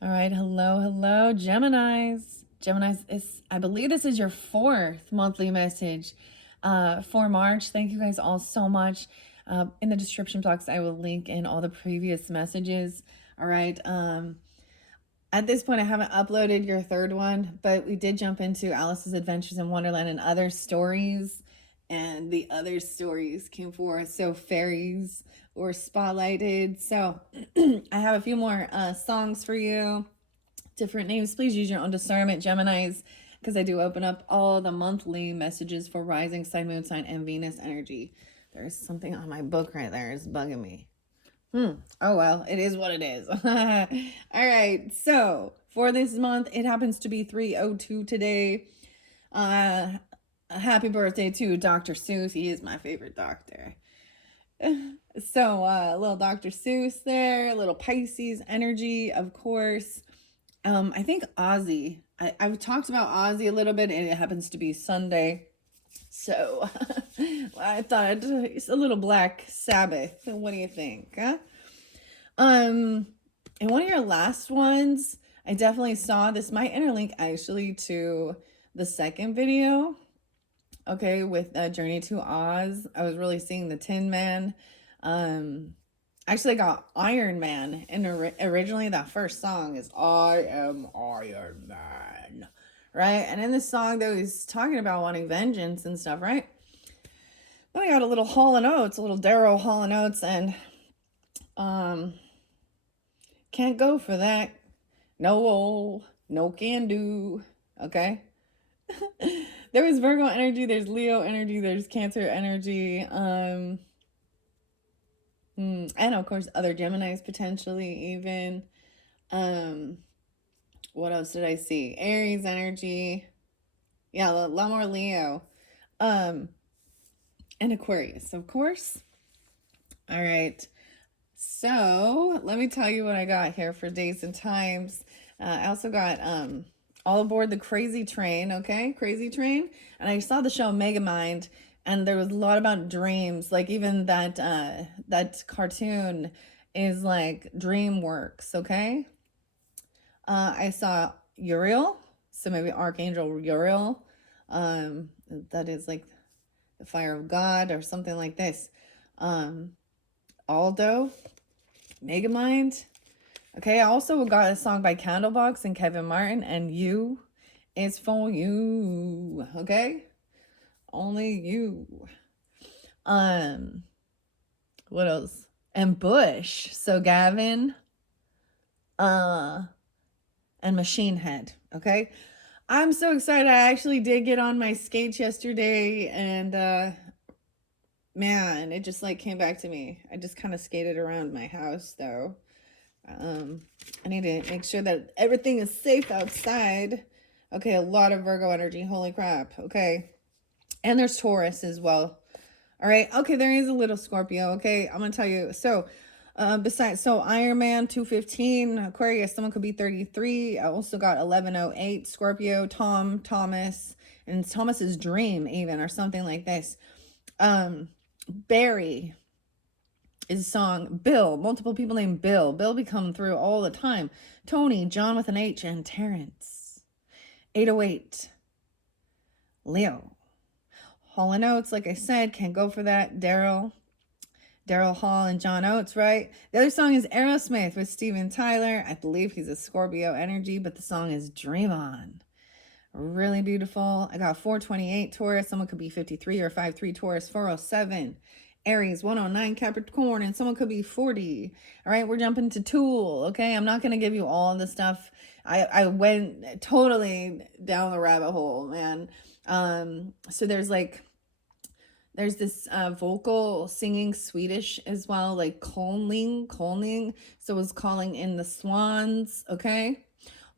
All right, hello, Geminis. Geminis, I believe this is your fourth monthly message for March. Thank you guys all so much. In the description box, I will link in all the previous messages. All right. At this point, I haven't uploaded your third one, but we did jump into Alice's Adventures in Wonderland and other stories. And the other stories came forth. So fairies were spotlighted. So I have a few more songs for you. Different names. Please use your own discernment, Geminis, because I do open up all the monthly messages for rising sign, moon sign, and Venus energy. There's something on my book right there. It's bugging me. Oh well, it is what it is. All right. So for this month, it happens to be 302 today. Happy birthday to Dr. Seuss. He is my favorite doctor. So little Dr. Seuss there, little Pisces energy, of course. I think Ozzy. I've talked about Ozzy a little bit, and it happens to be Sunday. So I thought it's a little Black Sabbath. What do you think? Huh? In one of your last ones, I definitely saw this. Might interlink actually to the second video. Okay, with Journey to Oz, I was really seeing the Tin Man. Actually, I got Iron Man, and originally that first song is "I Am Iron Man," right? And in this song, though, he's talking about wanting vengeance and stuff, right? Then I got a little Hall and Oates, a little Darrow Hall and Oates, and can't go for that. No can do. Okay. There was Virgo energy, there's Leo energy, there's Cancer energy, and of course other Geminis potentially even. What else did I see? Aries energy. Yeah, a lot more Leo. And Aquarius, of course. All right. So let me tell you what I got here for days and times. I also got All Aboard the Crazy Train, okay? Crazy Train. And I saw the show Megamind, and there was a lot about dreams. Like even that cartoon is like DreamWorks, okay? I saw Uriel, so maybe Archangel Uriel. That is like the fire of God or something like this. Aldo, Megamind. Okay, I also got a song by Candlebox and Kevin Martin, and You is for you. Okay? Only you. What else? And Bush. So Gavin, and Machine Head. Okay? I'm so excited. I actually did get on my skates yesterday, and man, it just like came back to me. I just kind of skated around my house though. I need to make sure that everything is safe outside. Okay, a lot of Virgo energy. Holy crap. Okay. And there's Taurus as well. All right. Okay, there is a little Scorpio. Okay, I'm going to tell you. So, Iron Man 215, Aquarius, someone could be 33. I also got 1108, Scorpio, Thomas, and Thomas's dream even, or something like this. Barry is a song. Bill, multiple people named Bill. Bill be coming through all the time. Tony, John with an H, and Terrence. 808. Leo. Hall and Oates, like I said, can't go for that. Daryl Hall and John Oates, right? The other song is Aerosmith with Steven Tyler. I believe he's a Scorpio energy, but the song is Dream On. Really beautiful. I got 428 Taurus. Someone could be 53 or 53 Taurus. 407 Aries, 109 Capricorn, and someone could be 40. All right, we're jumping to Tool. Okay, I'm not going to give you all the stuff. I went totally down the rabbit hole, man. So there's this vocal singing Swedish as well, like Kolning. So it was calling in the swans, okay?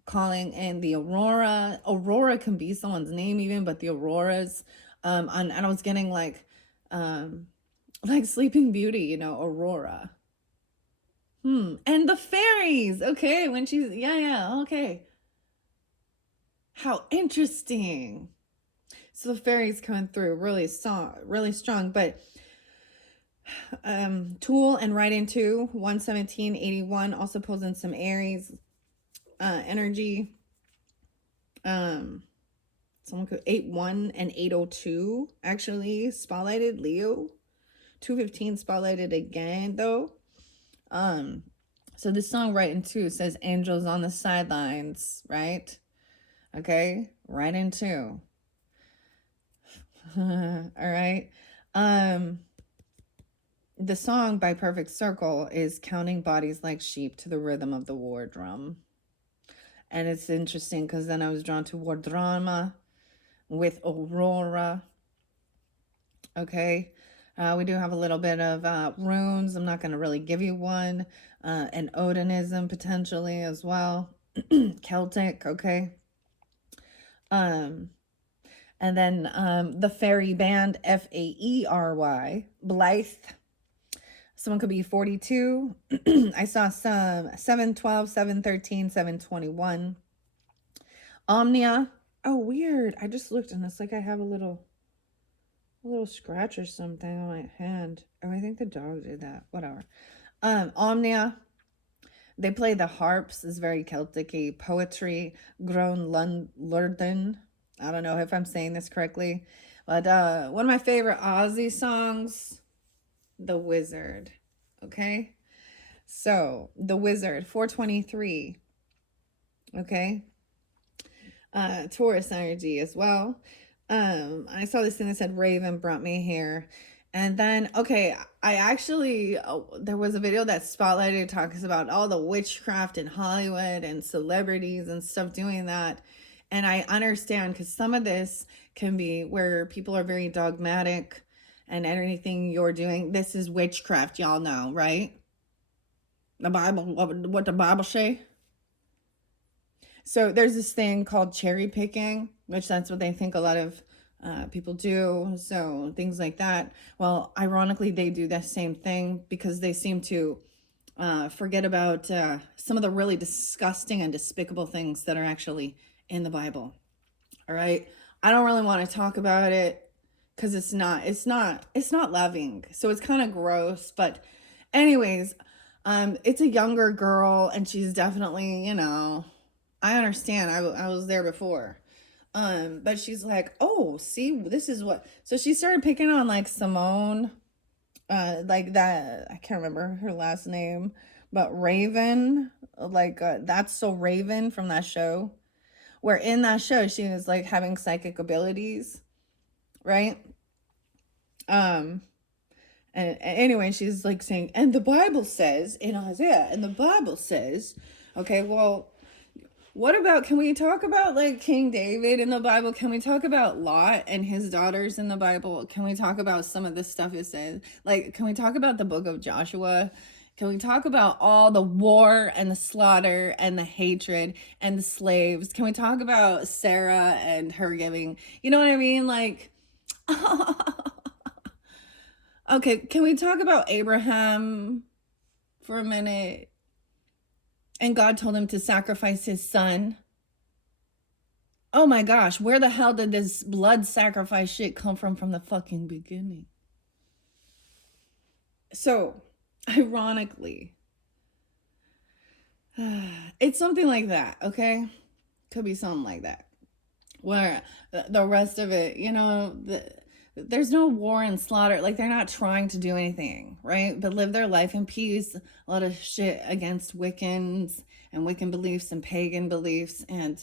Calling in the Aurora. Aurora can be someone's name even, but the Auroras. And I was getting like Sleeping Beauty, Aurora. And the fairies. Okay, when she's okay. How interesting. So the fairies coming through really strong, but Tool and right into 11781 also pulls in some Aries. energy. Someone could 8-1 and 802 actually spotlighted Leo. 215 spotlighted again though. So this song right in two says angels on the sidelines, right? Okay, right in two. All right. The song by Perfect Circle is counting bodies like sheep to the rhythm of the war drum. And it's interesting because then I was drawn to war drama with Aurora. Okay. We do have a little bit of runes. I'm not going to really give you one. And Odinism potentially as well. Celtic, okay. And then the fairy band, Faery, Blythe. Someone could be 42. I saw some 712, 713, 721. Omnia. Oh, weird. I just looked and it's like I have a little scratch or something on my hand. Oh, I think the dog did that. Whatever. Omnia. They play the harps. Is very Celtic-y. Poetry. Groenlurden. I don't know if I'm saying this correctly. But one of my favorite Aussie songs, The Wizard. Okay? So, The Wizard, 423. Okay? Taurus energy as well. I saw this thing that said Raven brought me here. And then, okay, I actually, there was a video that spotlighted, talks about all the witchcraft in Hollywood and celebrities and stuff doing that. And I understand because some of this can be where people are very dogmatic and anything you're doing, this is witchcraft, y'all know, right? The Bible, what the Bible say? So there's this thing called cherry picking, which that's what they think a lot of people do. So things like that. Well, ironically, they do that same thing because they seem to forget about some of the really disgusting and despicable things that are actually in the Bible. All right. I don't really want to talk about it because it's not loving. So it's kind of gross. But anyways, it's a younger girl and she's definitely, I understand. I was there before. But she's like, oh, see, this is what. So she started picking on like Simone, like that. I can't remember her last name, but Raven, like that's so Raven from that show. Where in that show she was like having psychic abilities, right? And anyway, she's like saying, and the Bible says in Isaiah, and the Bible says, okay, well. What about, can we talk about like King David in the Bible? Can we talk about Lot and his daughters in the Bible? Can we talk about some of the stuff it says? Like, can we talk about the book of Joshua? Can we talk about all the war and the slaughter and the hatred and the slaves? Can we talk about Sarah and her giving, you know what I mean? Like, okay, can we talk about Abraham for a minute? And God told him to sacrifice his son. Oh my gosh, where the hell did this blood sacrifice shit come from the fucking beginning? So, ironically, it's something like that, okay? Could be something like that. Where the rest of it, there's no war and slaughter. Like, they're not trying to do anything, right? But live their life in peace. A lot of shit against Wiccans and Wiccan beliefs and pagan beliefs. And,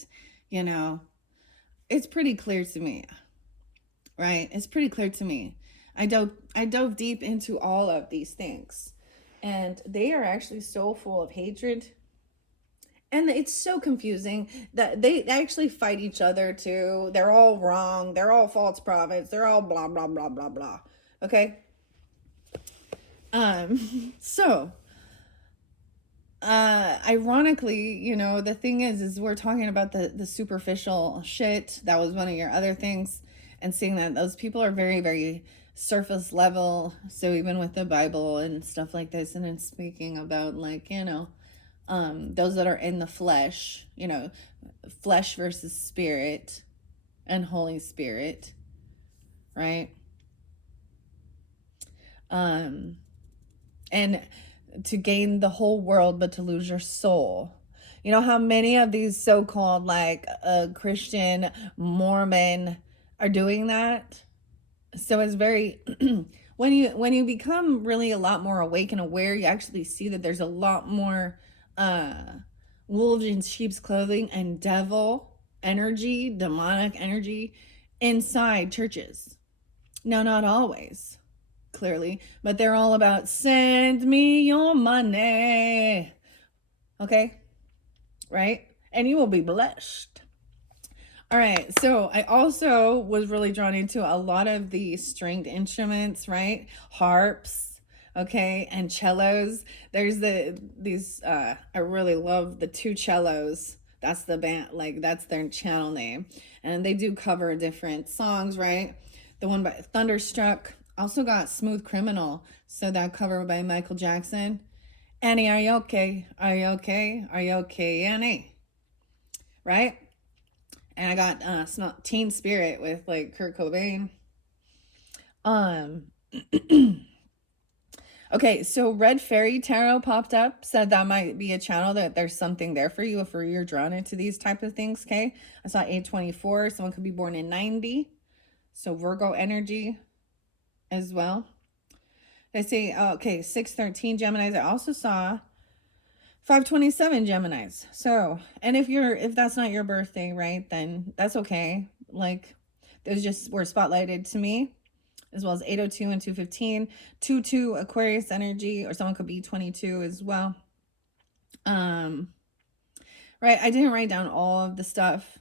it's pretty clear to me, right? It's pretty clear to me. I dove deep into all of these things. And they are actually so full of hatred. And it's so confusing that they actually fight each other too. They're all wrong. They're all false prophets. They're all blah, blah, blah, blah, blah. Okay? So, ironically, the thing is we're talking about the superficial shit. That was one of your other things. And seeing that those people are very, very surface level. So even with the Bible and stuff like this, and it's speaking about like, those that are in the flesh, flesh versus spirit and Holy Spirit, right? And to gain the whole world but to lose your soul. You know how many of these so-called like Christian Mormon are doing that? So it's very when you become really a lot more awake and aware, you actually see that there's a lot more uh wolves in sheep's clothing and devil energy, demonic energy inside churches. Now, not always, clearly, but they're all about send me your money. Okay? Right? And you will be blessed. All right, so I also was really drawn into a lot of the stringed instruments, right? Harps, okay, and cellos. There's these I really love the two cellos. That's the band, like that's their channel name. And they do cover different songs, right? The one by Thunderstruck. Also got Smooth Criminal, so that cover by Michael Jackson. Annie, are you okay? Are you okay? Are you okay, Annie? Right? And I got Teen Spirit with like Kurt Cobain. Um okay, so Red Fairy Tarot popped up, said that might be a channel that there's something there for you if you're drawn into these type of things, okay? I saw 824, someone could be born in 90. So Virgo energy as well. I say okay, 613 Geminis. I also saw 527 Geminis. So, and if that's not your birthday, right, then that's okay. Like, those just were spotlighted to me, as well as 802 and 215. 22 Aquarius energy, or someone could be 22 as well. Right, I didn't write down all of the stuff,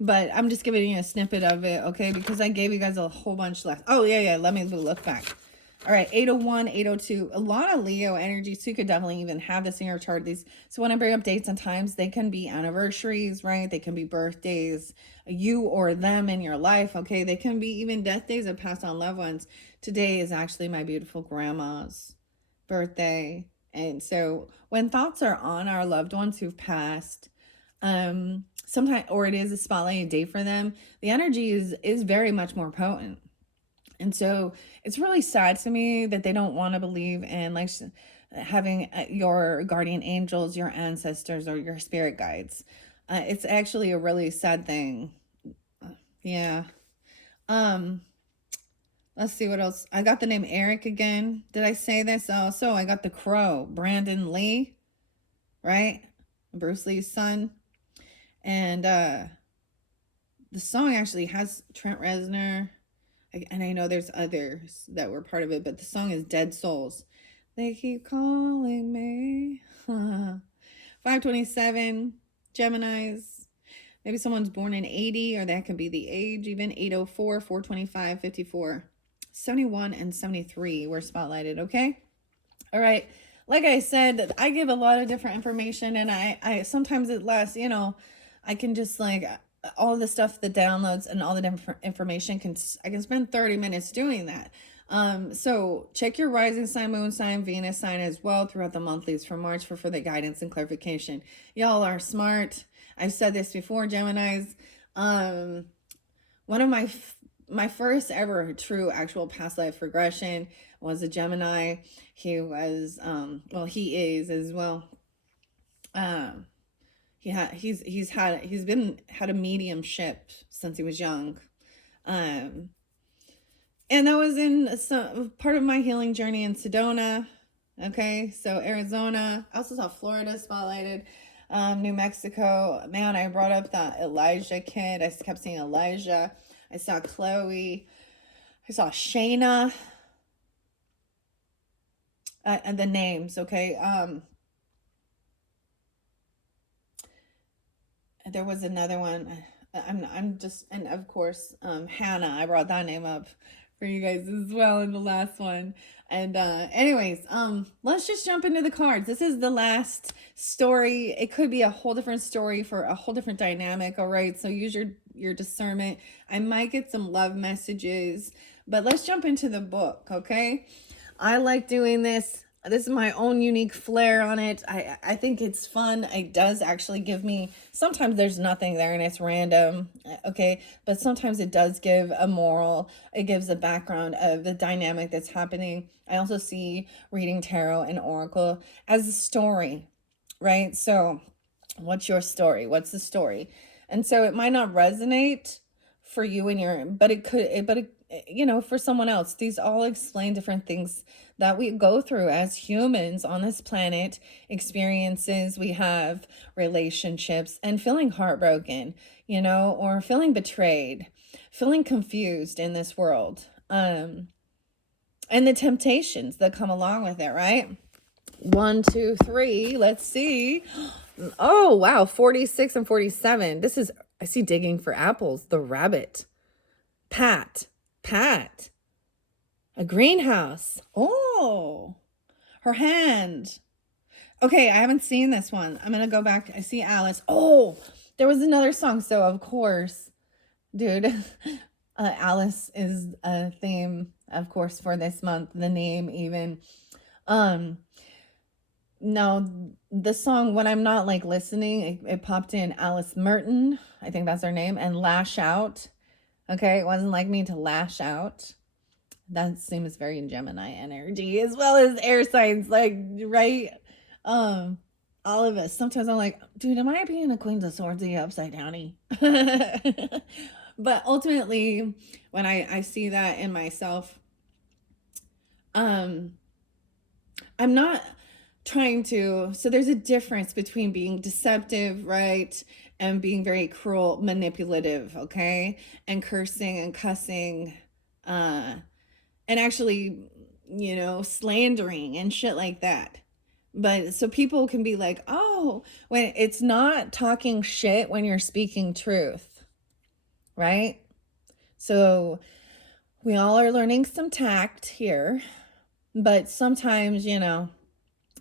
but I'm just giving you a snippet of it, okay? Because I gave you guys a whole bunch left. Oh, yeah, let me look back. All right, 801, 802, a lot of Leo energy, so you could definitely even have this in your chart. These, so when I bring up dates and times, they can be anniversaries, right? They can be birthdays, you or them in your life, okay? They can be even death days of passed on loved ones. Today is actually my beautiful grandma's birthday. And so when thoughts are on our loved ones who've passed, sometimes, or it is a spotlight day for them, the energy is very much more potent. And so it's really sad to me that they don't want to believe in like having your guardian angels, your ancestors, or your spirit guides. It's actually a really sad thing. Yeah. Let's see what else. I got the name Eric again. Did I say this? Oh, so I got the Crow, Brandon Lee, right? Bruce Lee's son. And the song actually has Trent Reznor. And I know there's others that were part of it, but the song is Dead Souls. They keep calling me. 527 Geminis. Maybe someone's born in 80, or that could be the age, even 804, 425, 54, 71, and 73 were spotlighted, okay? All right. Like I said, I give a lot of different information, and I sometimes it lasts, I can just like all the stuff, the downloads and all the different information I can spend 30 minutes doing that. So check your rising sign, moon sign, Venus sign as well throughout the monthlies for March for further guidance and clarification. Y'all are smart. I've said this before, Geminis. One of my first ever true actual past life regression was a Gemini. He was he is as well. He's had a mediumship since he was young. And that was in some part of my healing journey in Sedona. Okay, so Arizona. I also saw Florida spotlighted. New Mexico. Man, I brought up that Elijah kid. I kept seeing Elijah. I saw Chloe. I saw Shayna. And the names, okay. There was another one. I'm just, and of course, Hannah. I brought that name up for you guys as well in the last one. And anyways, let's just jump into the cards. This is the last story. It could be a whole different story for a whole different dynamic. All right, so use your discernment. I might get some love messages, but let's jump into the book. Okay, I like doing this. This is my own unique flair on it. I think it's fun. It does actually give me, sometimes there's nothing there and it's random, okay? But sometimes it does give a moral. It gives a background of the dynamic that's happening. I also see reading tarot and oracle as a story, right? So what's your story? What's the story? And so it might not resonate for you and your, but it could, but it, for someone else. These all explain different things that we go through as humans on this planet, experiences we have, relationships, and feeling heartbroken, or feeling betrayed, feeling confused in this world. And the temptations that come along with it, right? 1, 2, 3. Let's see. Oh, wow. 46 and 47. I see digging for apples. The rabbit. Pat. A greenhouse. Oh, her hand. Okay, I haven't seen this one. I'm going to go back. I see Alice. Oh, there was another song. So, of course, dude, Alice is a theme, of course, for this month. The name even. Now, the song, when I'm not like listening, it popped in Alice Merton. I think that's her name. And Lash Out. Okay, it wasn't like me to lash out. That seems very Gemini energy, as well as air signs, like, right? All of us. Sometimes I'm like, dude, am I being a Queen of Swords upside downy? But ultimately, when I see that in myself, I'm not trying to, so there's a difference between being deceptive, right? And being very cruel, manipulative, okay? And cursing and cussing, and actually, slandering and shit like that. But so people can be like, oh, when it's not talking shit when you're speaking truth, right? So we all are learning some tact here, but sometimes, it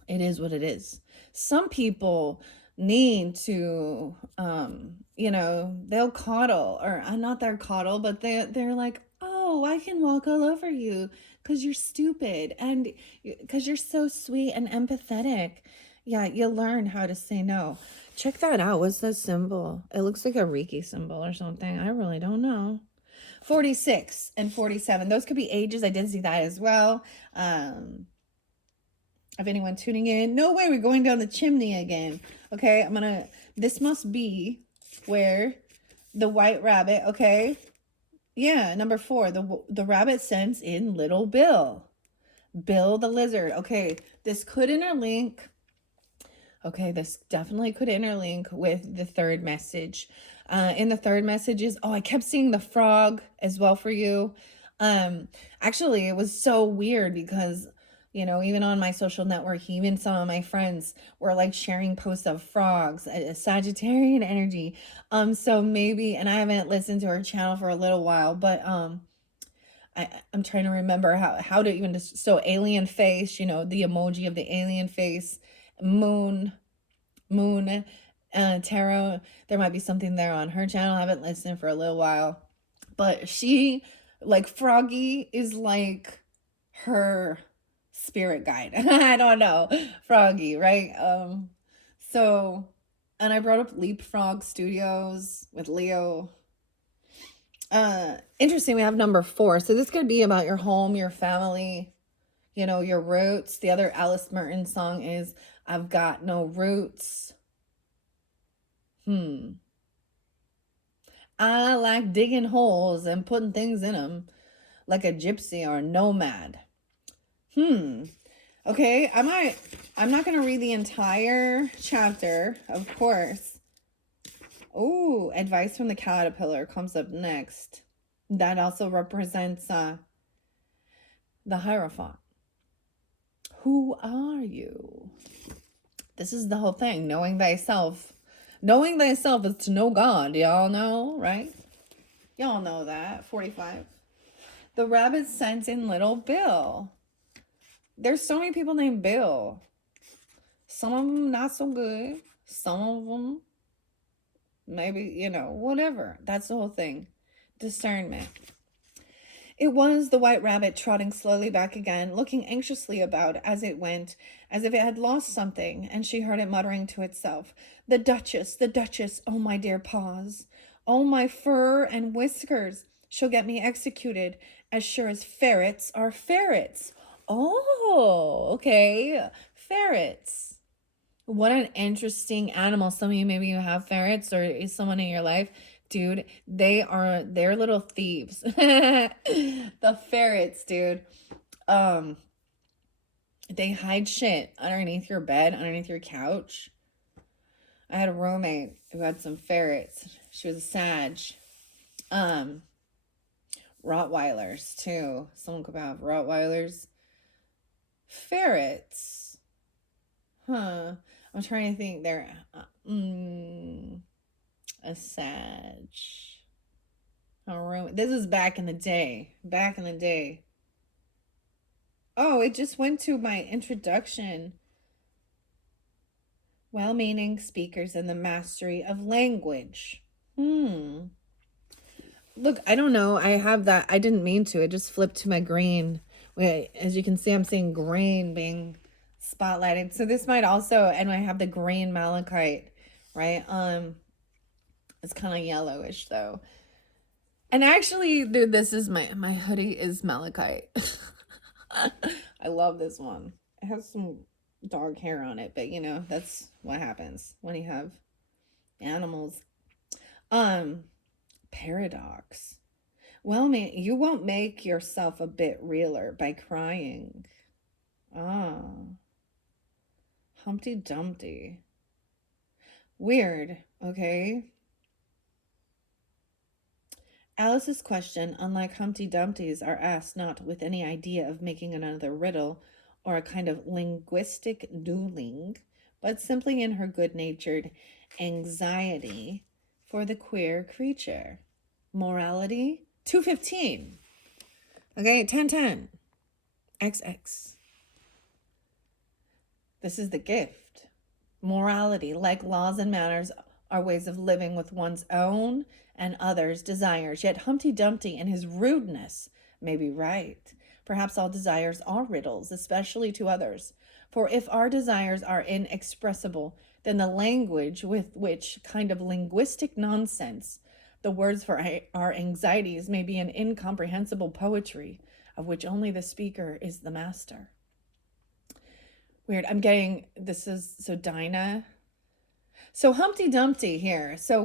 is what it is. Some people need to, they'll coddle, or not their coddle, but they're like, oh, I can walk all over you because you're stupid and because you're so sweet and empathetic. Yeah, you learn how to say no. Check that out. What's that symbol? It looks like a Reiki symbol or something. I really don't know. 46 and 47. Those could be ages. I did see that as well. Of anyone tuning in, no way, we're going down the chimney again. Okay, this must be where the white rabbit, okay, yeah, number 4, the rabbit sends in little Bill the lizard. Okay, this could interlink. Okay, this definitely could interlink with the third message. In the third messages, I kept seeing the frog as well for you. Actually, it was so weird because, even on my social network, even some of my friends were like sharing posts of frogs, a Sagittarian energy. So maybe, and I haven't listened to her channel for a little while, but I'm trying to remember how to even so alien face, the emoji of the alien face, moon, tarot. There might be something there on her channel. I haven't listened for a little while, but she, like, Froggy is like her spirit guide. I don't know, Froggy, right? So, and I brought up Leapfrog Studios with Leo. Interesting, we have number 4. So this could be about your home, your family, your roots. The other Alice Merton song is I've Got No Roots. I like digging holes and putting things in them like a gypsy or a nomad. Okay, I'm not going to read the entire chapter, of course. Oh, advice from the caterpillar comes up next. That also represents the Hierophant. Who are you? This is the whole thing. Knowing thyself. Knowing thyself is to know God. Y'all know, right? Y'all know that. 45. The rabbit sent in little Bill. There's so many people named Bill. Some of them not so good. Some of them maybe, whatever. That's the whole thing. Discernment. It was the white rabbit trotting slowly back again, looking anxiously about as it went, as if it had lost something, and she heard it muttering to itself, the Duchess, oh my dear paws, oh my fur and whiskers, she'll get me executed, as sure as ferrets are ferrets. Oh, okay, ferrets. What an interesting animal. Some of you, maybe you have ferrets or is someone in your life. Dude, they're little thieves. The ferrets, dude. Um, they hide shit underneath your bed, underneath your couch. I had a roommate who had some ferrets. She was a Sag. Um, Rottweilers too. Someone could have Rottweilers. Ferrets. Huh. I'm trying to think. They're a Sag. A room. This is back in the day. Back in the day. Oh, it just went to my introduction. Well-meaning speakers and the mastery of language. Look, I don't know. I have that. I didn't mean to. It just flipped to my green. Wait, as you can see, I'm seeing green being spotlighted. So this might also, and I have the green malachite, right? It's kind of yellowish though. And actually, dude, this is my hoodie is malachite. I love this one. It has some dog hair on it, but you know, that's what happens when you have animals. Paradox. Well, man, you won't make yourself a bit realer by crying. Ah. Humpty Dumpty. Weird, okay? Alice's question, unlike Humpty Dumpty's, are asked not with any idea of making another riddle or a kind of linguistic dueling, but simply in her good-natured anxiety for the queer creature. Morality, 215. Okay, 1010. XX. This is the gift. Morality, like laws and manners, are ways of living with one's own and others' desires. Yet Humpty Dumpty in his rudeness may be right. Perhaps all desires are riddles, especially to others. For if our desires are inexpressible, then the language with which kind of linguistic nonsense the words for our anxieties may be an incomprehensible poetry of which only the speaker is the master. Weird. I'm getting, this is, so Dinah. So Humpty Dumpty here. So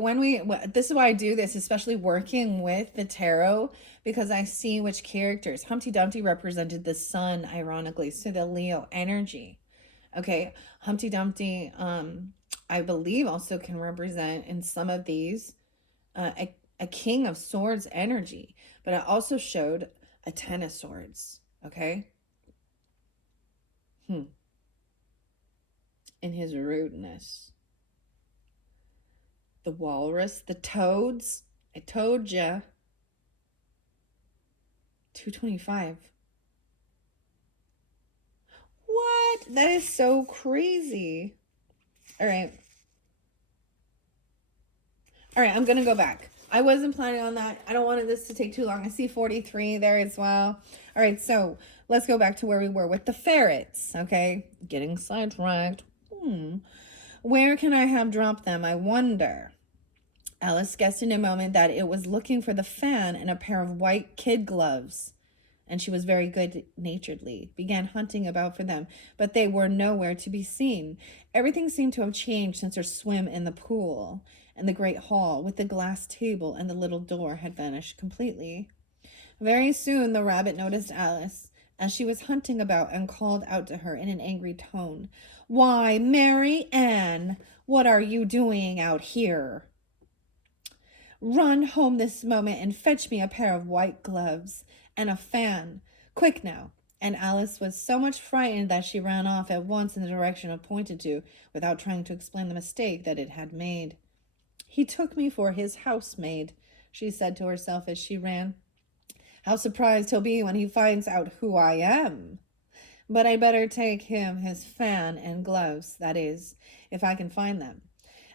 this is why I do this, especially working with the tarot, because I see which characters. Humpty Dumpty represented the sun, ironically, so the Leo energy. Okay, Humpty Dumpty, I believe also can represent in some of these a King of Swords energy, but it also showed a Ten of Swords, okay? In his rudeness. The walrus, the toads, I told ya. 225. What? That is so crazy. All right, I'm going to go back. I wasn't planning on that. I don't want this to take too long. I see 43 there as well. All right, so let's go back to where we were with the ferrets, okay? Getting sidetracked. Where can I have dropped them, I wonder? Alice guessed in a moment that it was looking for the fan and a pair of white kid gloves, and she was very good-naturedly began hunting about for them, but they were nowhere to be seen. Everything seemed to have changed since her swim in the pool, and the great hall with the glass table and the little door had vanished completely. Very soon the rabbit noticed Alice as she was hunting about and called out to her in an angry tone, "Why, Mary Ann, what are you doing out here? Run home this moment and fetch me a pair of white gloves and a fan. Quick now." And Alice was so much frightened that she ran off at once in the direction pointed to, without trying to explain the mistake that it had made. "He took me for his housemaid," she said to herself as she ran. "How surprised he'll be when he finds out who I am. But I'd better take him his fan and gloves, that is, if I can find them."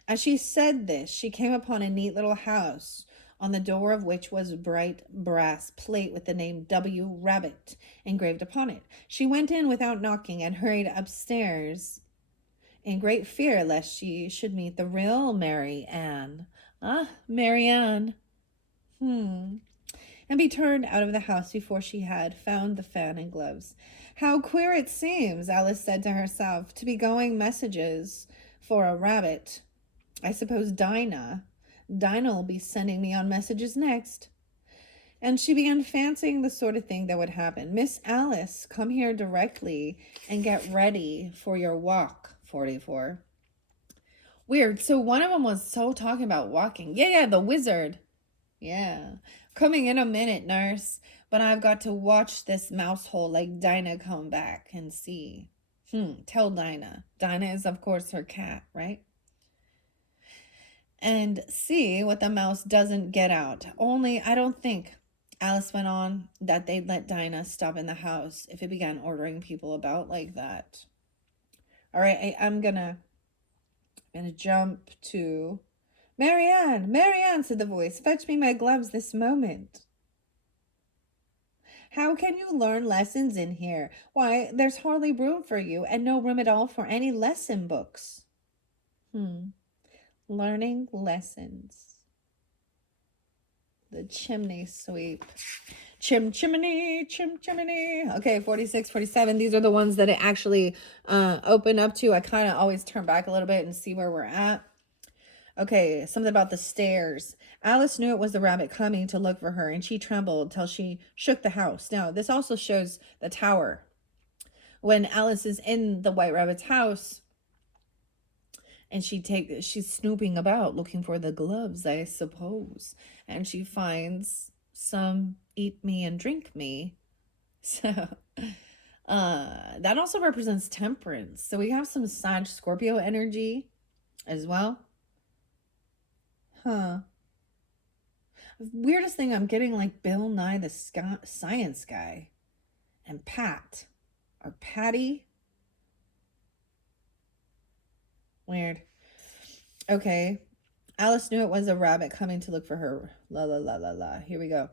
As she said this, she came upon a neat little house, on the door of which was a bright brass plate with the name W. Rabbit engraved upon it. She went in without knocking and hurried upstairs in great fear lest she should meet the real Mary Ann. Mary Ann. And be turned out of the house before she had found the fan and gloves. "How queer it seems," Alice said to herself, "to be going messages for a rabbit. I suppose Dinah will be sending me on messages next. And she began fancying the sort of thing that would happen. Miss Alice, come here directly and get ready for your walk, 44. Weird. So one of them was so talking about walking. Yeah, the wizard. Yeah. Coming in a minute, nurse. But I've got to watch this mouse hole like Dinah come back and see. Tell Dinah. Dinah is, of course, her cat, right? And see what the mouse doesn't get out. Only, I don't think, Alice went on, that they'd let Dinah stop in the house if it began ordering people about like that. All right, I'm gonna jump to Marianne, said the voice. Fetch me my gloves this moment. How can you learn lessons in here? Why, there's hardly room for you and no room at all for any lesson books. Learning lessons. The chimney sweep. Chimney. Okay, 46, 47. These are the ones that it actually opened up to. I kind of always turn back a little bit and see where we're at. Okay, something about the stairs. Alice knew it was the rabbit coming to look for her, and she trembled till she shook the house. Now, this also shows the tower. When Alice is in the White Rabbit's house, and she's snooping about looking for the gloves, I suppose. And she finds some eat me and drink me. So that also represents temperance. So we have some Sag Scorpio energy as well. Weirdest thing, I'm getting like Bill Nye the Science Guy and Pat or Patty. Weird. Okay. Alice knew it was a rabbit coming to look for her. La la la la la. Here we go.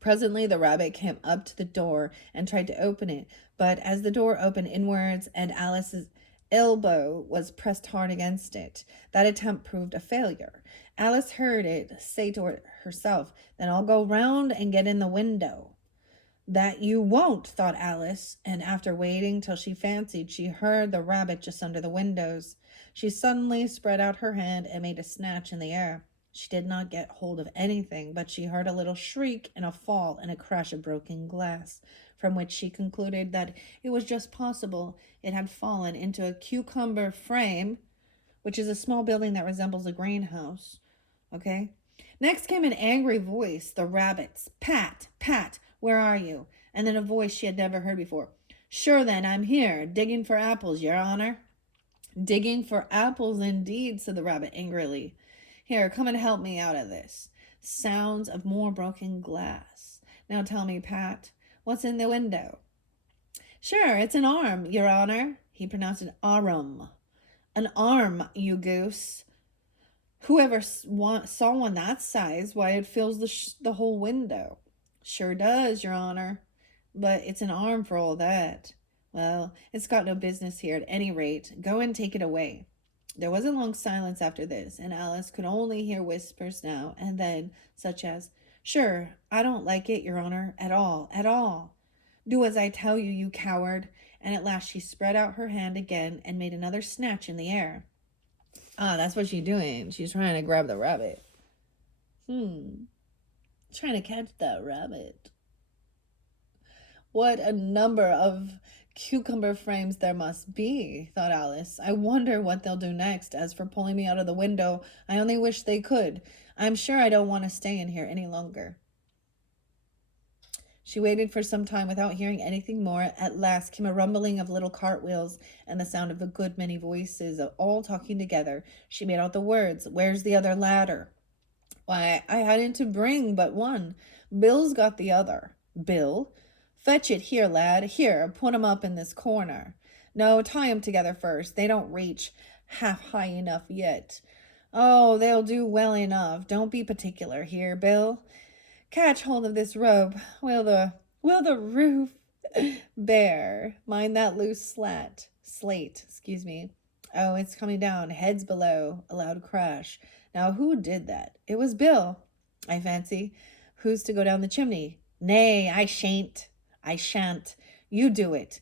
Presently, the rabbit came up to the door and tried to open it. But as the door opened inwards and Alice's elbow was pressed hard against it, that attempt proved a failure. Alice heard it say to herself, "Then I'll go round and get in the window." That you won't, thought Alice, and after waiting till she fancied she heard the rabbit just under the windows, she suddenly spread out her hand and made a snatch in the air. She did not get hold of anything, but she heard a little shriek and a fall and a crash of broken glass, from which she concluded that it was just possible it had fallen into a cucumber frame, which is a small building that resembles a greenhouse. Okay? Next came an angry voice, the rabbit's. Pat, where are you? And then a voice she had never heard before. Sure then, I'm here, digging for apples, your honor. Digging for apples indeed, said the rabbit angrily. Here, come and help me out of this. Sounds of more broken glass. Now tell me, Pat, what's in the window? Sure, it's an arm, your honor. He pronounced it arum. An arm, you goose. Whoever saw one that size, why, it fills the whole window. Sure does, your honor. But it's an arm for all that. Well, it's got no business here at any rate. Go and take it away. There was a long silence after this, and Alice could only hear whispers now and then, such as, Sure, I don't like it, your honor, at all. Do as I tell you, you coward. And at last she spread out her hand again and made another snatch in the air. That's what she's doing. She's trying to grab the rabbit. Trying to catch that rabbit. What a number of cucumber frames there must be, thought Alice. I wonder what they'll do next. As for pulling me out of the window, I only wish they could. I'm sure I don't want to stay in here any longer. She waited for some time without hearing anything more. At last came a rumbling of little cartwheels and the sound of a good many voices, all talking together. She made out the words, Where's the other ladder? Why, I hadn't to bring but one. Bill's got the other. Bill? Fetch it here, lad. Here, put 'em up in this corner. No, tie 'em together first. They don't reach half high enough yet. Oh, they'll do well enough. Don't be particular here, Bill. Catch hold of this rope. Will the roof bear? Mind that loose slate, excuse me. Oh, it's coming down. Heads below. A loud crash. Now, who did that? It was Bill, I fancy. Who's to go down the chimney? Nay, I shan't. You do it.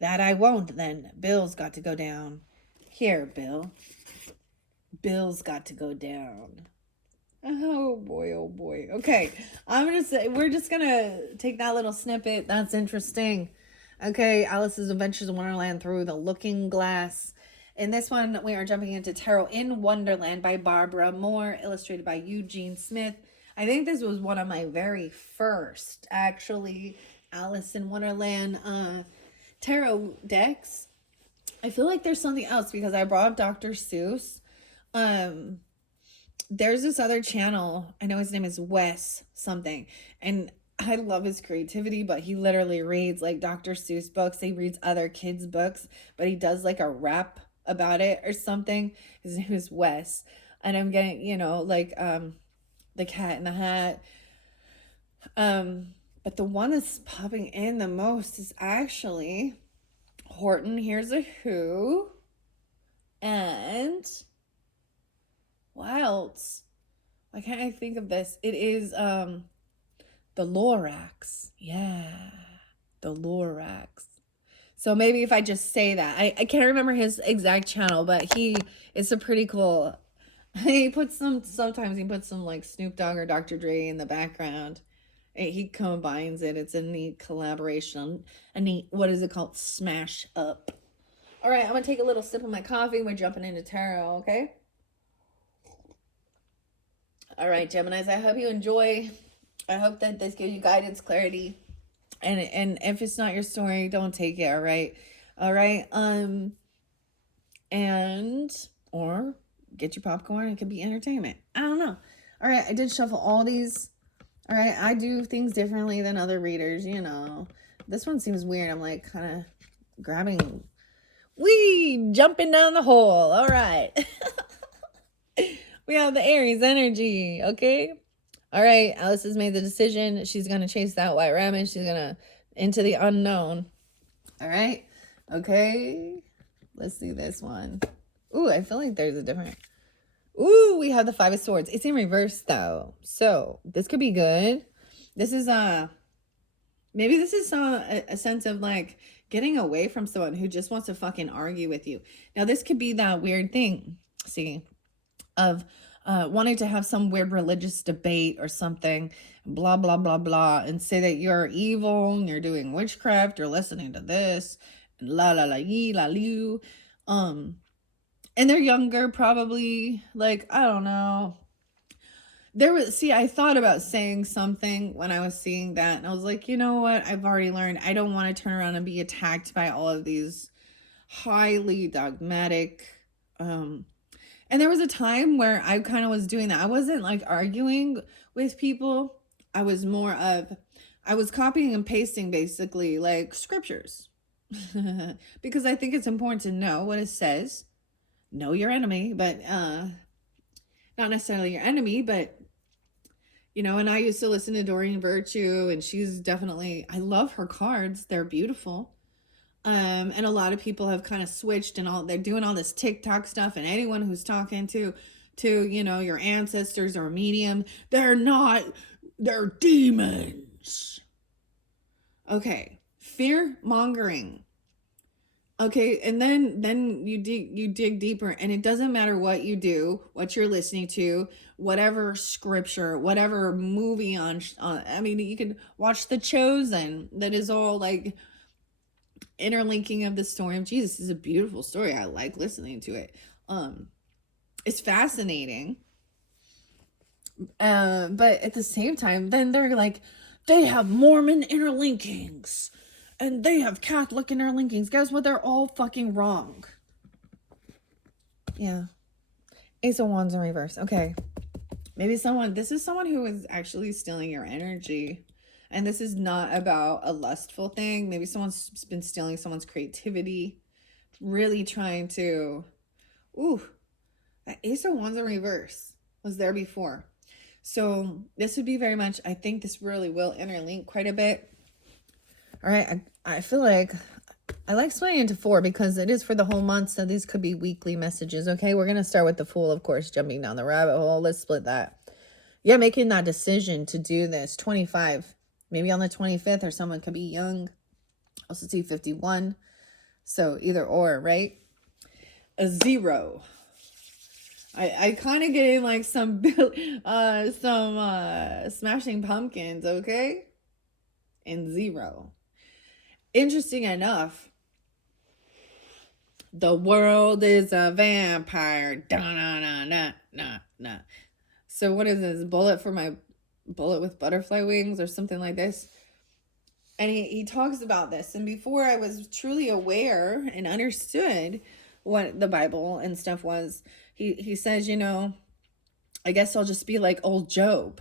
That I won't, then. Bill's got to go down. Here, Bill. Bill's got to go down. Oh boy, oh boy. Okay, I'm gonna say we're just gonna take that little snippet. That's interesting. Okay, Alice's Adventures in Wonderland Through the Looking Glass. In this one, we are jumping into Tarot in Wonderland by Barbara Moore, illustrated by Eugene Smith. I think this was one of my very first, actually, Alice in Wonderland tarot decks. I feel like there's something else because I brought up Dr. Seuss. There's this other channel. I know his name is Wes something. And I love his creativity, but he literally reads like Dr. Seuss books. He reads other kids' books, but he does like a rap about it or something. His name is Wes. And I'm getting, like the Cat in the Hat. But the one that's popping in the most is actually Horton Hears a Who. And what else? Why can't I think of this? It is the Lorax. Yeah, the Lorax. So maybe if I just say that. I can't remember his exact channel, but he is a pretty cool. Sometimes he puts some like Snoop Dogg or Dr. Dre in the background. He combines it. It's a neat collaboration. A neat, what is it called? Smash up. All right, I'm going to take a little sip of my coffee. We're jumping into tarot, okay? All right, Geminis, I hope you enjoy. I hope that this gives you guidance, clarity. And if it's not your story, don't take it, all right? All right? Or get your popcorn. It could be entertainment. I don't know. All right, I did shuffle all these. All right, I do things differently than other readers, This one seems weird. I'm like kind of grabbing... jumping down the hole. All right. We have the Aries energy, okay? All right, Alice has made the decision. She's going to chase that white rabbit. She's going to into the unknown. All right? Okay. Let's see this one. Ooh, I feel like there's a different... Ooh, we have the Five of Swords. It's in reverse, though. So, this could be good. This is, maybe this is a sense of, like, getting away from someone who just wants to fucking argue with you. Now, this could be that weird thing, see, of wanting to have some weird religious debate or something, blah, blah, blah, blah, and say that you're evil and you're doing witchcraft or listening to this, and la, la, la, yee, la, liu. And they're younger, probably, like, I don't know. I thought about saying something when I was seeing that, and I was like, you know what? I've already learned I don't want to turn around and be attacked by all of these highly dogmatic, and there was a time where I kind of was doing that. I wasn't like arguing with people. I was copying and pasting basically like scriptures because I think it's important to know what it says. Know your enemy, but not necessarily your enemy, but and I used to listen to Doreen Virtue, and she's definitely, I love her cards. They're beautiful. And a lot of people have kind of switched and they're doing all this TikTok stuff, and anyone who's talking to your ancestors or a medium, they're demons. Okay. Fear mongering. Okay, and then you dig deeper, and it doesn't matter what you do, what you're listening to, whatever scripture, whatever movie on I mean, you can watch The Chosen. That is all like interlinking of the story of Jesus. Is a beautiful story. I like listening to it. It's fascinating. But at the same time, then they're like, they have Mormon interlinkings. And they have Catholic interlinkings. Guess what? They're all fucking wrong. Yeah. Ace of Wands in reverse. Okay. Maybe this is someone who is actually stealing your energy. And this is not about a lustful thing. Maybe someone's been stealing someone's creativity. Really trying to... Ooh. That Ace of Wands in reverse was there before. So this would be very much... I think this really will interlink quite a bit. All right, I feel like I like splitting into 4 because it is for the whole month, so these could be weekly messages, okay? We're going to start with the Fool, of course, jumping down the rabbit hole. Let's split that. Yeah, making that decision to do this. 25, maybe on the 25th, or someone could be young. Also see 51, so either or, right? A 0. I kind of getting like some Smashing Pumpkins, okay? And Zero. Interesting enough, the world is a vampire. Da na na na na na. So what is this? Bullet with butterfly wings or something like this? And he talks about this. And before I was truly aware and understood what the Bible and stuff was, he says, I guess I'll just be like old Job.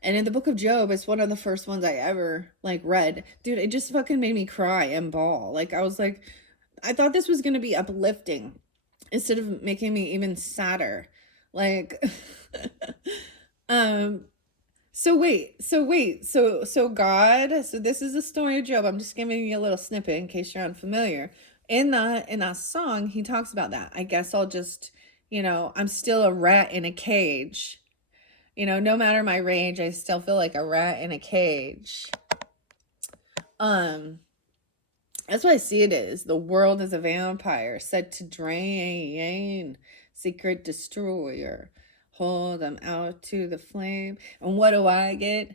And in the book of Job, it's one of the first ones I ever like read. Dude, it just fucking made me cry and bawl. Like I was like, I thought this was gonna be uplifting instead of making me even sadder. Like um so God, so this is the story of Job. I'm just giving you a little snippet in case you're unfamiliar. In that song, he talks about that. I guess I'll just, I'm still a rat in a cage. No matter my rage, I still feel like a rat in a cage. That's what I see it is. The world is a vampire set to drain, secret destroyer. Hold them out to the flame. And what do I get?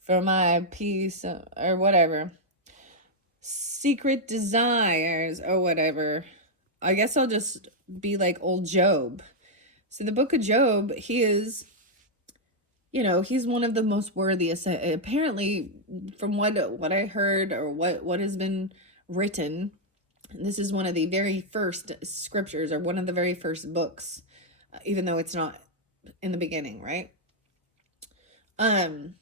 For my peace or whatever. Secret desires or whatever. I guess I'll just be like old Job. So the book of Job, he is, he's one of the most worthiest. Apparently, from what I heard or what has been written, this is one of the very first scriptures or one of the very first books, even though it's not in the beginning, right? And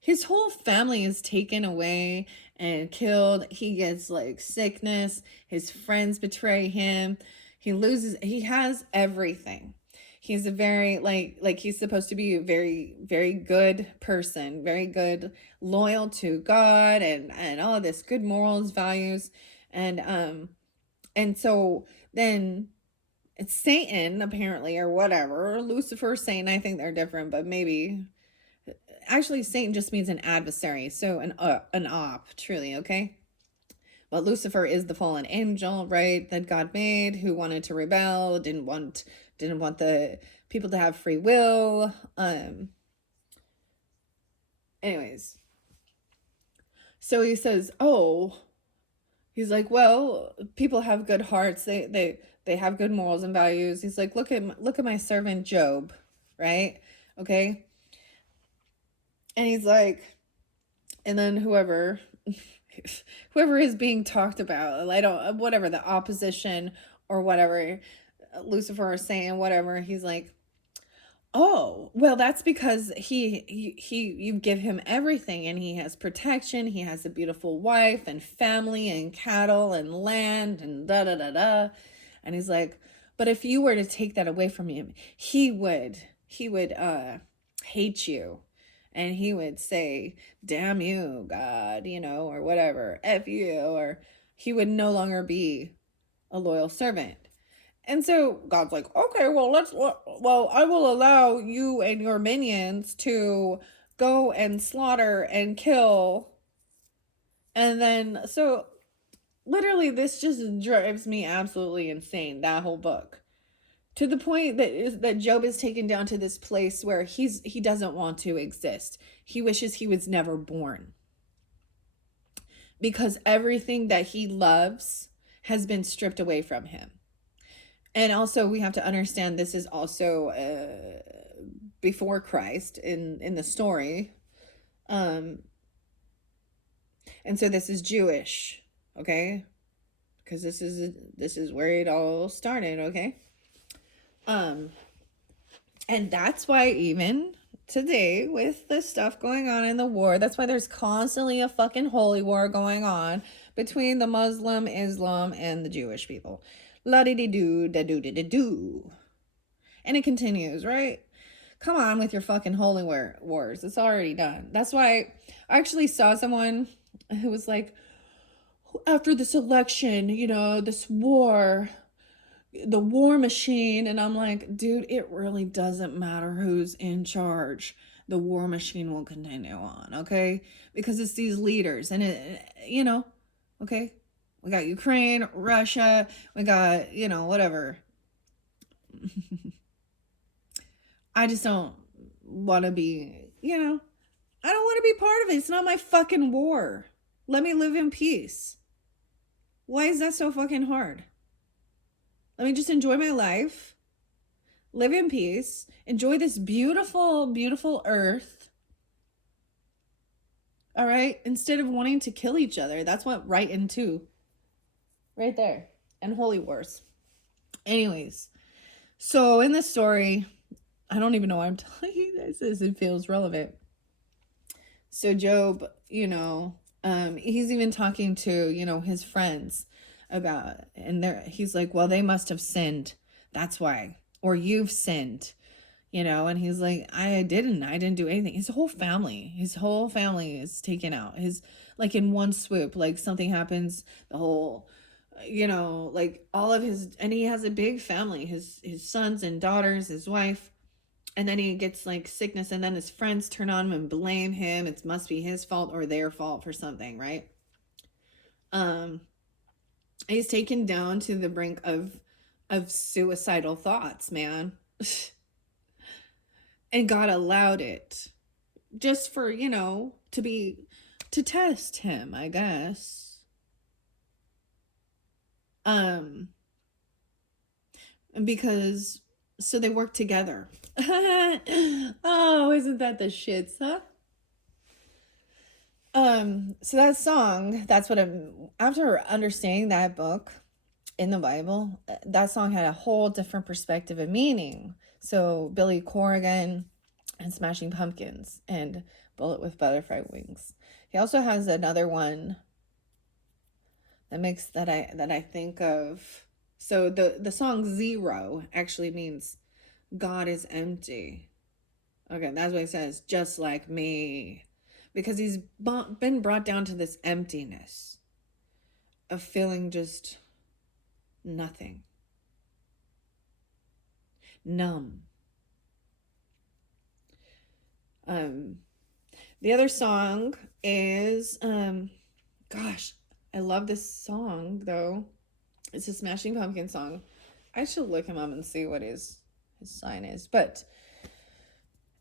his whole family is taken away and killed. He gets like sickness. His friends betray him. He has everything. He's a very like he's supposed to be a very, very good person, very good, loyal to God and all of this good morals, values. And so then it's Satan apparently, or whatever, Lucifer, Satan, I think they're different, but maybe actually Satan just means an adversary. So an op, truly, okay? But Lucifer is the fallen angel, right, that God made, who wanted to rebel, didn't want the people to have free will. Anyways, so he says, he's like, well, people have good hearts. They have good morals and values. He's like, look at my servant Job, right? Okay. And he's like, and then whoever is being talked about, whatever, the opposition or whatever, Lucifer is saying, whatever, he's like, oh, well, that's because you give him everything and he has protection. He has a beautiful wife and family and cattle and land and da da da da. And he's like, but if you were to take that away from him, he would hate you. And he would say, damn you, God, or whatever, F you, or he would no longer be a loyal servant. And so God's like, okay, well, I will allow you and your minions to go and slaughter and kill. And then, so literally this just drives me absolutely insane, that whole book. To the point that Job is taken down to this place where he doesn't want to exist. He wishes he was never born. Because everything that he loves has been stripped away from him. And also we have to understand this is also before Christ in the story. And so this is Jewish, okay? Because this is where it all started, okay? And that's why even today with the stuff going on in the war, that's why there's constantly a fucking holy war going on between the Muslim, Islam, and the Jewish people. La-di-di-do, da-do-di-di-do. And it continues, right? Come on with your fucking holy wars. It's already done. That's why I actually saw someone who was like, after this election, this war, the war machine. And I'm like, dude, it really doesn't matter who's in charge. The war machine will continue on, okay? Because it's these leaders and okay? We got Ukraine, Russia, we got, whatever. I just don't want to be, I don't want to be part of it. It's not my fucking war. Let me live in peace. Why is that so fucking hard? Let me just enjoy my life, live in peace, enjoy this beautiful, beautiful earth. All right? Instead of wanting to kill each other. That's what right into. Right there. And holy wars. Anyways. So in this story, I don't even know why I'm telling you this. It feels relevant. So Job, he's even talking to, his friends about, and he's like, well, they must have sinned. That's why. Or you've sinned, and he's like, I didn't do anything. His whole family is taken out. Like in one swoop, like something happens, the whole, like all of and he has a big family, his sons and daughters, his wife. And then he gets like sickness, and then his friends turn on him and blame him. It must be his fault or their fault for something, right? He's taken down to the brink of suicidal thoughts, man. And God allowed it just for, to test him, I guess. Because so they work together. Oh, isn't that the shits, huh? So that song, that's what after understanding that book in the Bible, that song had a whole different perspective and meaning. So Billy Corrigan and Smashing Pumpkins and Bullet with Butterfly Wings. He also has another one that I think of. So the song Zero actually means God is empty. Okay, that's what he says, just like me. Because he's been brought down to this emptiness of feeling just nothing. Numb. The other song is, gosh, I love this song, though. It's a Smashing Pumpkin song. I should look him up and see what his sign is. But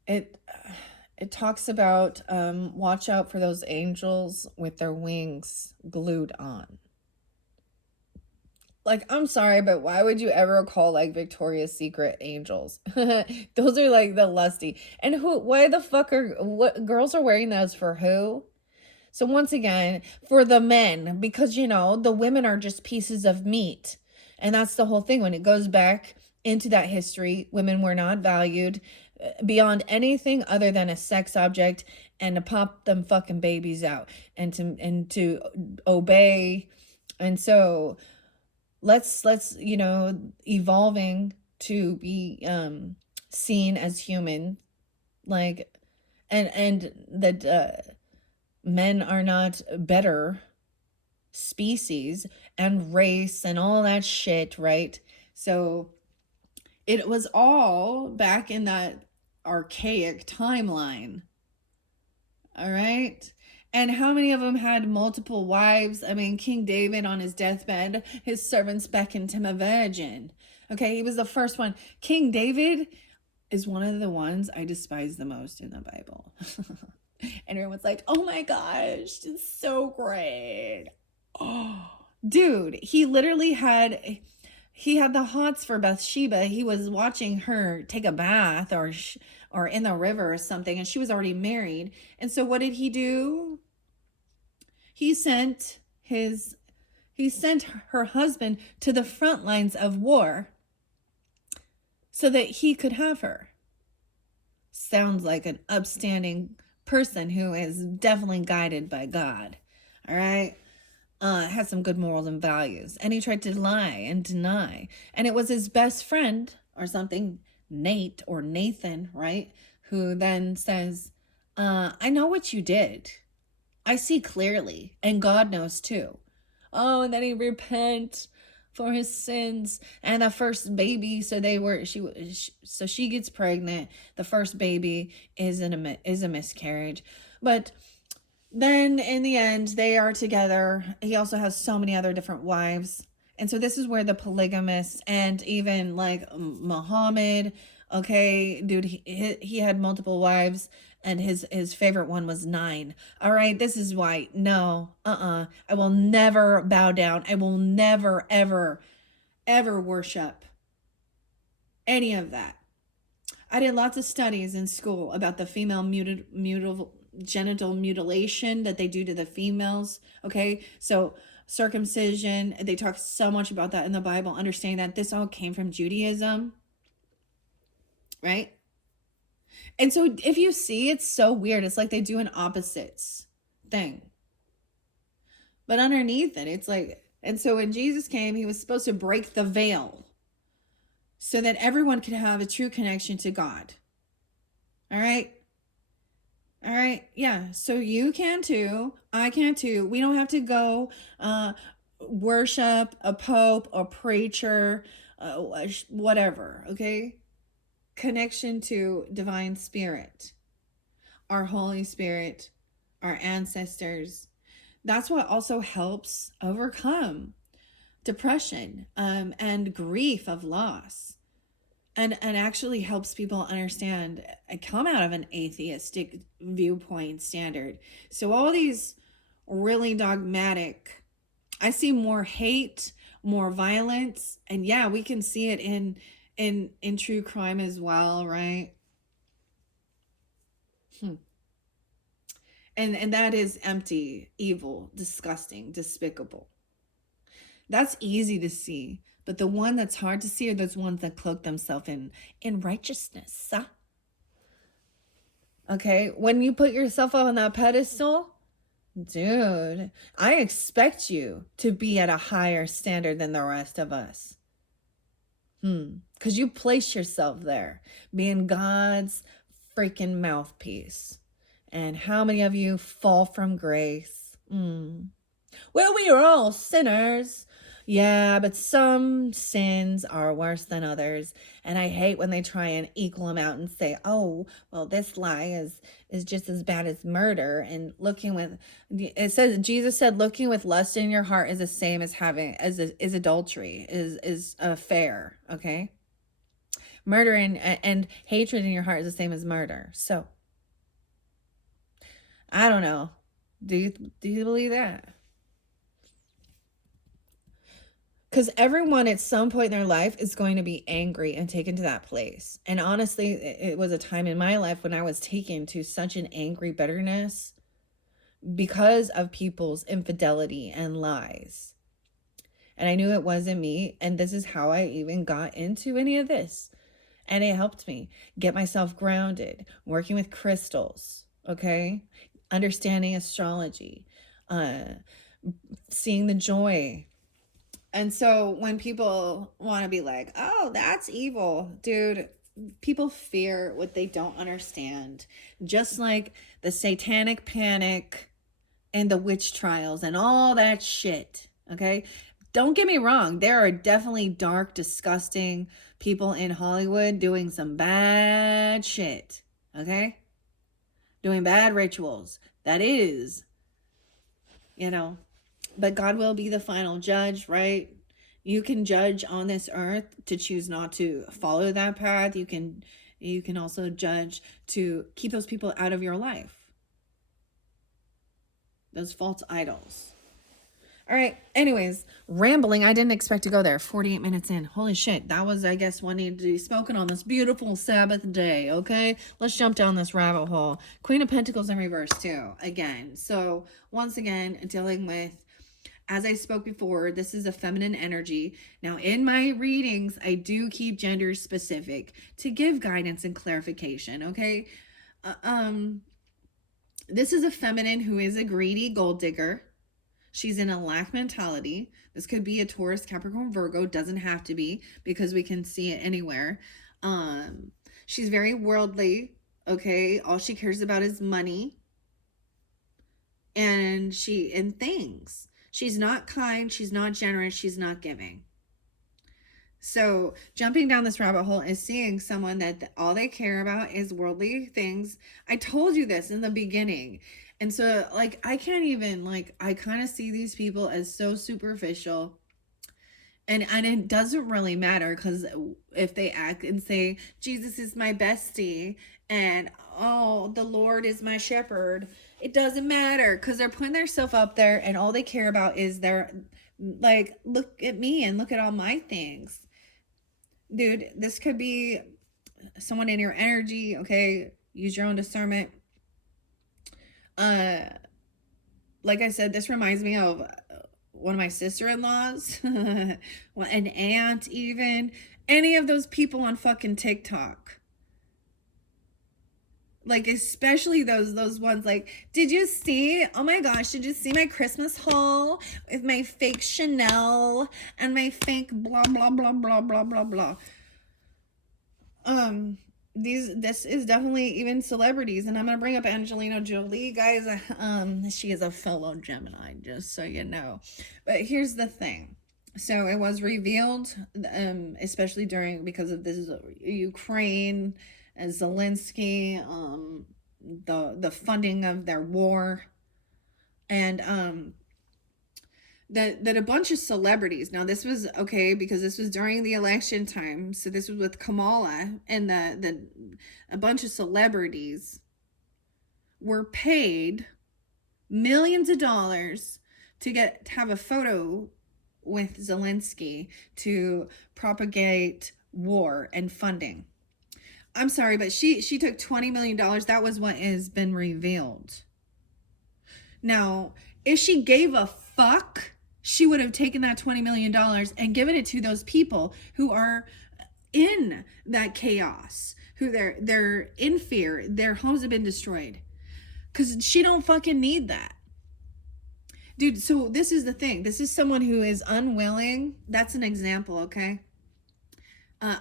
it talks about watch out for those angels with their wings glued on. Like, I'm sorry, but why would you ever call like Victoria's Secret angels? Those are like the lusty. And why the fuck what girls are wearing those for who? So once again, for the men, because the women are just pieces of meat. And that's the whole thing. When it goes back into that history, women were not valued beyond anything other than a sex object, and to pop them fucking babies out and to obey. And so let's evolving to be seen as human, like, and that men are not better species and race and all that shit, right? So it was all back in that archaic timeline. All right? And how many of them had multiple wives? I mean, King David on his deathbed, his servants beckoned him a virgin. Okay, he was the first one. King David is one of the ones I despise the most in the Bible. And everyone's like, oh my gosh, it's so great. Oh, dude, he literally had the hots for Bathsheba. He was watching her take a bath or in the river or something, and she was already married. And so what did he do? He sent her husband to the front lines of war so that he could have her. Sounds like an upstanding person who is definitely guided by God. All right? Has some good morals and values. And he tried to lie and deny. And it was his best friend or something, Nate or Nathan, right? Who then says, I know what you did. I see clearly. And God knows too. Oh, and then he repent for his sins. And the first baby, so she gets pregnant. The first baby is a miscarriage. But then in the end, they are together. He also has so many other different wives. And so this is where the polygamists and even like Muhammad, okay, dude, he had multiple wives and his favorite one was 9. All right, this is why no, I will never bow down. I will never ever worship any of that. I did lots of studies in school about the female genital mutilation that they do to the females. Okay, so circumcision, they talk so much about that in the Bible, understanding that this all came from Judaism, right? And so if you see, it's so weird. It's like they do an opposites thing. But underneath it, it's like, and so when Jesus came, he was supposed to break the veil so that everyone could have a true connection to God. All right? All right. Yeah. So you can too. I can too. We don't have to go worship a pope, a preacher, whatever. Okay. Connection to divine spirit, our Holy Spirit, our ancestors. That's what also helps overcome depression and grief of loss. And actually helps people understand and come out of an atheistic viewpoint standard. So all these really dogmatic, I see more hate, more violence, and yeah, we can see it in true crime as well, right? And that is empty, evil, disgusting, despicable. That's easy to see. But the one that's hard to see are those ones that cloak themselves in righteousness. Okay, when you put yourself up on that pedestal, dude, I expect you to be at a higher standard than the rest of us. Because you place yourself there, being God's freaking mouthpiece. And how many of you fall from grace? Well, we are all sinners. Yeah, but some sins are worse than others. And I hate when they try and equal them out and say, oh, well, this lie is just as bad as murder. And it says, Jesus said, looking with lust in your heart is the same as having, is adultery, is affair, okay? Murder and hatred in your heart is the same as murder. So, I don't know. Do you believe that? Because everyone at some point in their life is going to be angry and taken to that place. And honestly, it was a time in my life when I was taken to such an angry bitterness because of people's infidelity and lies. And I knew it wasn't me. And this is how I even got into any of this. And it helped me get myself grounded, working with crystals, okay? Understanding astrology, seeing the joy. And so when people want to be like, oh, that's evil, dude, people fear what they don't understand. Just like the satanic panic and the witch trials and all that shit, okay? Don't get me wrong. There are definitely dark, disgusting people in Hollywood doing some bad shit, okay? Doing bad rituals. That is, but God will be the final judge, right? You can judge on this earth to choose not to follow that path. You can also judge to keep those people out of your life. Those false idols. All right. Anyways, rambling. I didn't expect to go there. 48 minutes in. Holy shit. That was, I guess, what needed to be spoken on this beautiful Sabbath day. Okay. Let's jump down this rabbit hole. Queen of Pentacles in reverse too. Again. So once again, dealing with, as I spoke before, this is a feminine energy. Now, in my readings, I do keep gender specific to give guidance and clarification. Okay. This is a feminine who is a greedy gold digger. She's in a lack mentality. This could be a Taurus, Capricorn, Virgo. Doesn't have to be because we can see it anywhere. She's very worldly. Okay. All she cares about is money and things. She's not kind. She's not generous. She's not giving. So jumping down this rabbit hole is seeing someone that all they care about is worldly things. I told you this in the beginning. And so like I can't even like I kind of see these people as so superficial. And it doesn't really matter, because if they act and say Jesus is my bestie and oh the Lord is my shepherd, it doesn't matter, because they're putting themselves up there and all they care about is their like look at me and look at all my things. Dude, this could be someone in your energy, okay? Use your own discernment. Like I said, this reminds me of one of my sister-in-laws, an aunt, even any of those people on fucking TikTok. Like especially those ones like, did you see, oh my gosh, did you see my Christmas haul with my fake Chanel and my fake blah blah blah blah blah blah blah. This is definitely even celebrities, and I'm gonna bring up Angelina Jolie, guys. She is a fellow Gemini, just so you know. But here's the thing. So it was revealed, especially because of this Ukraine and Zelensky, the funding of their war, and that a bunch of celebrities, now this was okay because this was during the election time, so this was with Kamala, and a bunch of celebrities were paid millions of dollars to have a photo with Zelensky to propagate war and funding. I'm sorry, but she took $20 million. That was what has been revealed. Now, if she gave a fuck, she would have taken that $20 million and given it to those people who are in that chaos, who they're in fear, their homes have been destroyed. Because she don't fucking need that. Dude, so this is the thing. This is someone who is unwilling. That's an example, okay?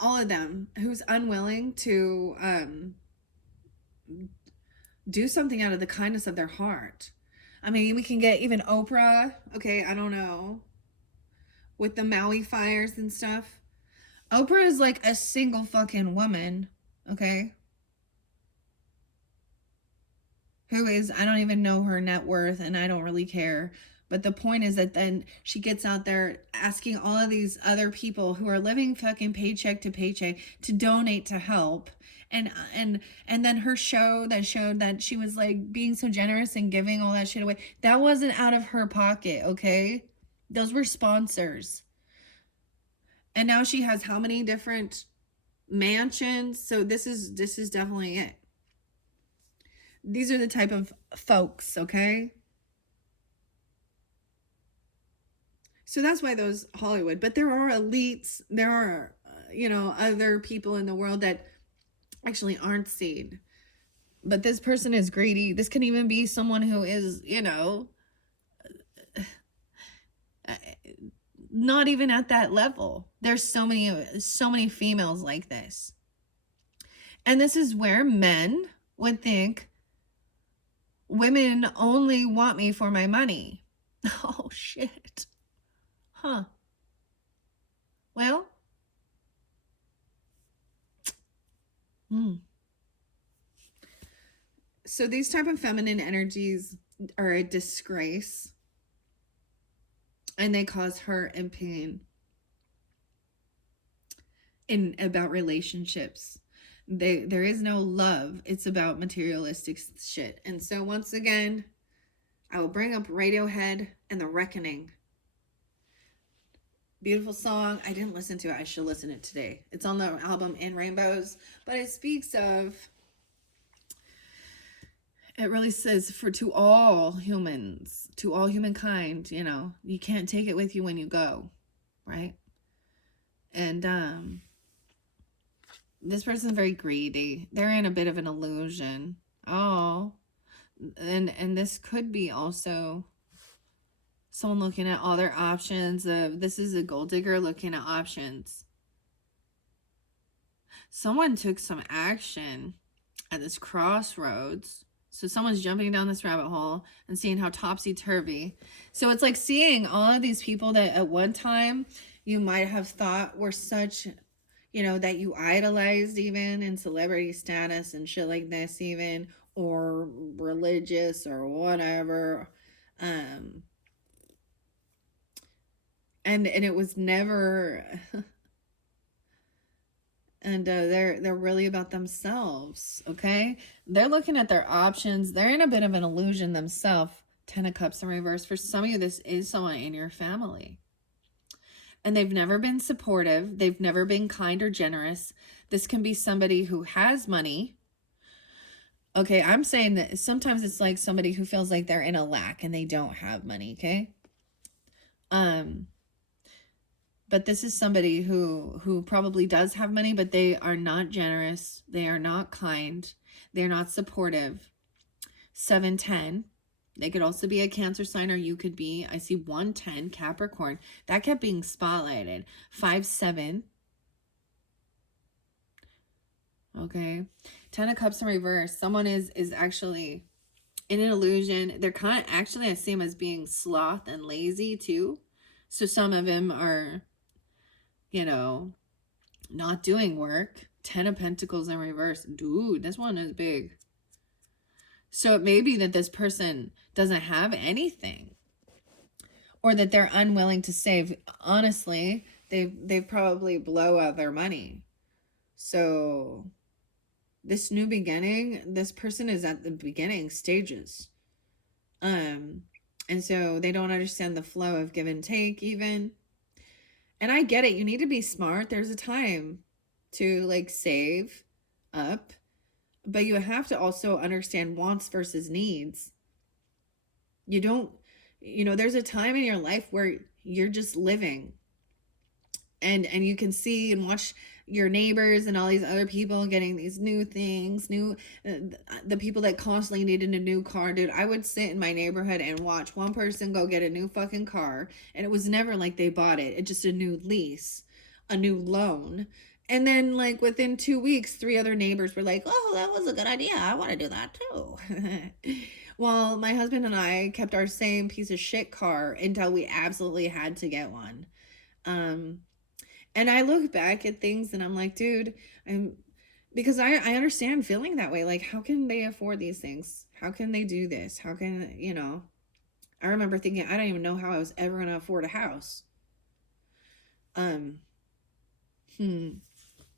All of them, who's unwilling to do something out of the kindness of their heart. I mean, we can get even Oprah, okay, I don't know, with the Maui fires and stuff. Oprah is like a single fucking woman, okay? Who is, I don't even know her net worth, and I don't really care. But the point is that then she gets out there asking all of these other people who are living fucking paycheck to paycheck to donate to help. And then her show that showed that she was like being so generous and giving all that shit away, that wasn't out of her pocket, okay? Those were sponsors. And now she has how many different mansions? So this is definitely it. These are the type of folks, okay? So that's why those Hollywood, but there are elites, there are, other people in the world that actually aren't seen. But this person is greedy. This can even be someone who is, not even at that level. There's so many females like this. And this is where men would think, women only want me for my money. Oh, shit. Huh. Well. So these type of feminine energies are a disgrace. And they cause hurt and pain about relationships. There is no love. It's about materialistic shit. And so once again, I will bring up Radiohead and The Reckoning. Beautiful song. I didn't listen to it. I should listen to it today. It's on the album In Rainbows. But it speaks of, it really says, to all humans, to all humankind, you can't take it with you when you go, right? And this person's very greedy. They're in a bit of an illusion. Oh, and this could be also someone looking at all their options. This is a gold digger looking at options. Someone took some action at this crossroads. So someone's jumping down this rabbit hole and seeing how topsy-turvy. So it's like seeing all of these people that at one time you might have thought were such, that you idolized even in celebrity status and shit like this, even, or religious or whatever. And it was never, and they're really about themselves, okay? They're looking at their options. They're in a bit of an illusion themselves. 10 of Cups in reverse. For some of you, this is someone in your family. And they've never been supportive. They've never been kind or generous. This can be somebody who has money. Okay, I'm saying that sometimes it's like somebody who feels like they're in a lack and they don't have money, okay? But this is somebody who probably does have money, but they are not generous. They are not kind. They're not supportive. 7-10. They could also be a Cancer sign, or you could be. I see 1-10, Capricorn. That kept being spotlighted. 5-7. Okay. 10 of Cups in reverse. Someone is actually in an illusion. They're kind of, actually, I see them as being sloth and lazy too. So some of them are, not doing work. 10 of Pentacles in reverse. Dude, this one is big. So it may be that this person doesn't have anything, or that they're unwilling to save. Honestly, they probably blow out their money. So this new beginning, this person is at the beginning stages. And so they don't understand the flow of give and take even. And I get it. You need to be smart. There's a time to like save up, but you have to also understand wants versus needs. You don't, there's a time in your life where you're just living, and you can see and watch your neighbors and all these other people getting these new things, the people that constantly needed a new car. Dude, I would sit in my neighborhood and watch one person go get a new fucking car, and it was never like they bought it. It's just a new lease, a new loan. And then like within 2 weeks, 3 other neighbors were like, oh, that was a good idea. I want to do that too. Well, my husband and I kept our same piece of shit car until we absolutely had to get one. And I look back at things and I'm like, dude, because I understand feeling that way. Like, how can they afford these things? How can they do this? How can, I remember thinking, I don't even know how I was ever going to afford a house.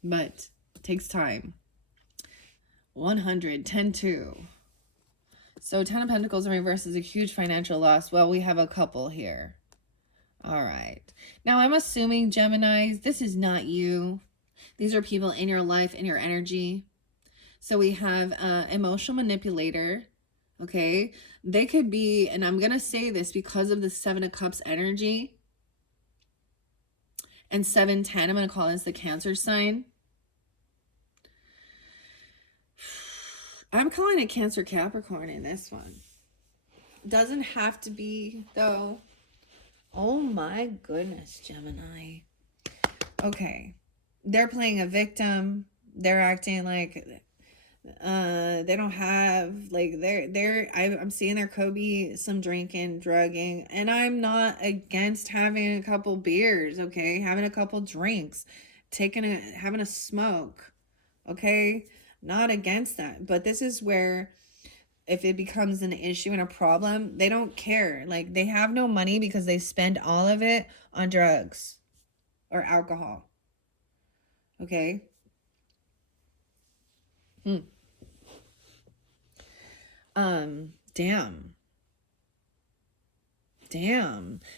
But it takes time. 100, 10-2. So 10 of Pentacles in reverse is a huge financial loss. Well, we have a couple here. All right. Now, I'm assuming, Geminis, this is not you. These are people in your life, in your energy. So we have emotional manipulator. Okay. They could be, and I'm going to say this because of the 7 of Cups energy. And 7-10, I'm going to call this the Cancer sign. I'm calling it Cancer Capricorn in this one. Doesn't have to be, though. Oh my goodness, Gemini. Okay. They're playing a victim. They're acting like they don't have, like, I'm seeing there could be some drinking, drugging, and I'm not against having a couple beers, okay? Having a couple drinks, having a smoke, okay? Not against that. But this is where, if it becomes an issue and a problem, they don't care. Like, they have no money because they spend all of it on drugs or alcohol. Okay? Damn.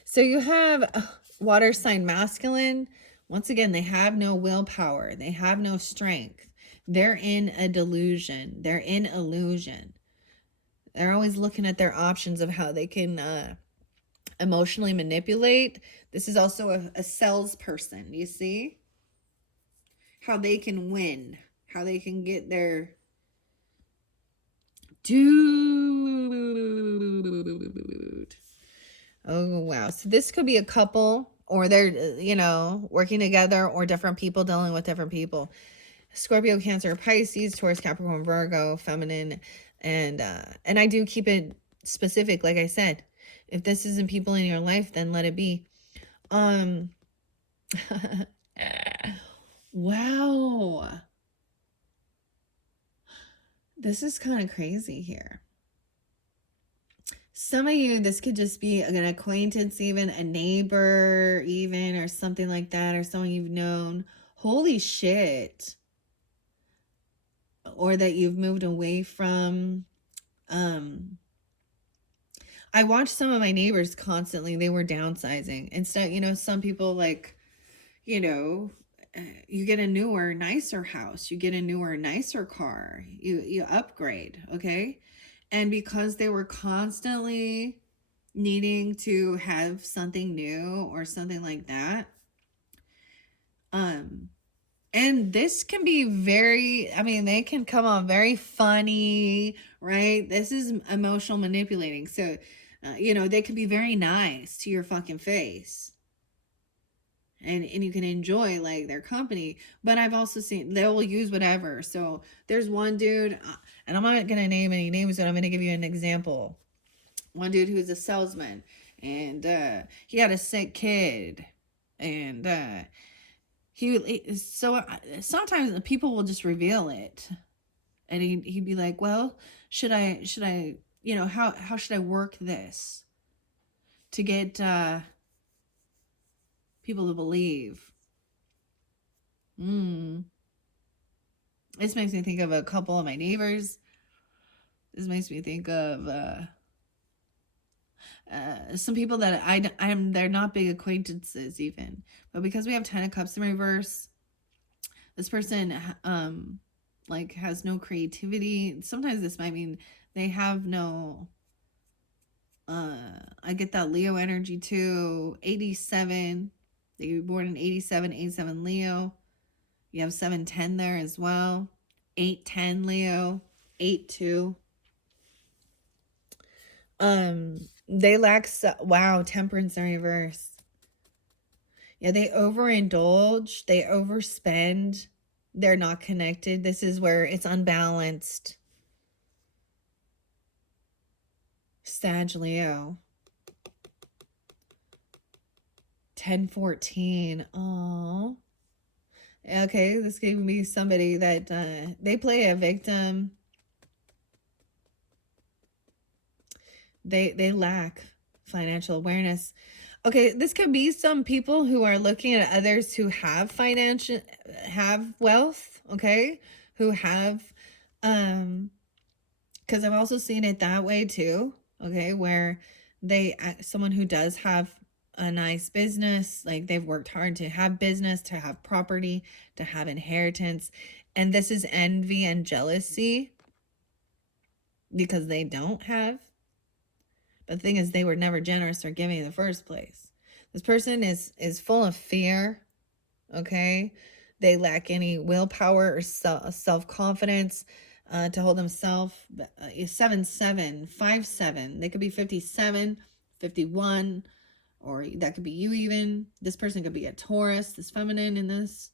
So you have water sign masculine. Once again, they have no willpower. They have no strength. They're in a delusion. They're in illusion. They're always looking at their options of how they can emotionally manipulate. This is also a salesperson, you see? How they can win. How they can get their... Dude. Oh, wow. So this could be a couple, or they're, working together, or different people dealing with different people. Scorpio, Cancer, Pisces, Taurus, Capricorn, Virgo, feminine. And I do keep it specific. Like I said, if this isn't people in your life, then let it be. Wow. This is kind of crazy here. Some of you, this could just be an acquaintance, even a neighbor, even, or something like that, or someone you've known. Holy shit. Or that you've moved away from. I watched some of my neighbors constantly. They were downsizing. Instead, some people like, you get a newer, nicer house, you get a newer, nicer car, you upgrade, okay? And because they were constantly needing to have something new or something like that, and this can be they can come on very funny, right? This is emotional manipulating. So, they can be very nice to your fucking face. And you can enjoy like their company, but I've also seen they'll use whatever. So there's one dude, and I'm not gonna name any names, but I'm gonna give you an example. One dude who's a salesman, and he had a sick kid, and sometimes people will just reveal it, and he'd be like, well, should I how should I work this to get people to believe. This makes me think of a couple of my neighbors. This makes me think of some people that they're not big acquaintances even, but because we have 10 of Cups in reverse, this person like has no creativity. Sometimes this might mean they have no. I get that Leo energy too. 87. They were born in 87, 87 Leo. You have 710 there as well. 810 Leo. 82. They lack temperance in reverse. Yeah, they overindulge, they overspend, they're not connected. This is where it's unbalanced. Sag Leo. 1014. Oh. Okay, this gave me somebody that they play a victim. They lack financial awareness. Okay, this could be some people who are looking at others who have wealth, okay? Who have because I've also seen it that way too, okay? Where someone who does have a nice business, like they've worked hard to have business, to have property, to have inheritance, and this is envy and jealousy because they don't have. But the thing is, they were never generous or giving in the first place. This person is full of fear, okay? They lack any willpower or self-confidence to hold themselves. 7-7, 5-7. They could be 57, 51, or that could be you even. This person could be a Taurus, this feminine in this.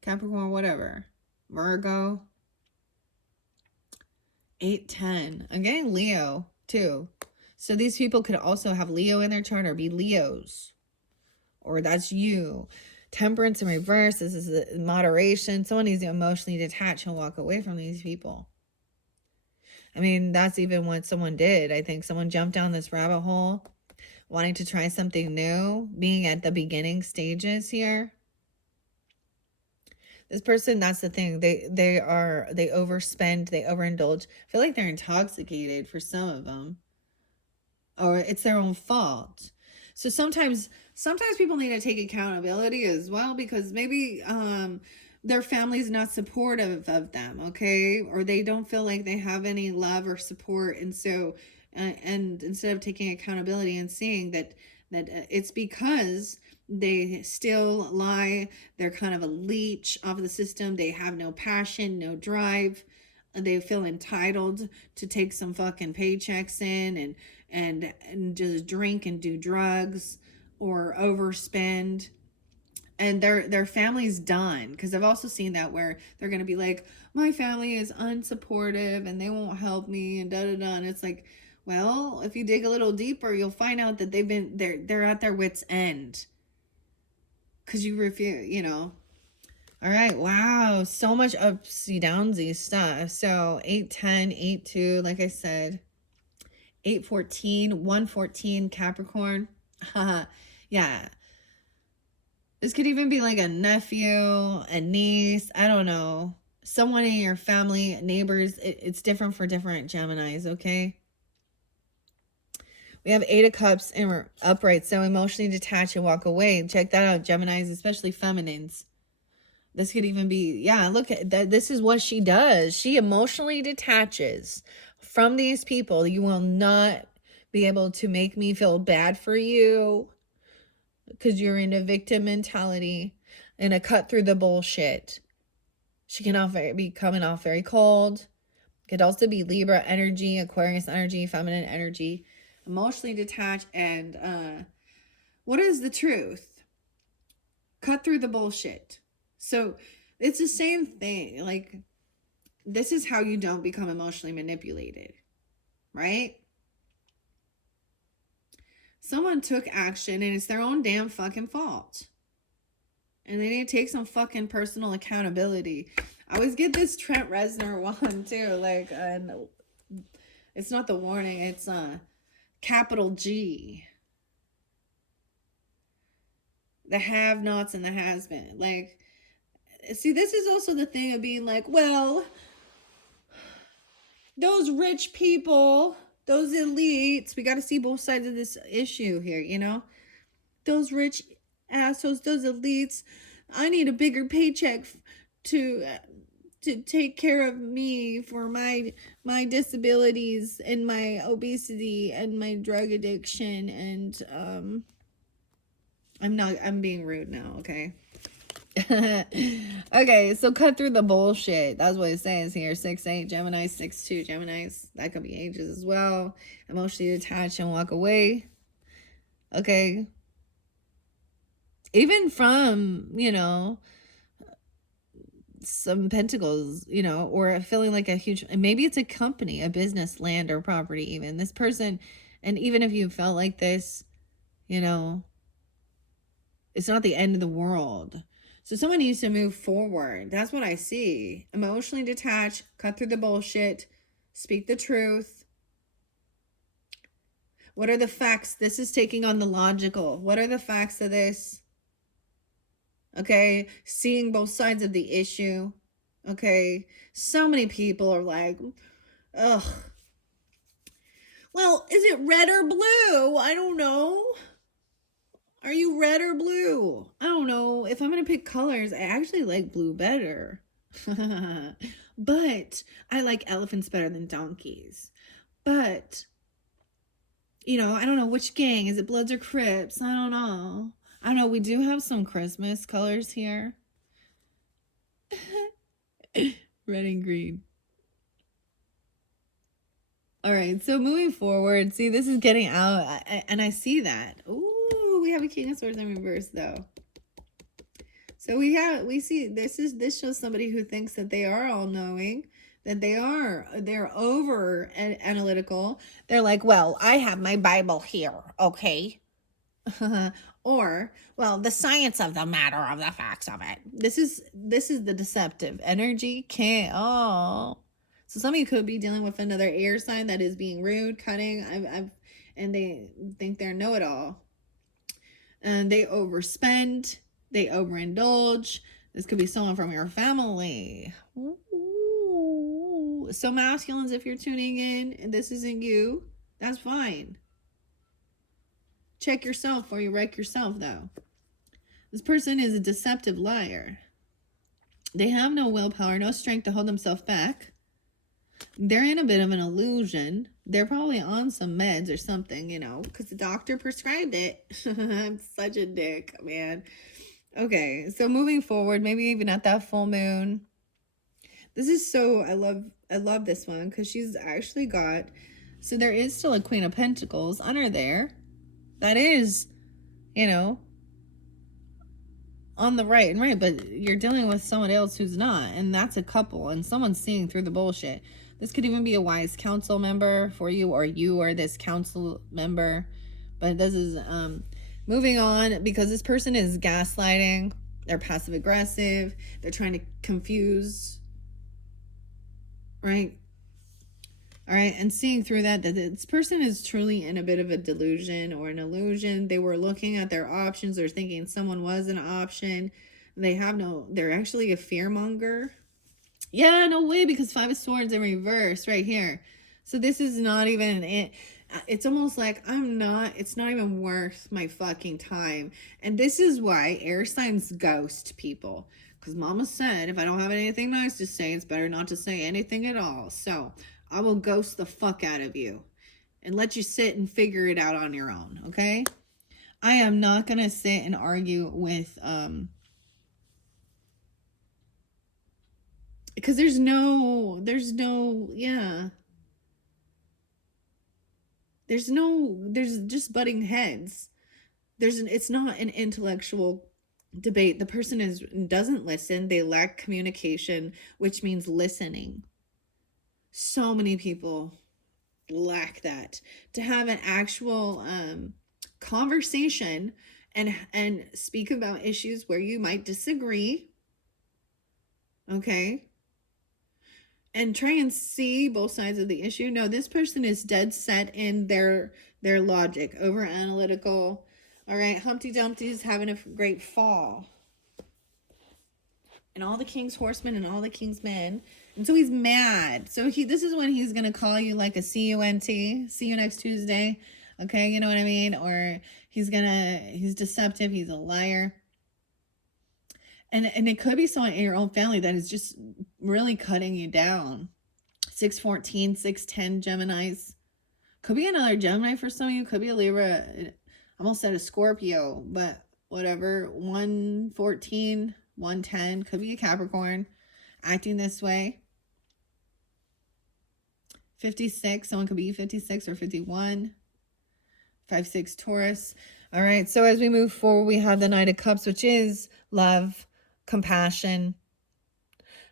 Capricorn, whatever. Virgo. 8-10. I'm getting Leo too. So these people could also have Leo in their chart or be Leos. Or that's you. Temperance in reverse. This is moderation. Someone needs to emotionally detach and walk away from these people. I mean, that's even what someone did. I think someone jumped down this rabbit hole, wanting to try something new, being at the beginning stages here. This person, that's the thing. They overspend, they overindulge. I feel like they're intoxicated for some of them. Or it's their own fault. So sometimes people need to take accountability as well, because maybe their family's not supportive of them, okay? Or they don't feel like they have any love or support. And so and instead of taking accountability and seeing that it's because they still lie, they're kind of a leech of the system, they have no passion, no drive, they feel entitled to take some fucking paychecks in and just drink and do drugs or overspend, and their family's done. Because I've also seen that where they're going to be like, my family is unsupportive and they won't help me and and it's like, well, if you dig a little deeper, you'll find out that they're at their wits end. because you refuse, All right, wow, so much upsy downsy stuff. So 810, 82, like I said, 814, 114, Capricorn. Yeah. This could even be like a nephew, a niece, I don't know. Someone in your family, neighbors. It's different for different Geminis, okay? We have 8 of Cups and we're upright, so emotionally detach and walk away. Check that out, Geminis, especially feminines. This could even be, yeah, look at that. This is what she does. She emotionally detaches from these people. You will not be able to make me feel bad for you because you're in a victim mentality and a cut through the bullshit. She can be coming off very cold. Could also be Libra energy, Aquarius energy, feminine energy, emotionally detached. And what is the truth? Cut through the bullshit. So it's the same thing. Like, this is how you don't become emotionally manipulated, right? Someone took action and it's their own damn fucking fault. And they need to take some fucking personal accountability. I always get this Trent Reznor one too. Like, it's not the warning. It's capital G. The have-nots and the has-been. Like, see, this is also the thing of being like, well, those rich people, those elites, we got to see both sides of this issue here, Those rich assholes, those elites, I need a bigger paycheck to take care of me for my disabilities and my obesity and my drug addiction. And I'm being rude now, okay? Okay, so cut through the bullshit. That's what it says here. 6-8 Gemini, 6-2 Geminis. That could be ages as well. Emotionally detached and walk away. Okay. Even from, some pentacles, or feeling like a huge, maybe it's a company, a business, land, or property even. This person, and even if you felt like this, it's not the end of the world. So someone needs to move forward. That's what I see. Emotionally detached, cut through the bullshit, speak the truth. What are the facts? This is taking on the logical. What are the facts of this? Okay, seeing both sides of the issue. Okay, so many people are like, ugh. Well, is it red or blue? I don't know. Are you red or blue? I don't know. If I'm going to pick colors, I actually like blue better. But I like elephants better than donkeys. But, I don't know which gang. Is it Bloods or Crips? I don't know. I don't know. We do have some Christmas colors here. Red and green. All right. So moving forward, see, this is getting out. And I see that. Ooh. We have a King of Swords in reverse though. So we see this shows somebody who thinks that they are all knowing, that they're over analytical. They're like, well, I have my Bible here, okay? Or, well, the science of the matter of the facts of it. This is the deceptive energy. So some of you could be dealing with another air sign that is being rude, cutting. And they think they're know-it-all. And they overspend, they overindulge. This could be someone from your family. Ooh. So masculines, if you're tuning in and this isn't you, that's fine. Check yourself before you wreck yourself, though. This person is a deceptive liar. They have no willpower, no strength to hold themselves back. They're in a bit of an illusion. They're probably on some meds or something, because the doctor prescribed it. I'm such a dick, man. Okay, so moving forward, maybe even at that full moon. This is so, I love this one because she's actually got, so there is still a Queen of Pentacles under there. That is, on the right, but you're dealing with someone else who's not, and that's a couple, and someone's seeing through the bullshit. This could even be a wise council member for you, or you are this council member. But this is Moving on, because this person is gaslighting, they're passive aggressive, they're trying to confuse, right? All right, and seeing through that this person is truly in a bit of a delusion or an illusion. They were looking at their options, they're thinking someone was an option. They're actually a fearmonger. Yeah, no way, because Five of Swords in reverse right here. So this is not even it. It's almost like it's not even worth my fucking time. And this is why air signs ghost people. Because mama said, if I don't have anything nice to say, it's better not to say anything at all. So I will ghost the fuck out of you and let you sit and figure it out on your own, okay? I am not going to sit and argue with, because there's just butting heads. It's not an intellectual debate. The person doesn't listen. They lack communication, which means listening. So many people lack that. To have an actual conversation and speak about issues where you might disagree, okay, and try and see both sides of the issue. No, this person is dead set in their logic, over analytical. All right, Humpty Dumpty's having a great fall, and all the king's horsemen and all the king's men, and so he's mad. So this is when he's gonna call you like a CUNT, see you next Tuesday, okay, you know what I mean? Or he's deceptive, he's a liar. And it could be someone in your own family that is just really cutting you down. 614, 610 Geminis. Could be another Gemini for some of you. Could be a Libra. I almost said a Scorpio, but whatever. 114, 110. Could be a Capricorn acting this way. 56. Someone could be 56 or 51. 5-6 Taurus. All right. So as we move forward, we have the Knight of Cups, which is love, compassion,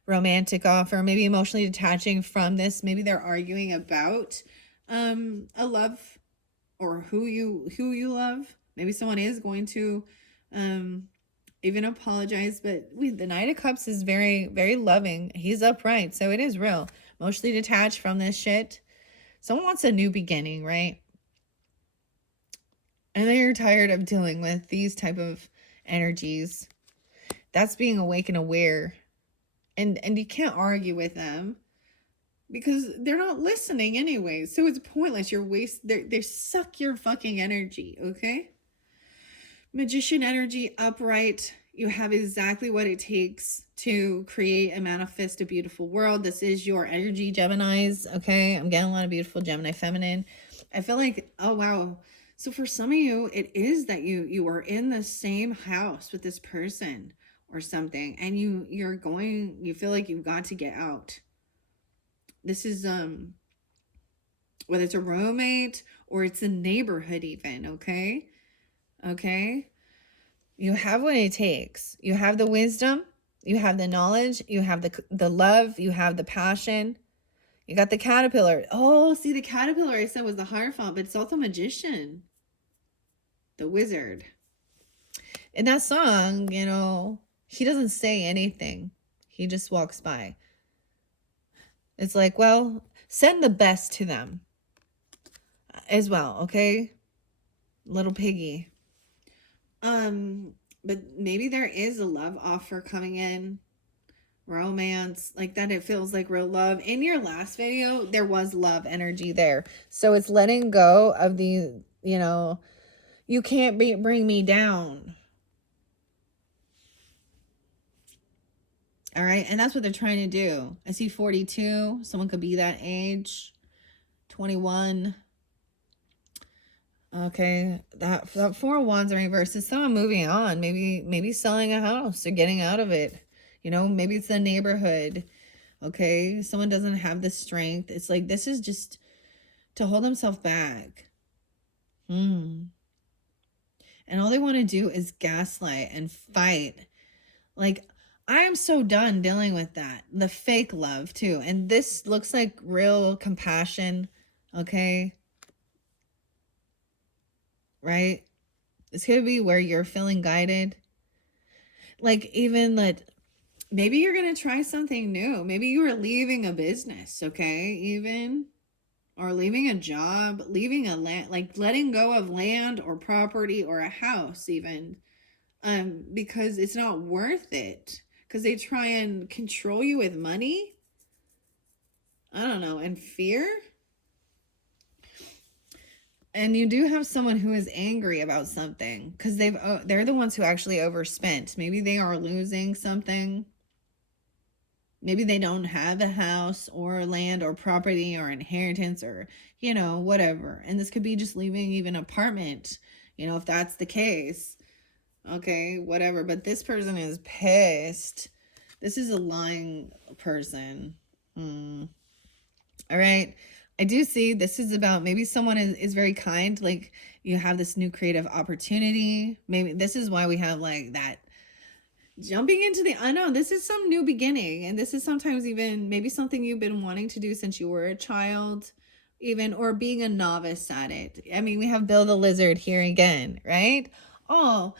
romantic offer, maybe emotionally detaching from this. Maybe they're arguing about a love or who you love. Maybe someone is going to even apologize, but the Knight of Cups is very, very loving. He's upright, so it is real. Emotionally detached from this shit. Someone wants a new beginning, right? And they're tired of dealing with these type of energies. That's being awake and aware. And you can't argue with them because they're not listening anyway. So it's pointless. You're they suck your fucking energy, okay? Magician energy, upright. You have exactly what it takes to create and manifest a beautiful world. This is your energy, Geminis, okay? I'm getting a lot of beautiful Gemini feminine. I feel like, oh, wow. So for some of you, it is that you are in the same house with this person or something, and you feel like you've got to get out. This is whether it's a roommate or it's a neighborhood even, okay? Okay? You have what it takes. You have the wisdom, you have the knowledge, you have the love, you have the passion. You got the caterpillar. Oh, see, the caterpillar I said was the Hierophant, but it's also magician. The wizard. In that song, you know, he doesn't say anything. He just walks by. It's like, well, send the best to them as well, okay? Little piggy. But maybe there is a love offer coming in. Romance, like that. It feels like real love. In your last video, there was love energy there. So it's letting go of the, you know, you can't bring me down. All right. And that's what they're trying to do. I see 42. Someone could be that age. 21. Okay. That 4 of Wands in reverse is someone moving on. Maybe selling a house or getting out of it. You know, maybe it's the neighborhood. Okay. Someone doesn't have the strength. It's like, this is just to hold themselves back. And all they want to do is gaslight and fight. Like, I am so done dealing with that. The fake love too. And this looks like real compassion. Okay. Right? This could be where you're feeling guided. Like even that maybe you're going to try something new. Maybe you are leaving a business, okay? Even or leaving a job, leaving a land, like letting go of land or property or a house even, because it's not worth it, because they try and control you with money. I don't know, and fear. And you do have someone who is angry about something because they're the ones who actually overspent. Maybe they are losing something. Maybe they don't have a house or land or property or inheritance or, whatever. And this could be just leaving even an apartment, if that's the case. Okay, whatever. But this person is pissed. This is a lying person. All right. I do see this is about maybe someone is very kind. Like you have this new creative opportunity. Maybe this is why we have like that jumping into the unknown. This is some new beginning. And this is sometimes even maybe something you've been wanting to do since you were a child, even, or being a novice at it. I mean, we have Bill the Lizard here again, right? Oh,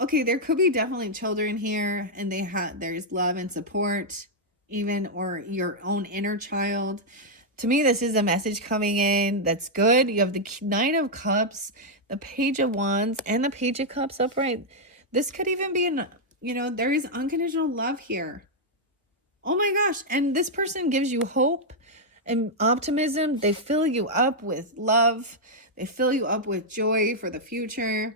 okay. There could be definitely children here and there's love and support even, or your own inner child. To me, this is a message coming in that's good. You have the Knight of Cups, the Page of Wands, and the Page of Cups upright. This could even be there is unconditional love here. Oh my gosh. And this person gives you hope and optimism. They fill you up with love. They fill you up with joy for the future.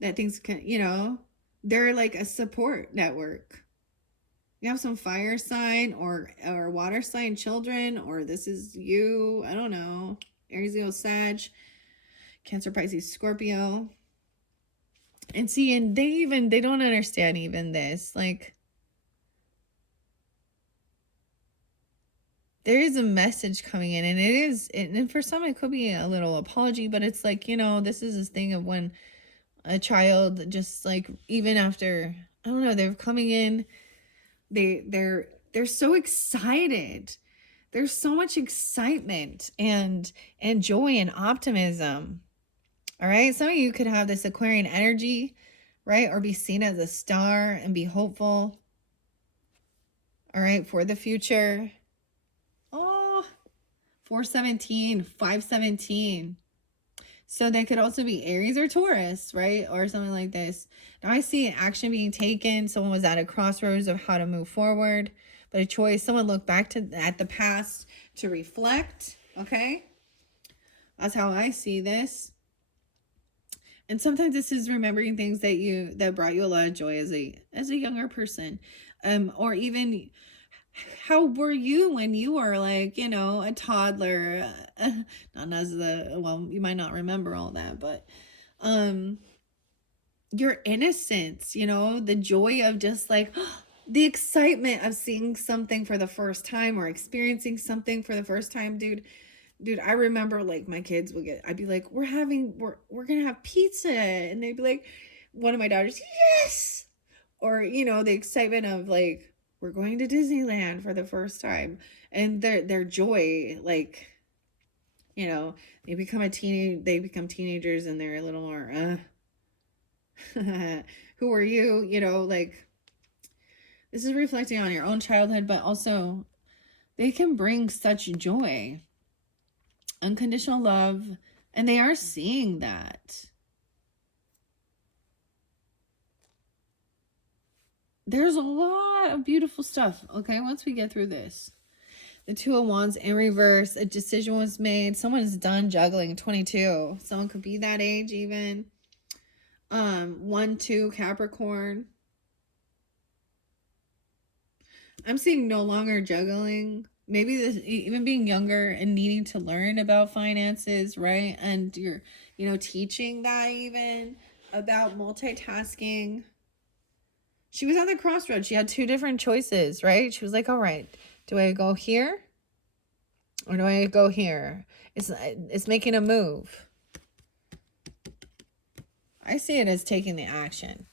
That things can, they're like a support network. You have some fire sign or water sign children, or this is you. I don't know. Aries, Leo, Sag, Cancer, Pisces, Scorpio. And see, and they don't understand even this. Like, there is a message coming in, and for some it could be a little apology, but it's like, this is this thing of when a child just like, even after, I don't know, they're coming in, they're so excited. There's so much excitement and joy and optimism. All right. Some of you could have this Aquarian energy, right? Or be seen as a star and be hopeful. All right. For the future. Oh, 417, 517. So they could also be Aries or Taurus, right? Or something like this. Now I see action being taken. Someone was at a crossroads of how to move forward, but a choice. Someone looked back at the past to reflect. Okay. That's how I see this. And sometimes this is remembering things that brought you a lot of joy as a younger person. Or even how were you when you were like, a toddler? Not as you might not remember all that, but your innocence, the joy of just like the excitement of seeing something for the first time or experiencing something for the first time, dude. I remember like my kids I'd be like, we're gonna have pizza, and they'd be like, one of my daughters, yes, or the excitement of like, we're going to Disneyland for the first time, and their joy, like, they become teenagers and they're a little more who are you, like, this is reflecting on your own childhood, but also they can bring such joy, unconditional love, and they are seeing that. There's a lot of beautiful stuff, okay, once we get through this. The Two of Wands in reverse, a decision was made. Someone is done juggling, 22. Someone could be that age even. 1-2 Capricorn. I'm seeing no longer juggling. Maybe this, even being younger and needing to learn about finances, right? And you're, teaching that even about multitasking. She was at the crossroads. She had two different choices, right? She was like, all right, do I go here or do I go here? It's making a move. I see it as taking the action.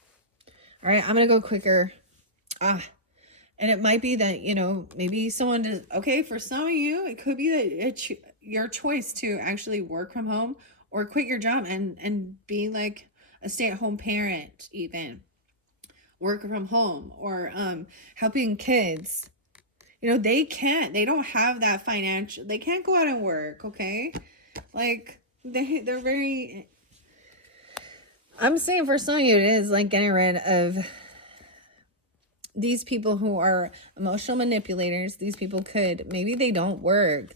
All right, I'm going to go quicker. And it might be that, maybe someone does, okay, for some of you, it could be that it's your choice to actually work from home or quit your job and be like, a stay-at-home parent, even work from home, or helping kids. You know, they don't have that financial, they can't go out and work, okay? Like, they're very, I'm saying for some of you, it is like getting rid of these people who are emotional manipulators. These people could, maybe they don't work.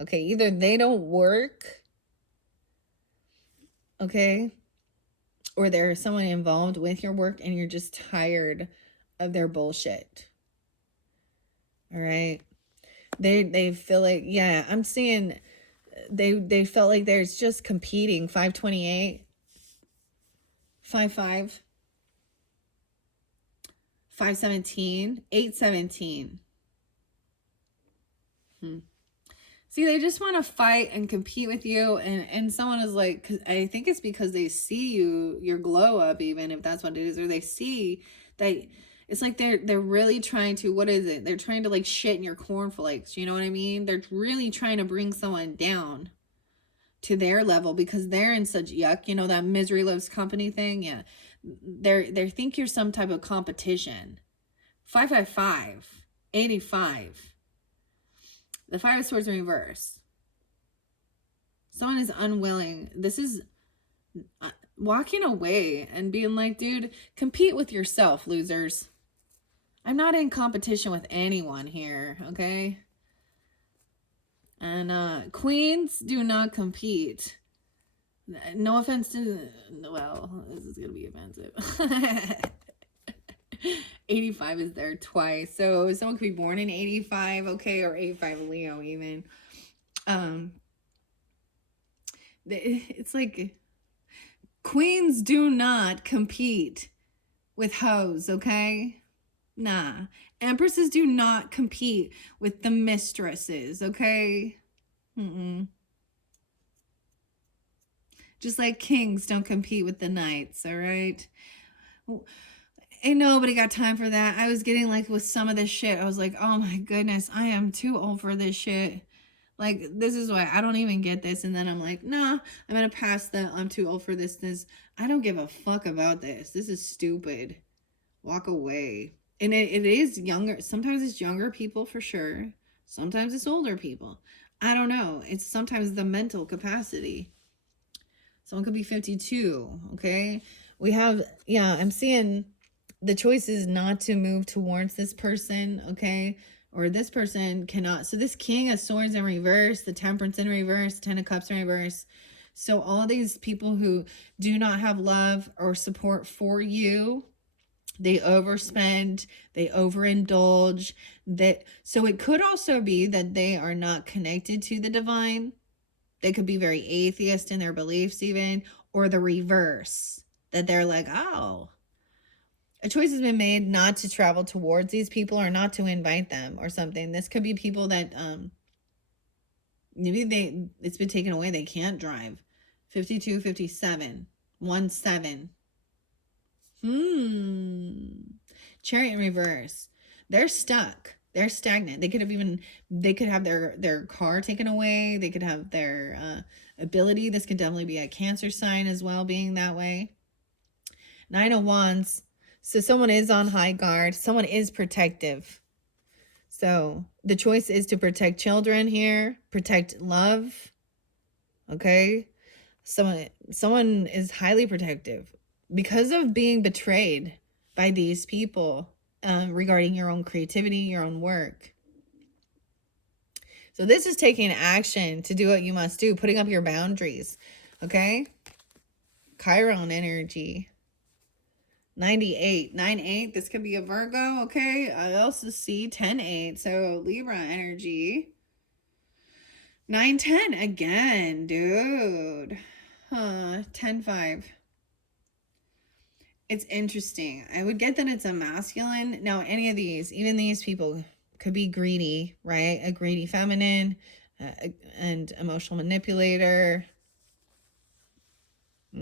Okay, either they don't work, okay, or there's someone involved with your work and you're just tired of their bullshit. All right. They feel like, yeah, I'm seeing they felt like there's just competing. 528, 55, 517, 817. See, they just want to fight and compete with you, and someone is like, cause I think it's because they see your glow up, even if that's what it is, or they see that it's like they're really trying to, what is it? They're trying to like shit in your cornflakes. You know what I mean? They're really trying to bring someone down to their level because they're in such yuck. You know, that misery loves company thing. Yeah, they think you're some type of competition. 555, 85. The Five of Swords in reverse. Someone is unwilling. This is walking away and being like, dude, compete with yourself, losers. I'm not in competition with anyone here, okay? And queens do not compete. No offense to, well, this is going to be offensive. 85 is there twice. So someone could be born in 85, okay, or 85 Leo even. It's like queens do not compete with hoes, okay? Nah. Empresses do not compete with the mistresses, okay? Just like kings don't compete with the knights, all right? Ain't nobody got time for that. I was getting like with some of this shit, I was like, oh my goodness, I am too old for this shit. Like, this is why I don't even get this. And then I'm like, nah, I'm gonna pass that. I'm too old for this. I don't give a fuck about this. This is stupid. Walk away. And it is younger. Sometimes it's younger people for sure. Sometimes it's older people. I don't know. It's sometimes the mental capacity. Someone could be 52, okay? We have, yeah, I'm seeing the choice is not to move towards this person, okay? Or this person cannot. So this King of Swords in reverse, the Temperance in reverse, Ten of Cups in reverse. So all these people who do not have love or support for you, they overspend, they overindulge. So it could also be that they are not connected to the divine. They could be very atheist in their beliefs even, or the reverse, that they're like, oh, a choice has been made not to travel towards these people or not to invite them or something. This could be people that maybe it's been taken away. They can't drive. 52, 57, 17. Chariot in reverse. They're stuck. They're stagnant. They could have their car taken away. They could have their ability. This could definitely be a Cancer sign as well, being that way. 9 of Wands. So someone is on high guard. Someone is protective. So the choice is to protect children here, protect love. Okay. Someone is highly protective because of being betrayed by these people regarding your own creativity, your own work. So this is taking action to do what you must do, putting up your boundaries. Okay. Chiron energy. 98, 9-8. This could be a Virgo, okay? I also see 10-8, so Libra energy. 9-10 again, dude. 10-5. It's interesting. I would get that it's a masculine. Now, any of these, even these people could be greedy, right? A greedy feminine and emotional manipulator. I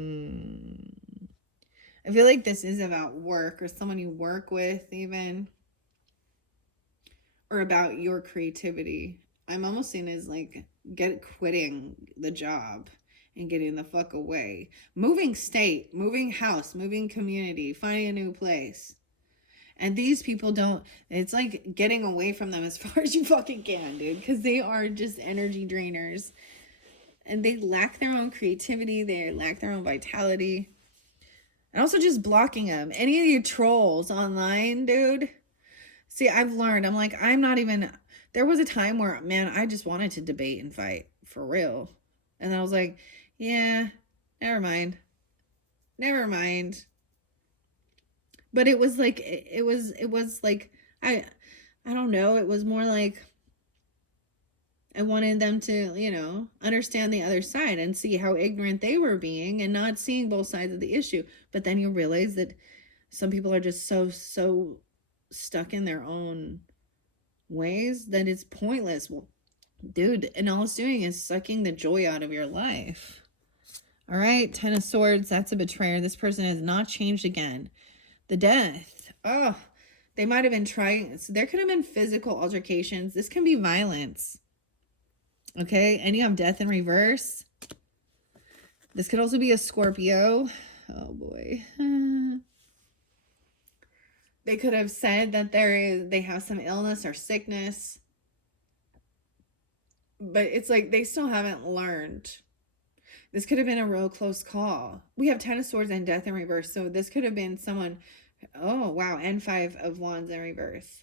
feel like this is about work or someone you work with even, or about your creativity. I'm almost seeing as like quitting the job and getting the fuck away. Moving state, moving house, moving community, finding a new place. And these people don't, it's like getting away from them as far as you fucking can, dude, because they are just energy drainers. And they lack their own creativity, they lack their own vitality. And also just blocking them. Any of you trolls online, dude. See, I've learned, I'm like, I'm not even, there was a time where, man, I just wanted to debate and fight for real. And I was like, yeah, never mind. Never mind. But it was like, it was like, I don't know. It was more like, I wanted them to, you know, understand the other side and see how ignorant they were being and not seeing both sides of the issue. But then you realize that some people are just so stuck in their own ways that it's pointless. Well, dude, and all it's doing is sucking the joy out of your life. All right, Ten of Swords, that's a betrayer. This person has not changed again. The Death. Oh, they might have been trying. So there could have been physical altercations. This can be violence. Okay, and you have Death in reverse. This could also be a Scorpio. Oh boy. They could have said that they have some illness or sickness. But it's like they still haven't learned. This could have been a real close call. We have Ten of Swords and Death in reverse. So this could have been someone, oh wow, and Five of Wands in reverse.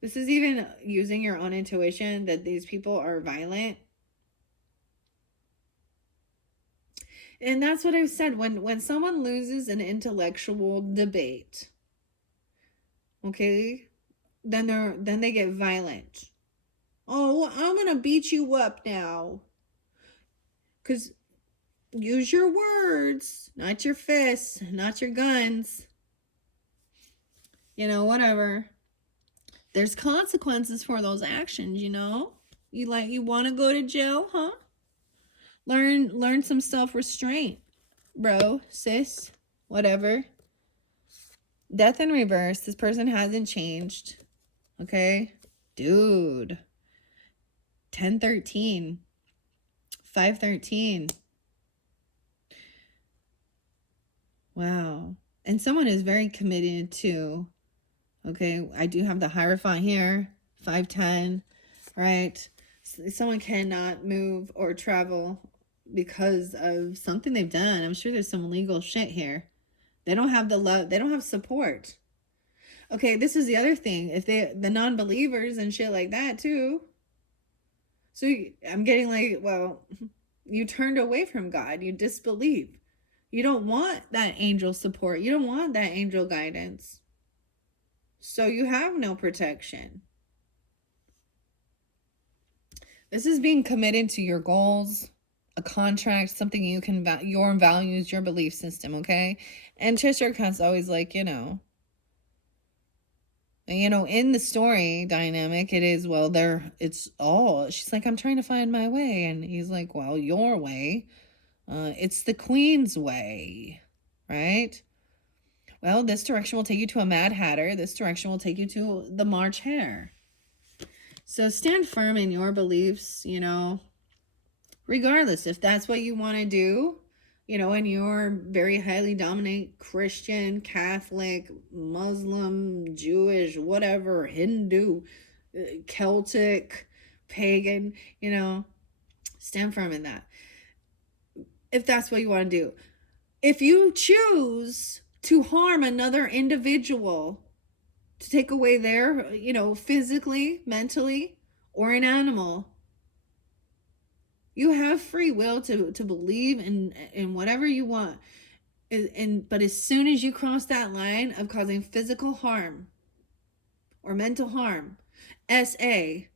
This is even using your own intuition that these people are violent. And that's what I've said. When someone loses an intellectual debate, okay, then they get violent. Oh, I'm gonna beat you up now. Because use your words, not your fists, not your guns. You know, whatever. There's consequences for those actions, you know? You want to go to jail, huh? Learn some self-restraint, bro, sis, whatever. Death in reverse. This person hasn't changed. Okay? Dude. 10-13. 5-13. Wow. And someone is very committed to, okay, I do have the Hierophant here. 5-10. Right? Someone cannot move or travel because of something they've done. I'm sure there's some legal shit here. They don't have the love. They don't have support. Okay, this is the other thing. If the non-believers and shit like that too. So I'm getting like, well, you turned away from God. You disbelieve. You don't want that angel support. You don't want that angel guidance. So you have no protection. This is being committed to your goals, a contract, something you can, your values, your belief system, okay? And Cheshire Cat's always like, you know, in the story dynamic, it is, well, she's like, I'm trying to find my way. And he's like, well, your way, it's the Queen's way, right? Well, this direction will take you to a Mad Hatter. This direction will take you to the March Hare. So stand firm in your beliefs, you know, regardless if that's what you want to do, you know, and you're very highly dominant Christian, Catholic, Muslim, Jewish, whatever, Hindu, Celtic, pagan, you know, stand firm in that. If that's what you want to do. If you choose to harm another individual, to take away their, you know, physically, mentally, or an animal, you have free will to believe in whatever you want. But as soon as you cross that line of causing physical harm or mental harm, SA,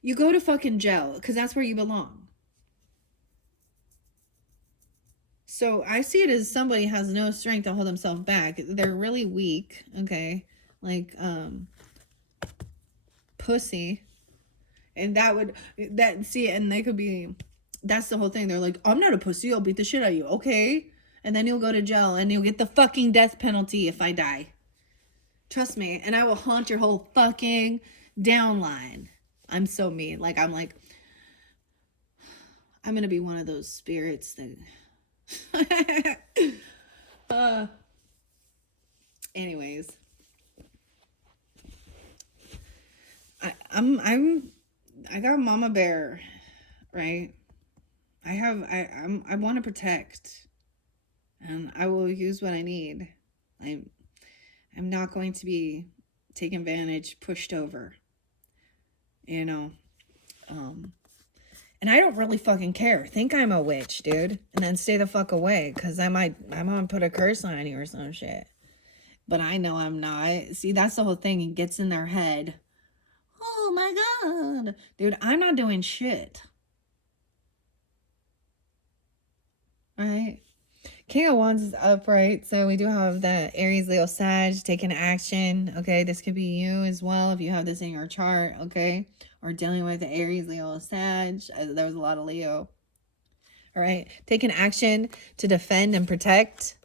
you go to fucking jail, because that's where you belong. So I see it as somebody has no strength to hold themselves back. They're really weak, okay? Like, pussy. And and they could be, that's the whole thing. They're like, I'm not a pussy, I'll beat the shit out of you, okay? And then you'll go to jail and you'll get the fucking death penalty if I die. Trust me. And I will haunt your whole fucking downline. I'm so mean. Like, I'm like, I'm gonna be one of those spirits that anyways. I got Mama Bear, right? I want to protect, and I will use what I need. I'm not going to be taken advantage, pushed over, you know. And I don't really fucking care. Think I'm a witch, dude, and then stay the fuck away, cause I'm gonna put a curse on you or some shit. But I know I'm not. See, that's the whole thing. It gets in their head. Oh my god, dude, I'm not doing shit. All right. King of Wands is upright, so we do have that Aries, Leo, Sag taking action. Okay, this could be you as well if you have this in your chart. Okay, or dealing with the Aries, Leo, Sag. There was a lot of Leo. All right, taking action to defend and protect.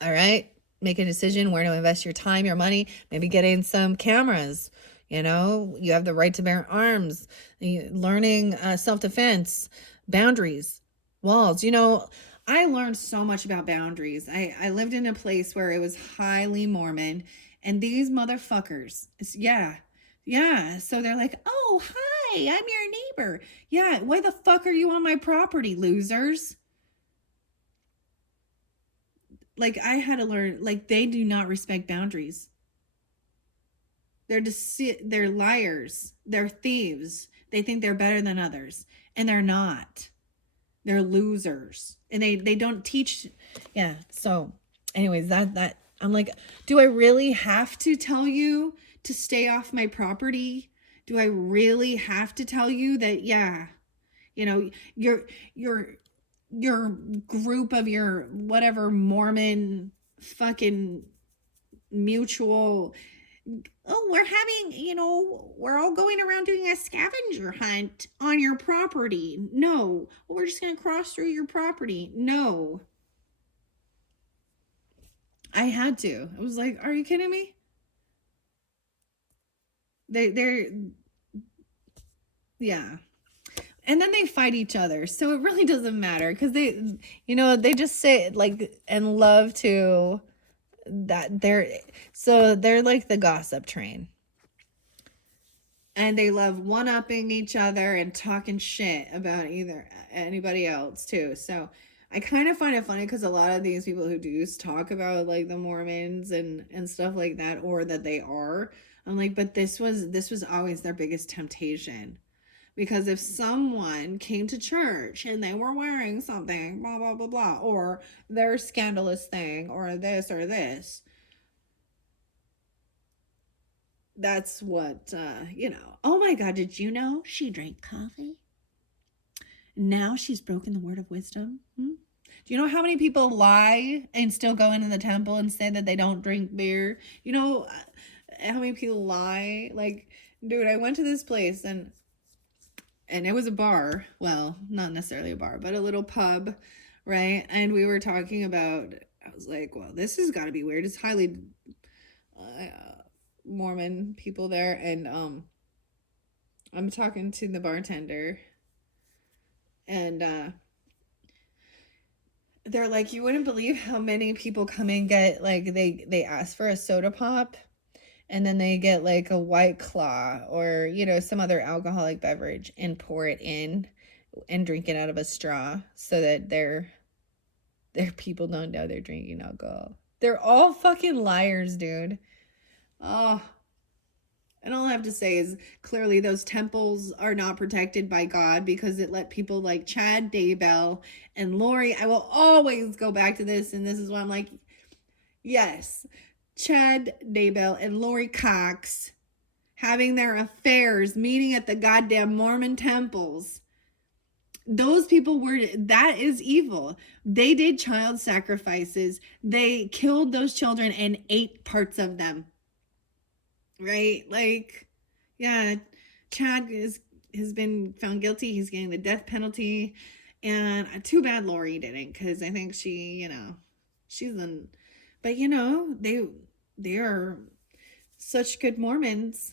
All right, make a decision where to invest your time, your money. Maybe getting some cameras. You know, you have the right to bear arms. Learning self-defense, boundaries, walls. You know, I learned so much about boundaries. I lived in a place where it was highly Mormon, and these motherfuckers, yeah. So they're like, oh, hi, I'm your neighbor. Yeah, why the fuck are you on my property, losers? Like, I had to learn, like, they do not respect boundaries. They're liars. They're thieves. They think they're better than others, and they're not. They're losers, and they don't teach. Yeah. So anyways, that I'm like, do I really have to tell you to stay off my property? Do I really have to tell you that? Yeah, you know, your group of your whatever Mormon fucking mutual, oh, we're having, we're all going around doing a scavenger hunt on your property. No, we're just going to cross through your property. No. I had to. I was like, are you kidding me? They're, yeah. And then they fight each other. So it really doesn't matter because they just say like, and love to that they're like the gossip train. And they love one-upping each other and talking shit about either anybody else too. So I kind of find it funny because a lot of these people who do talk about like the Mormons and stuff like that, or that they are, I'm like, but this was always their biggest temptation. Because if someone came to church and they were wearing something, blah, blah, blah, blah, or their scandalous thing, or this, that's what, oh my God, did you know she drank coffee? Now she's broken the word of wisdom. Do you know how many people lie and still go into the temple and say that they don't drink beer? You know how many people lie? Like, dude, I went to this place and it was a bar. Well, not necessarily a bar, but a little pub, right? And we were talking about, I was like, well, this has got to be weird. It's highly Mormon people there. And I'm talking to the bartender, and they're like, you wouldn't believe how many people come and get, like, they ask for a soda pop, and then they get like a White Claw or some other alcoholic beverage and pour it in and drink it out of a straw so that their people don't know they're drinking alcohol. They're all fucking liars, dude. Oh, and all I have to say is clearly those temples are not protected by God, because it let people like Chad Daybell and Lori. I will always go back to this, and this is why I'm like, yes, Chad Daybell and Lori Cox having their affairs, meeting at the goddamn Mormon temples. Those people that is evil. They did child sacrifices. They killed those children and ate parts of them. Right? Like, yeah, Chad has been found guilty. He's getting the death penalty. And too bad Lori didn't, because I think she, she's in, but they are such good Mormons.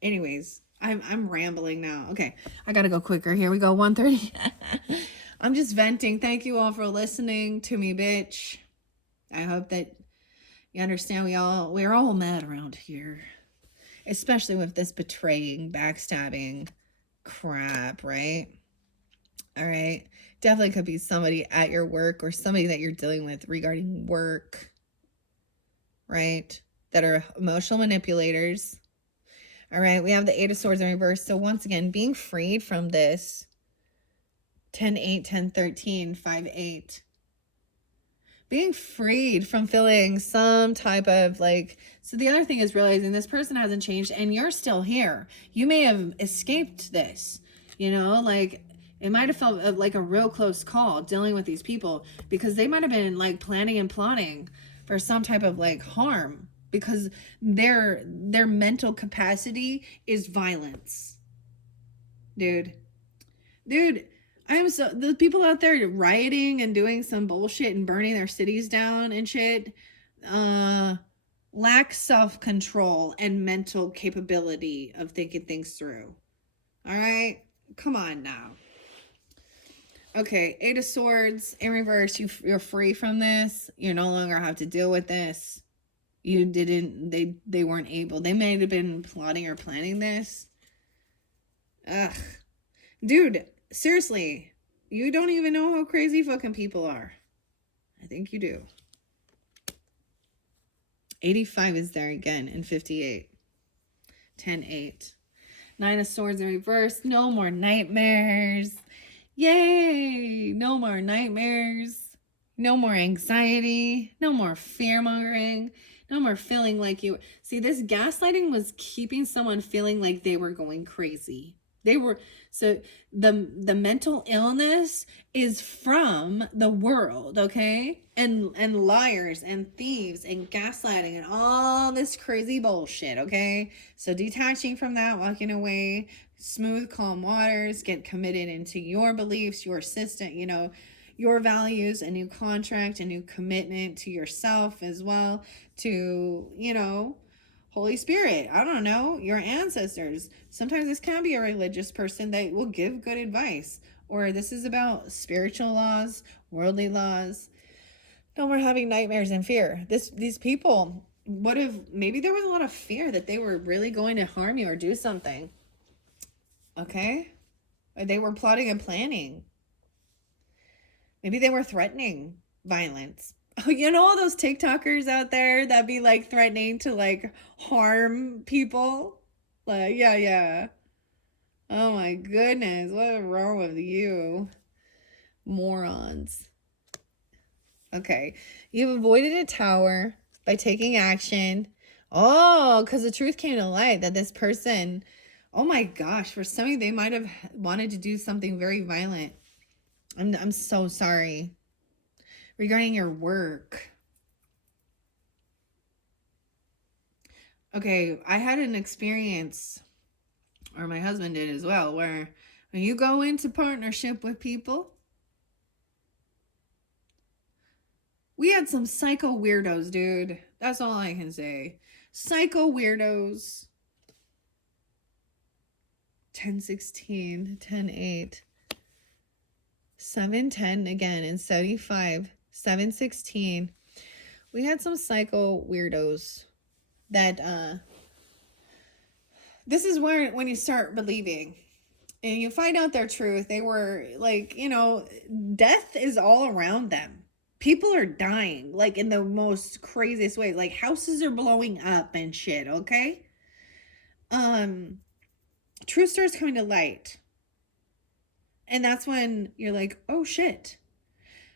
Anyways, I'm rambling now. Okay, I gotta go quicker. Here we go. 1:30. I'm just venting. Thank you all for listening to me, bitch. I hope that you understand we're all mad around here. Especially with this betraying, backstabbing crap, right? All right. Definitely could be somebody at your work or somebody that you're dealing with regarding work, right? That are emotional manipulators. All right. We have the Eight of Swords in reverse. So once again, being freed from this 10-8, 10-13, 5-8. Being freed from feeling some type of like, so the other thing is realizing this person hasn't changed and you're still here. You may have escaped this, you know, like it might have felt like a real close call dealing with these people because they might have been like planning and plotting for some type of like harm because their mental capacity is violence. Dude, I'm so, the people out there rioting and doing some bullshit and burning their cities down and shit, lack self-control and mental capability of thinking things through. All right, come on now. Okay, Eight of Swords in reverse. You're free from this. You no longer have to deal with this. You didn't. They weren't able. They may have been plotting or planning this. Ugh, dude. Seriously, you don't even know how crazy fucking people are. I think you do. 85 is there again in 58. 10-8. Nine of Swords in reverse. No more nightmares. Yay! No more nightmares. No more anxiety. No more fear-mongering. No more feeling like you... See, this gaslighting was keeping someone feeling like they were going crazy. They were... So the mental illness is from the world, okay? And liars and thieves and gaslighting and all this crazy bullshit, okay? So detaching from that, walking away, smooth, calm waters, get committed into your beliefs, your system, you know, your values, a new contract, a new commitment to yourself as well, to, you know, Holy Spirit, I don't know, your ancestors. Sometimes this can be a religious person that will give good advice. Or this is about spiritual laws, worldly laws. No more having nightmares and fear. These people, what if maybe there was a lot of fear that they were really going to harm you or do something. Okay? Or they were plotting and planning. Maybe they were threatening violence. You know all those TikTokers out there that be like threatening to like harm people? Like, yeah. Oh my goodness, what is wrong with you? Morons. Okay, you've avoided a tower by taking action. Oh, because the truth came to light that this person, oh my gosh, for some of you, they might have wanted to do something very violent. I'm so sorry. Regarding your work. Okay, I had an experience, or my husband did as well, where when you go into partnership with people, we had some psycho weirdos, dude. That's all I can say. Psycho weirdos. 10-16, 10-8, 7-10 again in 75, 7-16. We had some psycho weirdos that this is where when you start believing and you find out their truth. They were like, you know, death is all around them. People are dying like in the most craziest ways. Like houses are blowing up and shit, okay? Truth starts coming to light. And that's when you're like, oh shit.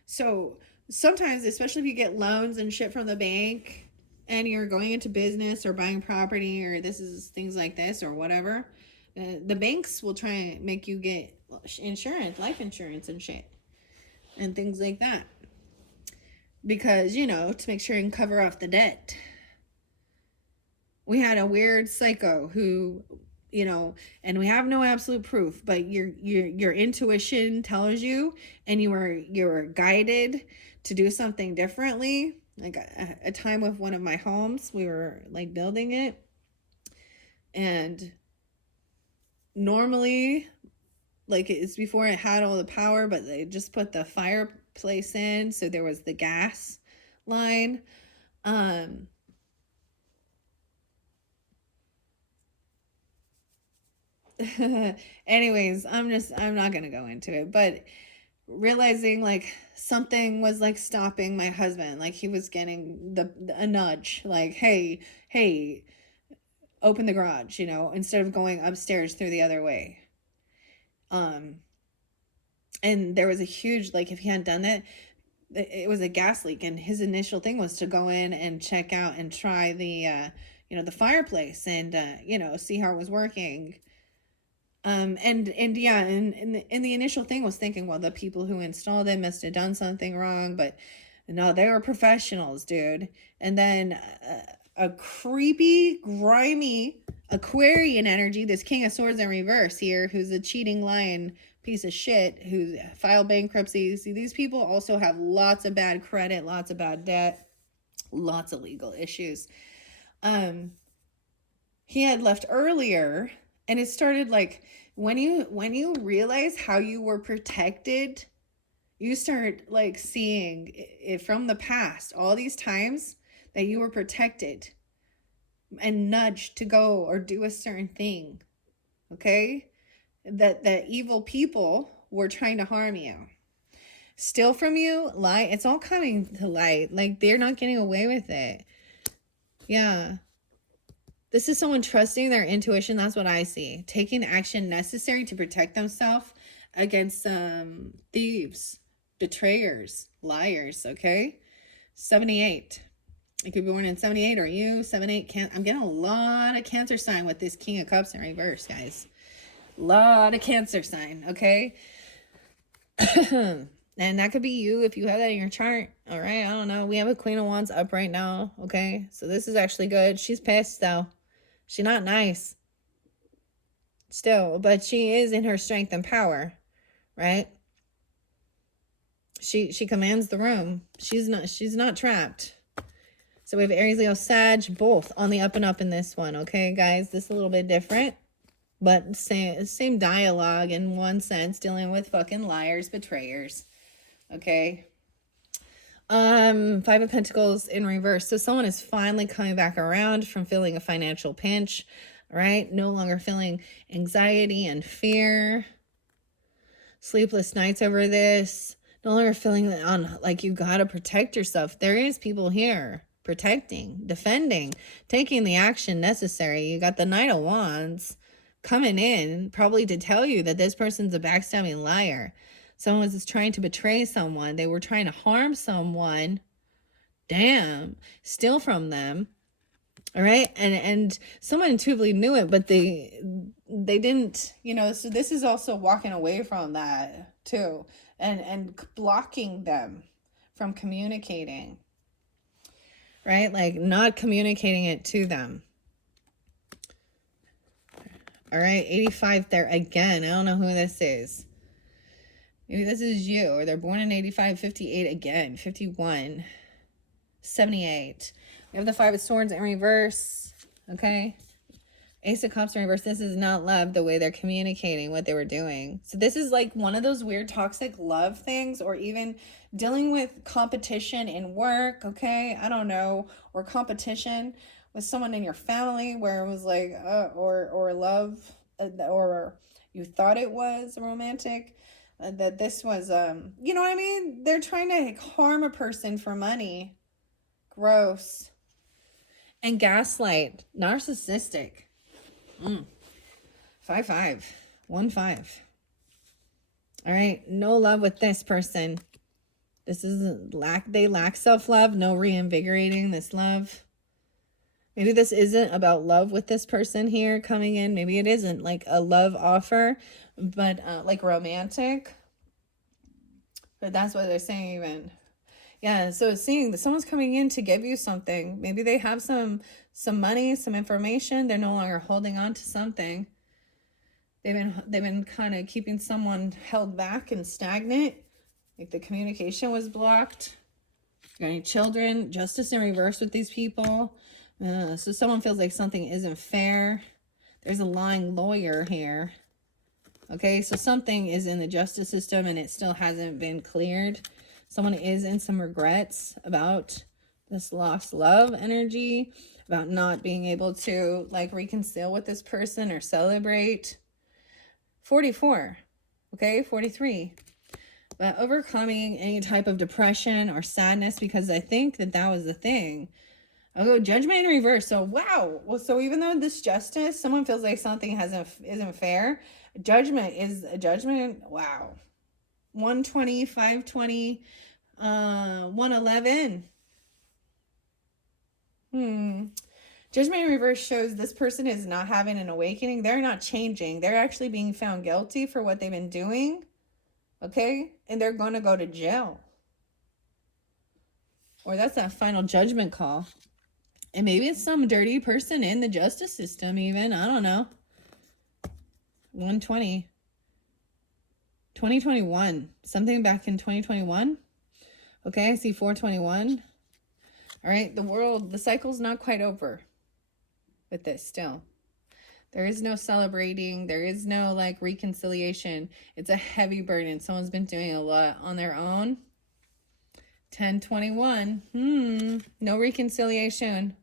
So sometimes, especially if you get loans and shit from the bank and you're going into business or buying property or this is things like this or whatever, the banks will try and make you get insurance, life insurance and shit and things like that. Because, you know, to make sure you can cover off the debt. We had a weird psycho who, you know, and we have no absolute proof, but your intuition tells you, and you were guided to do something differently. Like a time with one of my homes, we were like building it, and normally, like it's before it had all the power, but they just put the fireplace in, so there was the gas line. Anyways, I'm not gonna go into it, but realizing like something was like stopping my husband, like he was getting a nudge, like hey, open the garage, instead of going upstairs through the other way. And there was a huge, like, if he hadn't done that, it was a gas leak, and his initial thing was to go in and check out and try the fireplace, and see how it was working. And yeah, and the initial thing was thinking, well, the people who installed it must have done something wrong, but no, they were professionals, dude. And then a creepy, grimy Aquarian energy, this King of Swords in reverse here, who's a cheating, lying piece of shit, who filed bankruptcy. See, these people also have lots of bad credit, lots of bad debt, lots of legal issues. He had left earlier, and it started like when you realize how you were protected, you start like seeing it from the past, all these times that you were protected and nudged to go or do a certain thing. Okay? That evil people were trying to harm you, steal from you, lie. It's all coming to light. Like, they're not getting away with it. Yeah. This is someone trusting their intuition. That's what I see. Taking action necessary to protect themselves against thieves, betrayers, liars, okay? 78. You could be born in 78, or you, 78. I'm getting a lot of Cancer sign with this King of Cups in reverse, guys. Lot of Cancer sign, okay? And that could be you if you have that in your chart. All right, I don't know. We have a Queen of Wands up right now, okay? So this is actually good. She's pissed, though. She's not nice. Still, but she is in her strength and power, right? She commands the room. She's not trapped. So we have Aries, Leo, Sag, both on the up and up in this one, okay, guys? This is a little bit different, but same dialogue in one sense, dealing with fucking liars, betrayers, okay? Five of Pentacles in reverse. So someone is finally coming back around from feeling a financial pinch, right? No longer feeling anxiety and fear, sleepless nights over this, no longer feeling on like you gotta protect yourself. There is people here protecting, defending, taking the action necessary. You got the Knight of Wands coming in, probably to tell you that this person's a backstabbing liar. Someone was trying to betray someone. They were trying to harm someone. Damn. Steal from them. All right. And someone intuitively knew it, but they didn't, so this is also walking away from that too. And blocking them from communicating. Right? Like not communicating it to them. All right. 85 there again. I don't know who this is. Maybe this is you, or they're born in 85, 58 again, 51, 78. We have the Five of Swords in reverse, okay? Ace of Cups in reverse. This is not love, the way they're communicating, what they were doing. So this is like one of those weird toxic love things, or even dealing with competition in work, okay? I don't know, or competition with someone in your family where it was like, or love, or you thought it was romantic. That this was, you know what I mean? They're trying to harm a person for money. Gross. And gaslight. Narcissistic. 5-5. 1-5. All right. No love with this person. This is they lack self-love. No reinvigorating this love. Maybe this isn't about love with this person here coming in. Maybe it isn't like a love offer, but like romantic. But that's what they're saying even. Yeah, so it's seeing that someone's coming in to give you something. Maybe they have some money, some information. They're no longer holding on to something. They've been kind of keeping someone held back and stagnant. Like the communication was blocked. Got any children? Justice in reverse with these people. So someone feels like something isn't fair. There's a lying lawyer here. Okay, so something is in the justice system and it still hasn't been cleared. Someone is in some regrets about this lost love energy, about not being able to like reconcile with this person or celebrate. 44, okay, 43. But overcoming any type of depression or sadness, because I think that that was the thing. I'll go judgment in reverse. So wow. Well, so even though this justice, someone feels like something isn't fair, judgment is a judgment. Wow. 120, 520, 111. Judgment in reverse shows this person is not having an awakening. They're not changing. They're actually being found guilty for what they've been doing. Okay? And they're going to go to jail. Or that's that final judgment call. And maybe it's some dirty person in the justice system even. I don't know. 120. 2021. Something back in 2021. Okay, I see 421. All right, the cycle's not quite over with this still. There is no celebrating. There is no like reconciliation. It's a heavy burden. Someone's been doing a lot on their own. 1021. No reconciliation.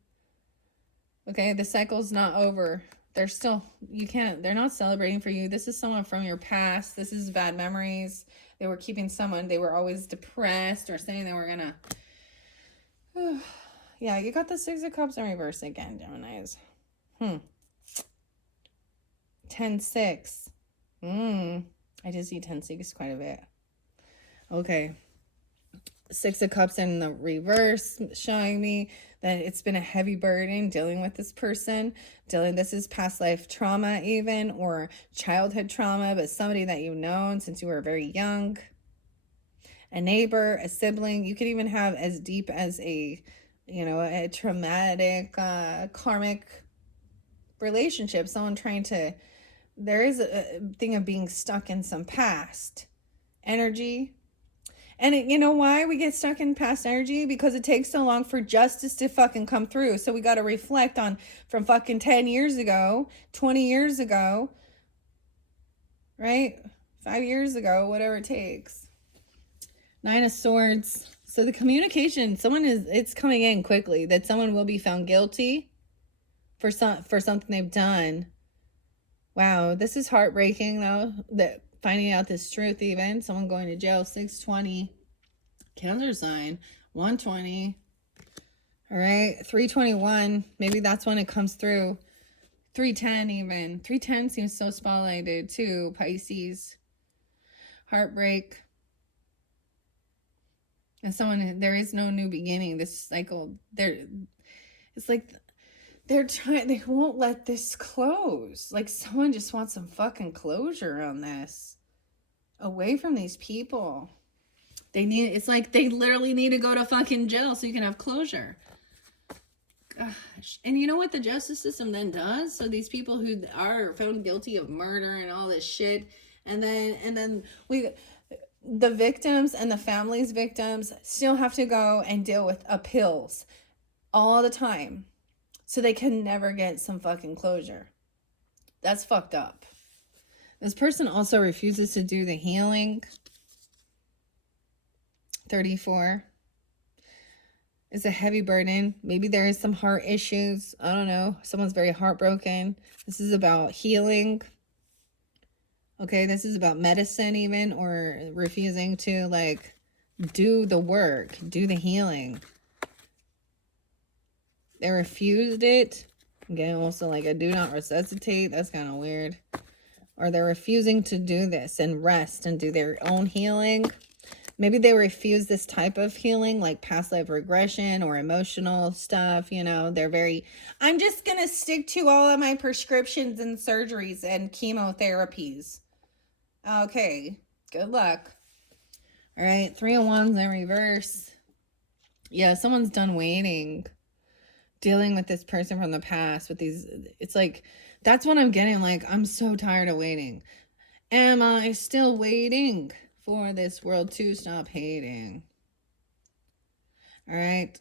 Okay, the cycle's not over. They're still, they're not celebrating for you. This is someone from your past. This is bad memories. They were keeping someone, they were always depressed or saying they were gonna. Yeah, you got the Six of Cups in reverse again, Geminis. 10-6. I did see 10-6 quite a bit. Okay. Six of Cups in the reverse, showing me that it's been a heavy burden dealing with this person. This is past life trauma even, or childhood trauma, but somebody that you've known since you were very young. A neighbor, a sibling. You could even have as deep as a traumatic, karmic relationship. Someone trying to, there is a thing of being stuck in some past energy. And you know why we get stuck in past energy? Because it takes so long for justice to fucking come through. So we got to reflect on from fucking 10 years ago, 20 years ago, right? 5 years ago, whatever it takes. 9 of Swords. So the communication, it's coming in quickly that someone will be found guilty for something they've done. Wow, this is heartbreaking though, that finding out this truth even. Someone going to jail. 620. Cancer sign. 120. All right. 321. Maybe that's when it comes through. 310 even. 310 seems so spotlighted too. Pisces. Heartbreak. And there is no new beginning. This cycle, it's like they won't let this close. Like someone just wants some fucking closure on this. Away from these people. It's like they literally need to go to fucking jail so you can have closure. Gosh. And you know what the justice system then does? So these people who are found guilty of murder and all this shit, and then the victims and the family's victims still have to go and deal with appeals all the time. So they can never get some fucking closure. That's fucked up. This person also refuses to do the healing. 34. It's a heavy burden. Maybe there is some heart issues. I don't know. Someone's very heartbroken. This is about healing. Okay, this is about medicine even, or refusing to like do the work, do the healing. They refused it. Again, also like a do not resuscitate. That's kind of weird. Or they're refusing to do this and rest and do their own healing. Maybe they refuse this type of healing, like past life regression or emotional stuff. I'm just going to stick to all of my prescriptions and surgeries and chemotherapies. Okay, good luck. All right, 3 of Wands in reverse. Yeah, someone's done waiting. Dealing with this person from the past with these, it's like, that's what I'm getting. Like, I'm so tired of waiting. Am I still waiting for this world to stop hating? All right.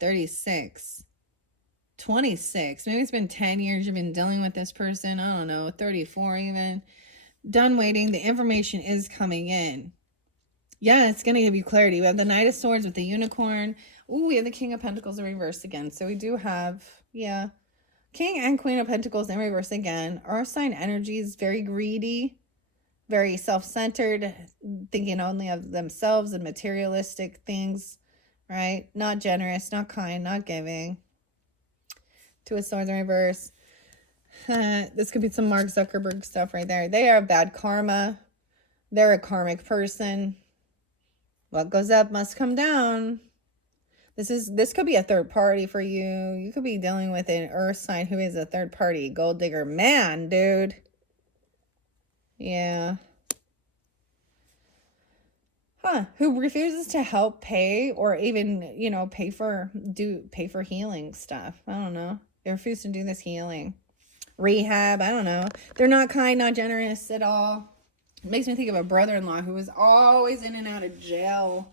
36. 26. Maybe it's been 10 years you've been dealing with this person. I don't know. 34 even. Done waiting. The information is coming in. Yeah, it's going to give you clarity. We have the Knight of Swords with the Unicorn. Ooh, we have the King of Pentacles in reverse again. So we do have, yeah, King and Queen of Pentacles in reverse again. Earth sign energy is very greedy, very self-centered, thinking only of themselves and materialistic things, right? Not generous, not kind, not giving. Two of Swords in reverse. This could be some Mark Zuckerberg stuff right there. They are bad karma. They're a karmic person. What goes up must come down. This could be a third party for you. You could be dealing with an earth sign who is a third party gold digger man, dude. Yeah. Who refuses to help pay or even, you know, pay for healing stuff. I don't know. They refuse to do this healing. Rehab, I don't know. They're not kind, not generous at all. It makes me think of a brother-in-law who was always in and out of jail.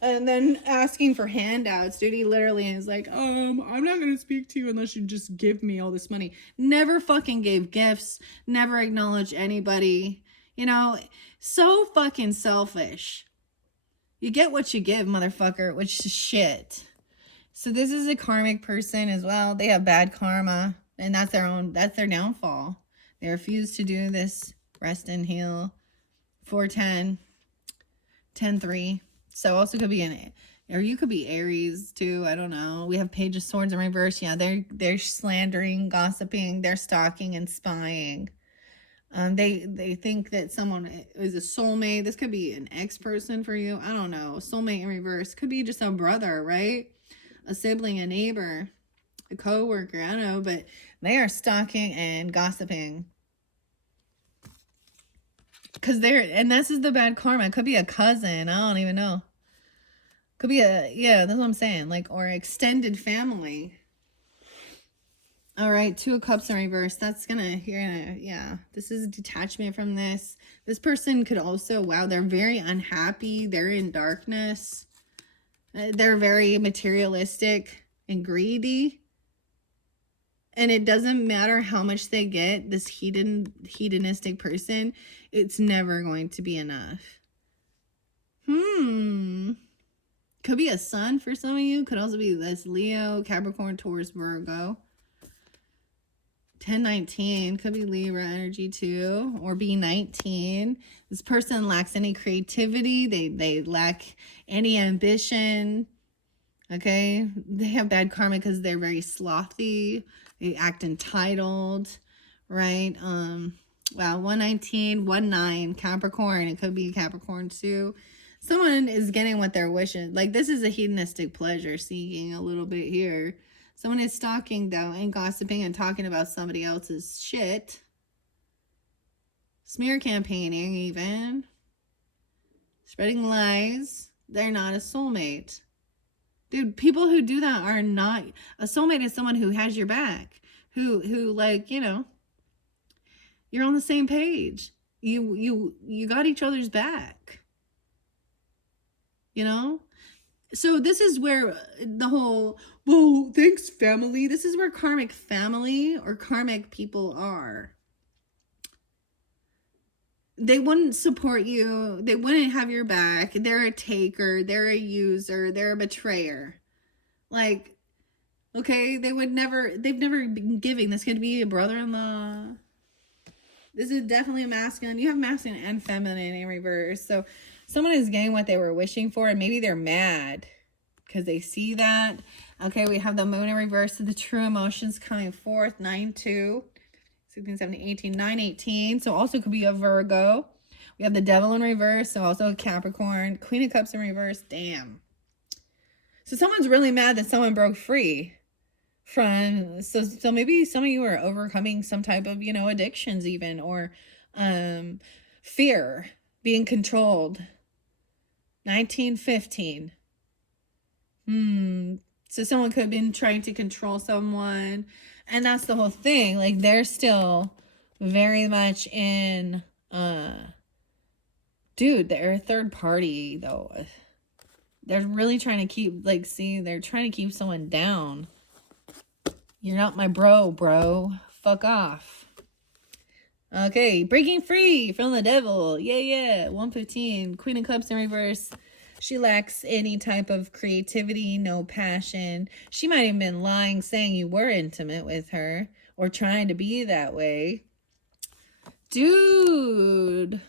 And then asking for handouts. Dude, he literally is like, I'm not going to speak to you unless you just give me all this money. Never fucking gave gifts. Never acknowledged anybody. You know, so fucking selfish. You get what you give, motherfucker, which is shit. So this is a karmic person as well. They have bad karma. And that's their downfall. They refuse to do this rest and heal. 410. 10-3. So also could be or you could be Aries too. I don't know. We have Page of Swords in reverse. Yeah, they're slandering, gossiping, they're stalking and spying. They think that someone is a soulmate. This could be an ex-person for you. I don't know. Soulmate in reverse. Could be just a brother, right? A sibling, a neighbor, a co-worker. I don't know, but they are stalking and gossiping. Because and this is the bad karma. It could be a cousin. I don't even know. Could be yeah, that's what I'm saying. Like, or extended family. All right, Two of Cups in reverse. That's yeah. This is detachment from this. This person could also, wow, they're very unhappy. They're in darkness. They're very materialistic and greedy. And it doesn't matter how much they get, this hedonistic person, it's never going to be enough. Could be a sun for some of you. Could also be this Leo, Capricorn, Taurus, Virgo. 10-19. Could be Libra energy too. Or B19. This person lacks any creativity. They lack any ambition. Okay? They have bad karma because they're very slothy. They act entitled. Right? Wow. 119, 19. Capricorn. It could be Capricorn too. Someone is getting what they're wishing. Like, this is a hedonistic pleasure seeking a little bit here. Someone is stalking, though, and gossiping and talking about somebody else's shit. Smear campaigning, even. Spreading lies. They're not a soulmate. Dude, people who do that are not... A soulmate is someone who has your back. Who like, you know... You're on the same page. You got each other's back. You know? So this is where the whole, well, thanks family. This is where karmic family or karmic people are. They wouldn't support you. They wouldn't have your back. They're a taker. They're a user. They're a betrayer. Like, okay, they've never been giving. This could be a brother-in-law. This is definitely a masculine. You have masculine and feminine in reverse. So someone is getting what they were wishing for, and maybe they're mad because they see that. Okay, we have the moon in reverse, so the true emotions coming forth. 9-2, 16, 17, 18, 9-18. So also could be a Virgo. We have the devil in reverse, so also a Capricorn. Queen of Cups in reverse. Damn. So someone's really mad that someone broke free from, so maybe some of you are overcoming some type of, you know, addictions even, or fear, being controlled. 19-15. So someone could have been trying to control someone, and that's the whole thing. Like, they're still very much in, dude, they're a third party though. They're really trying to keep, like, see, they're trying to keep someone down. You're not my bro. Fuck off. Okay, breaking free from the devil. Yeah. 115. Queen of Cups in reverse. She lacks any type of creativity, no passion. She might have been lying, saying you were intimate with her or trying to be that way. Dude.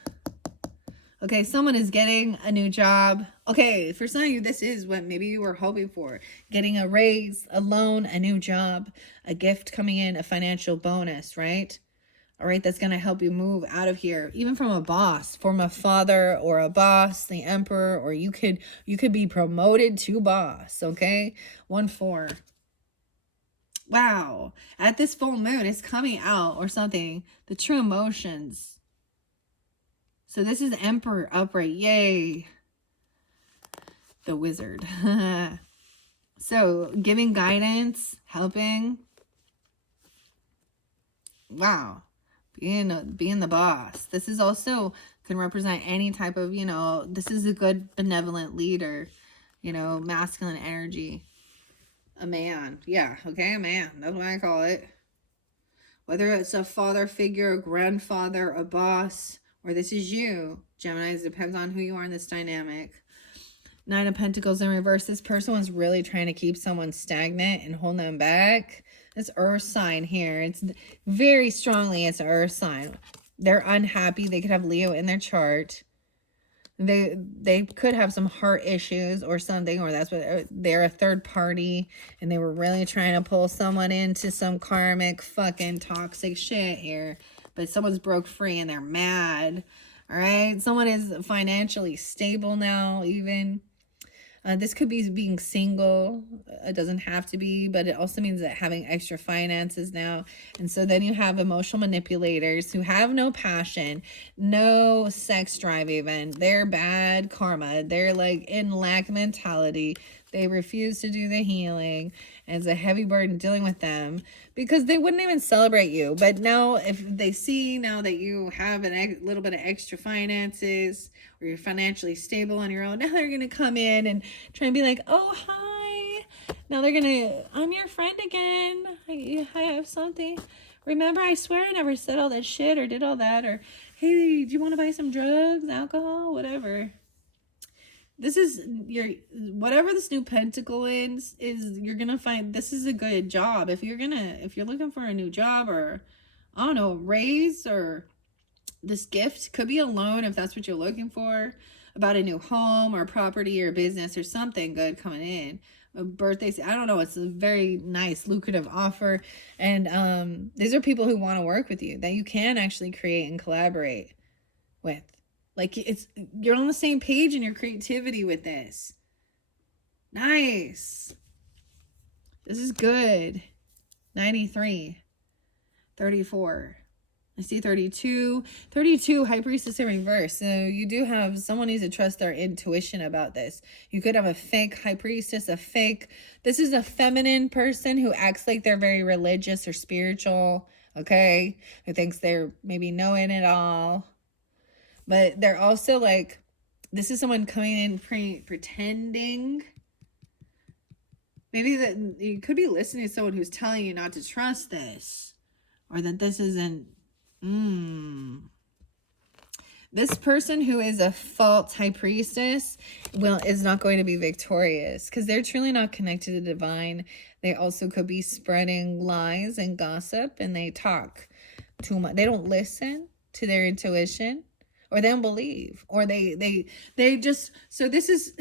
Okay, someone is getting a new job. Okay, for some of you, this is what maybe you were hoping for. Getting a raise, a loan, a new job, a gift coming in, a financial bonus, right? All right, that's going to help you move out of here, even from a boss, from a father or a boss, the emperor, or you could be promoted to boss, okay? 1-4. Wow. At this full moon, it's coming out or something. The true emotions. So this is Emperor upright. Yay. The wizard. So giving guidance, helping. Wow. Being the boss. This is also can represent any type of, this is a good benevolent leader, masculine energy. A man. Yeah. Okay. A man. That's what I call it. Whether it's a father figure, a grandfather, a boss, or this is you, Geminis, depends on who you are in this dynamic. 9 of Pentacles in reverse. This person was really trying to keep someone stagnant and hold them back. This earth sign here, it's very strongly, it's an earth sign. They're unhappy. They could have Leo in their chart. They could have some heart issues or something, or that's what they're a third party and they were really trying to pull someone into some karmic fucking toxic shit here. But someone's broke free and they're mad. All right. Someone is financially stable now, even. This could be being single. It doesn't have to be, but it also means that having extra finances now. And so then you have emotional manipulators who have no passion, no sex drive even. They're bad karma. They're like in lack mentality. They refuse to do the healing. And it's a heavy burden dealing with them because they wouldn't even celebrate you. But now if they see now that you have a little bit of extra finances or you're financially stable on your own, now they're going to come in and try and be like, oh, hi. Now they're going to, I'm your friend again. I have something. Remember, I swear I never said all that shit or did all that. Or, hey, do you want to buy some drugs, alcohol, whatever? This is whatever this new pentacle is you're gonna find this is a good job. If you're looking for a new job or I don't know, raise, or this gift could be a loan if that's what you're looking for, about a new home or property or business or something good coming in. A birthday, I don't know, it's a very nice lucrative offer. And these are people who want to work with you that you can actually create and collaborate with. Like you're on the same page in your creativity with this. Nice. This is good. 93. 34. I see 32. 32, High Priestess in reverse. So you do have, someone needs to trust their intuition about this. You could have a fake High Priestess, this is a feminine person who acts like they're very religious or spiritual, okay? Who thinks they're maybe knowing it all. But they're also like, this is someone coming in pretending. Maybe that you could be listening to someone who's telling you not to trust this. Or that this isn't. This person who is a false High Priestess is not going to be victorious. Because they're truly not connected to the divine. They also could be spreading lies and gossip. And they talk too much. They don't listen to their intuition. Or they don't believe, or they just, so this is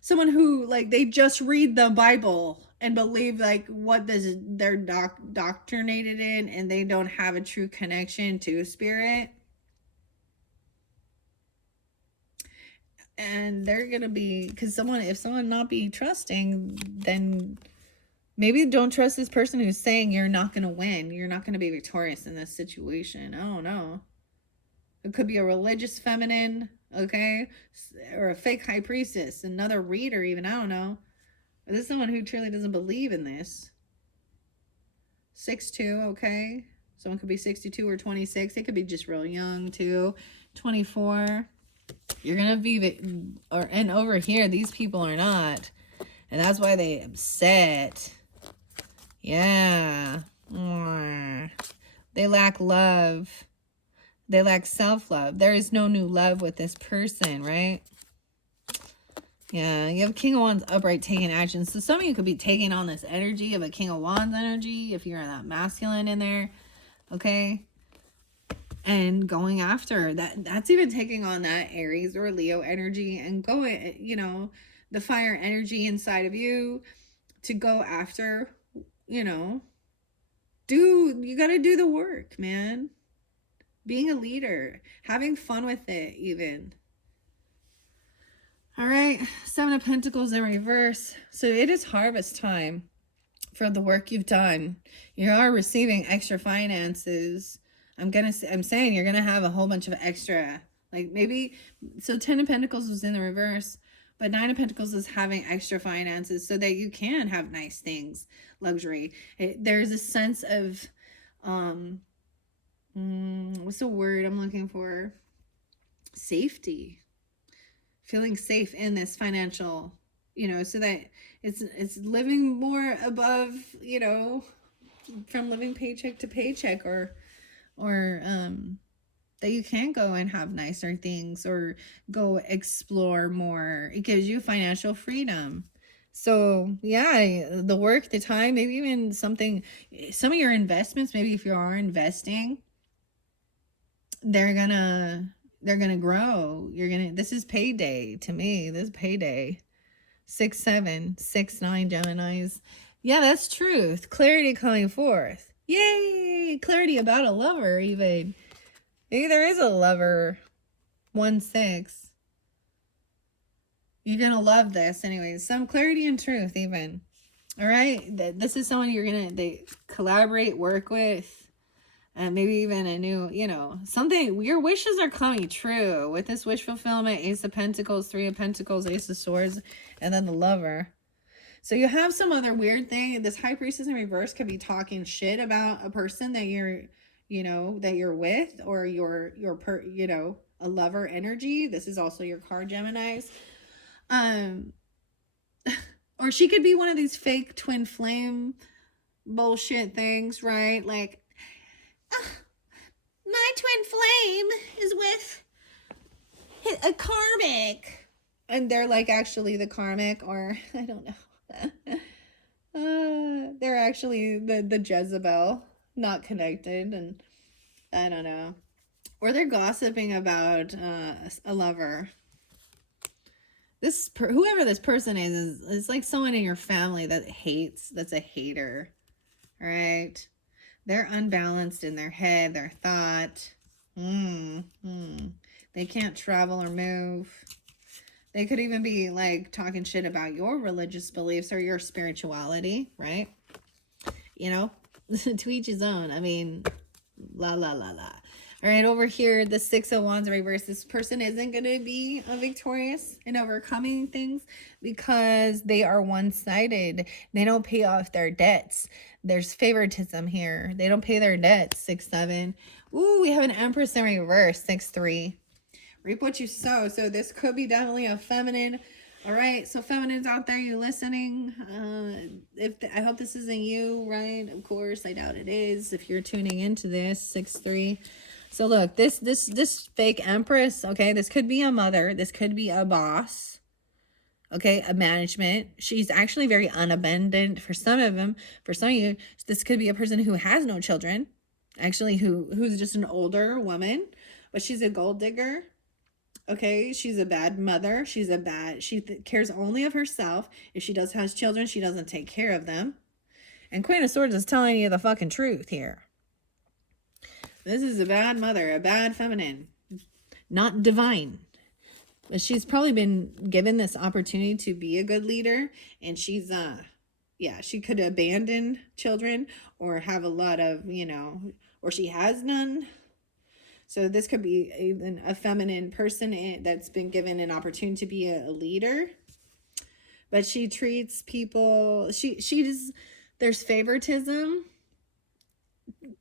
someone who like, they just read the Bible and believe like what they're doctrinated in, and they don't have a true connection to spirit. And they're going to be, because if someone not be trusting, then maybe don't trust this person who's saying you're not going to win. You're not going to be victorious in this situation. I don't know. It could be a religious feminine, okay? Or a fake High Priestess, another reader even, I don't know. But this is someone who truly doesn't believe in this. 6'2", okay? Someone could be 62 or 26. They could be just real young too. 24. You're going to be, and over here, these people are not. And that's why they upset. Yeah. They lack love. They lack self-love. There is no new love with this person, right? Yeah, you have King of Wands upright taking action. So some of you could be taking on this energy of a King of Wands energy if you're that masculine in there, okay? And going after that. That's even taking on that Aries or Leo energy and going, you know, the fire energy inside of you to go after, you know, you got to do the work, man. Being a leader, having fun with it even. All right, Seven of Pentacles in reverse. So it is harvest time for the work you've done. You are receiving extra finances. I'm saying you're gonna have a whole bunch of extra, like maybe, so 10 of Pentacles was in the reverse, but 9 of Pentacles is having extra finances so that you can have nice things, luxury. There's a sense of, what's the word I'm looking for? Safety. Feeling safe in this financial, you know, so that it's living more above, you know, from living paycheck to paycheck, or that you can go and have nicer things or go explore more. It gives you financial freedom. So yeah, the work, the time, maybe even some of your investments, maybe if you are investing, they're gonna grow. This is payday to me. This is payday. 6, 7, 6, 9 Geminis. Yeah, that's truth. Clarity coming forth. Yay! Clarity about a lover even. Maybe there is a lover. 1, 6. You're gonna love this anyways. Some clarity and truth even. All right? This is someone they collaborate, work with. And maybe even a new, you know, something, your wishes are coming true with this wish fulfillment. Ace of Pentacles, 3 of Pentacles, Ace of Swords, and then the lover. So you have some other weird thing. This High Priestess in reverse could be talking shit about a person that you're, you know, that you're with, or you know, a lover energy. This is also your card, Geminis. Or she could be one of these fake twin flame bullshit things, right? Like, my twin flame is with a karmic, and they're like actually the karmic, or I don't know. They're actually the Jezebel, not connected, and I don't know. Or they're gossiping about a lover. Whoever this person is like someone in your family that's a hater, right? They're unbalanced in their head, their thought. They can't travel or move. They could even be like talking shit about your religious beliefs or your spirituality, right? You know, to each his own. I mean, la la la la. All right, over here, the 6 of Wands in reverse. This person isn't going to be victorious in overcoming things because they are one-sided. They don't pay off their debts. There's favoritism here. They don't pay their debts. 6, 7. Ooh, we have an Empress in reverse. 6, 3. Reap what you sow. So this could be definitely a feminine. All right, so feminines out there, you listening? I hope this isn't you, right? Of course, I doubt it is. If you're tuning into this, 6, 3. So look, this fake Empress, okay, this could be a mother. This could be a boss, okay, a management. She's actually very unabundant for some of them. For some of you, this could be a person who has no children, actually, who's just an older woman, but she's a gold digger. Okay, she's a bad mother. She cares only of herself. If she has children, she doesn't take care of them. And Queen of Swords is telling you the fucking truth here. This is a bad mother, a bad feminine, not divine. But she's probably been given this opportunity to be a good leader, and she's she could abandon children or have a lot of, you know, or she has none. So this could be even a feminine person that's been given an opportunity to be a leader. But she treats people, there's favoritism.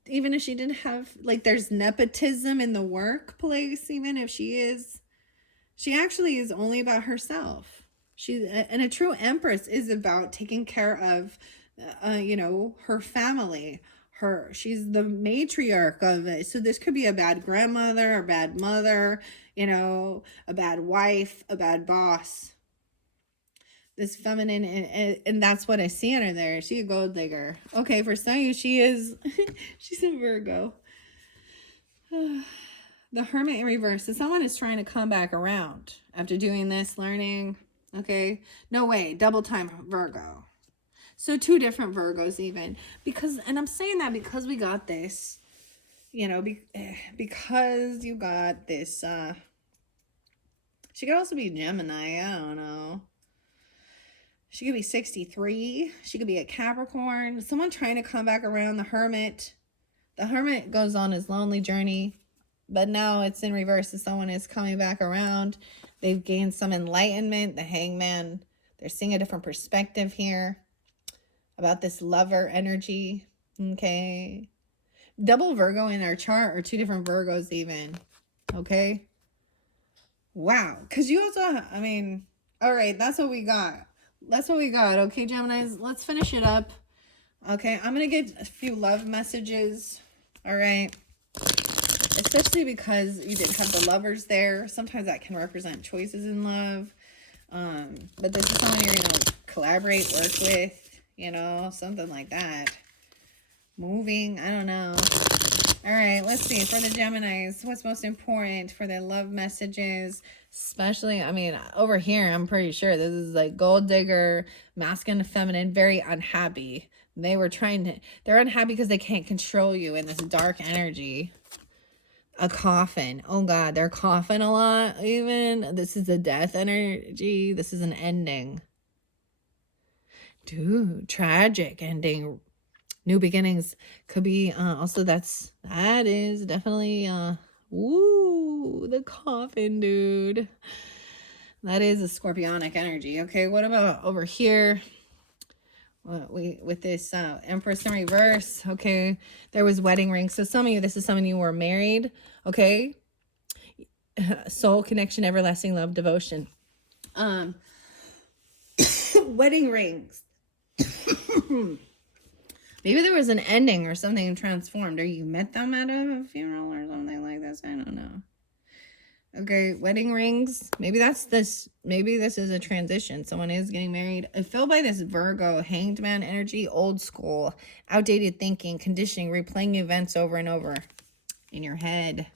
Even if she didn't have, like, there's nepotism in the workplace, even if she actually is only about herself. And a true Empress is about taking care of, you know, her family, her. She's the matriarch of it. So this could be a bad grandmother, a bad mother, you know, a bad wife, a bad boss. This feminine, and that's what I see under there. She's a gold digger. Okay, for some of you, she is, she's a Virgo. The Hermit in reverse. So someone is trying to come back around after doing this, learning. Okay, no way, double time Virgo. So 2 different Virgos even. Because, and I'm saying that because we got this, you know, because you got this, she could also be Gemini, I don't know. She could be 63. She could be a Capricorn. Someone trying to come back around. The Hermit. The Hermit goes on his lonely journey, but now it's in reverse. So someone is coming back around. They've gained some enlightenment. The Hangman. They're seeing a different perspective here about this lover energy. Okay. Double Virgo in our chart, or 2 different Virgos even. Okay. Wow. Because you also, I mean, all right, that's what we got. That's what we got. Okay, Geminis, let's finish it up. Okay, I'm going to get a few love messages. All right. Especially because you didn't have the lovers there. Sometimes that can represent choices in love. But this is someone you're going to collaborate, work with, you know, something like that. Moving, I don't know. All right, let's see. For the Geminis, what's most important for their love messages? Especially, I mean, over here, I'm pretty sure this is like gold digger, masculine, feminine, very unhappy. They're unhappy because they can't control you in this dark energy. A coffin. Oh God, they're coughing a lot even. This is a death energy. This is an ending. Dude, tragic ending. New beginnings could be also that is definitely ooh, the coffin, dude. That is a scorpionic energy. Okay, what about over here? With this Empress in reverse. Okay, there was wedding rings. So some of you, this is someone you were married. Okay, soul connection, everlasting love, devotion. Wedding rings. Maybe there was an ending or something transformed, or you met them at a funeral or something like this. I don't know. Okay, wedding rings. Maybe that's this. Maybe this is a transition. Someone is getting married. I feel by this Virgo, hanged man energy, old school, outdated thinking, conditioning, replaying events over and over in your head.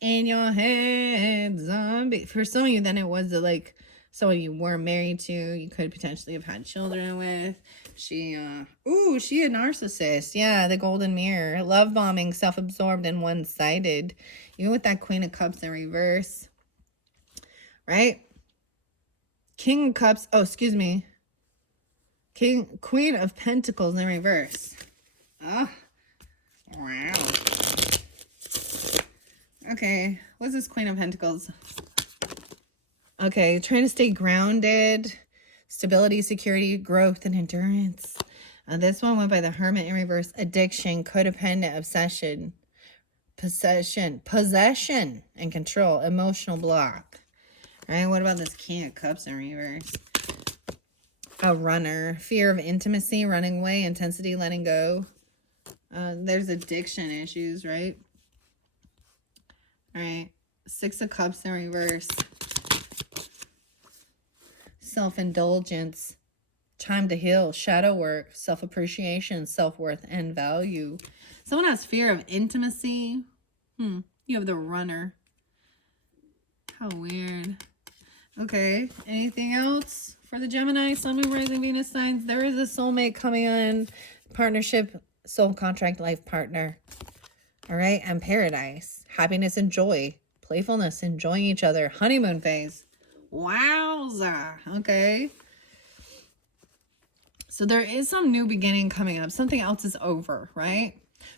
In your head, zombie. For some of you, then it was like someone you were married to. You could potentially have had children with. She a narcissist. Yeah, the golden mirror. Love bombing, self-absorbed, and one-sided. Even with that Queen of Cups in reverse. Right? King of Cups. Oh, excuse me. Queen of Pentacles in reverse. Oh. Wow. Okay. What's this Queen of Pentacles? Okay. Trying to stay grounded. Stability, security, growth, and endurance. This one went by the Hermit in reverse. Addiction, codependent, obsession, possession, and control. Emotional block. All right, what about this King of Cups in reverse? A runner. Fear of intimacy, running away, intensity, letting go. There's addiction issues, right? All right. 6 of Cups in reverse. Self-indulgence, time to heal, shadow work, self-appreciation, self-worth, and value. Someone has fear of intimacy. You have the runner. How weird. Okay, anything else for the Gemini, Sun, Moon, Rising, Venus signs? There is a soulmate coming on, partnership, soul contract, life partner. All right, and paradise, happiness and joy, playfulness, enjoying each other, honeymoon phase. Wowza. Okay. So there is some new beginning coming up. Something else is over, right?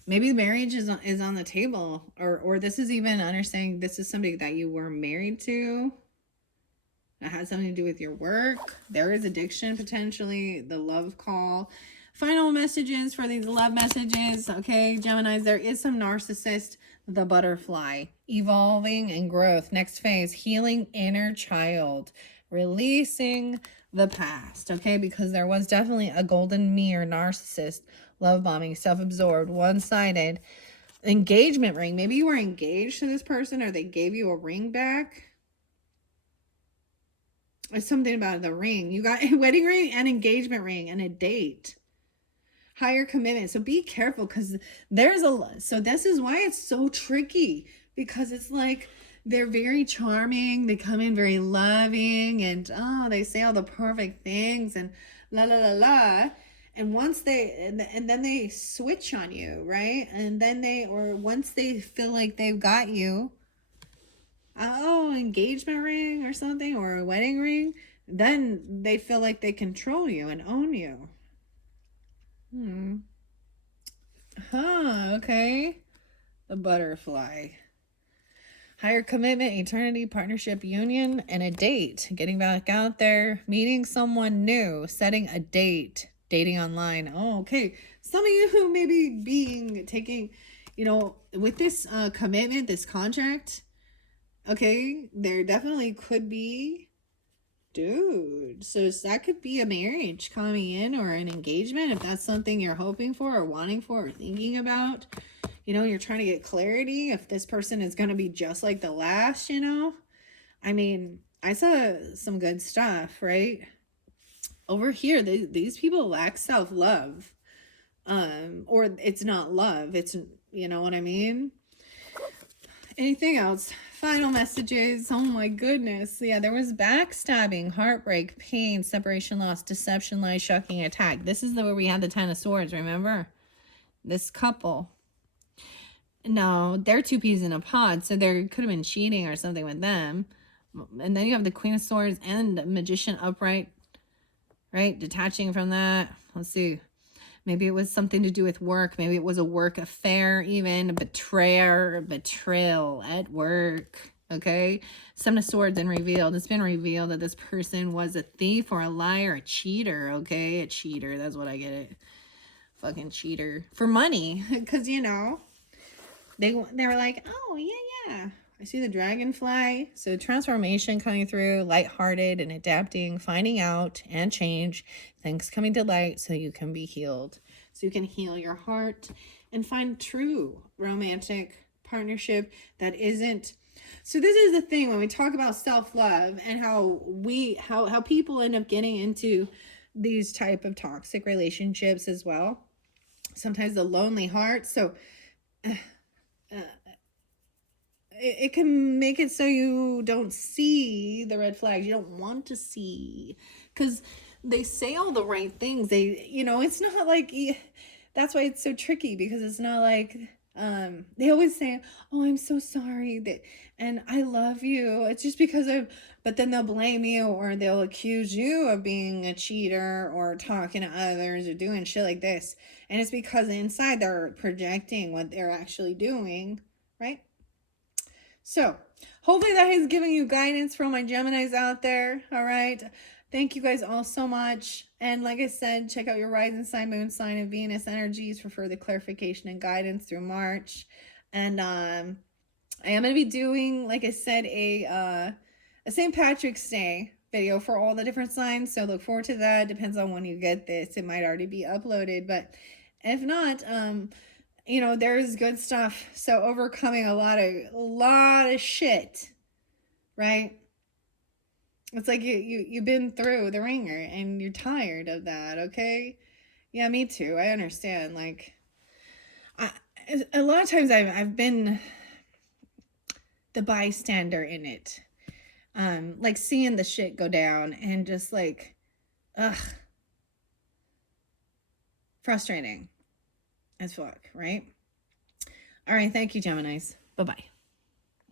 Maybe marriage is on the table, or this is even understanding this is somebody that you were married to. That has something to do with your work. There is addiction potentially, the love call. Final messages for these love messages. Okay, Geminis, there is some narcissist, the butterfly, evolving and growth. Next phase, healing inner child, releasing the past. Okay, because there was definitely a golden mirror narcissist love bombing, self-absorbed, one-sided. Engagement ring. Maybe you were engaged to this person or they gave you a ring back. It's something about the ring. You got a wedding ring and engagement ring and a date. Higher commitment. So be careful because there's a lot. So this is why it's so tricky, because it's like they're very charming. They come in very loving and they say all the perfect things and la la la la. And once and then they switch on you, right? And then once they feel like they've got you, engagement ring or something, or a wedding ring, then they feel like they control you and own you. Okay. The butterfly. Higher commitment, eternity, partnership, union, and a date. Getting back out there, meeting someone new, setting a date, dating online. Oh, okay. Some of you who may be taking, with this commitment, this contract, okay, there definitely could be, dude. So that could be a marriage coming in or an engagement if that's something you're hoping for or wanting for or thinking about. You're trying to get clarity if this person is going to be just like the last, I mean, I saw some good stuff, right? Over here, these people lack self-love. Or it's not love. It's, you know what I mean? Anything else? Final messages. Oh my goodness. Yeah, there was backstabbing, heartbreak, pain, separation, loss, deception, lie, shocking, attack. This is where we had the 10 of Swords, remember? This couple. No, they're two peas in a pod, so there could have been cheating or something with them. And then you have the Queen of Swords and the Magician upright, right? Detaching from that. Let's see. Maybe it was something to do with work. Maybe it was a work affair, even a betrayal at work. Okay. Seven of Swords and revealed. It's been revealed that this person was a thief or a liar, a cheater. Okay. A cheater. That's what I get it. Fucking cheater. For money. Because, they were like, oh, yeah. I see the dragonfly. So transformation coming through, lighthearted and adapting, finding out and change, things coming to light so you can be healed. So you can heal your heart and find true romantic partnership that isn't. So this is the thing when we talk about self-love and how people end up getting into these type of toxic relationships as well. Sometimes the lonely heart. So it can make it so you don't see the red flags. You don't want to see, because they say all the right things. It's not like, that's why it's so tricky, because it's not like, they always say, oh, I'm so sorry and I love you. It's just because but then they'll blame you or they'll accuse you of being a cheater or talking to others or doing shit like this. And it's because inside they're projecting what they're actually doing, right? So hopefully that has given you guidance for all my Geminis out there. All right. Thank you guys all so much. And like I said, check out your rising sign, moon sign, and Venus energies for further clarification and guidance through March. And I am going to be doing, like I said, a St. Patrick's Day video for all the different signs. So look forward to that. Depends on when you get this. It might already be uploaded, but if not, there's good stuff. So overcoming a lot of shit, right? It's like you've been through the ringer and you're tired of that. Okay. Yeah, me too. I understand. Like, a lot of times I've been the bystander in it. Like seeing the shit go down and just like, frustrating as fuck, right? All right, thank you, Geminis. Bye-bye.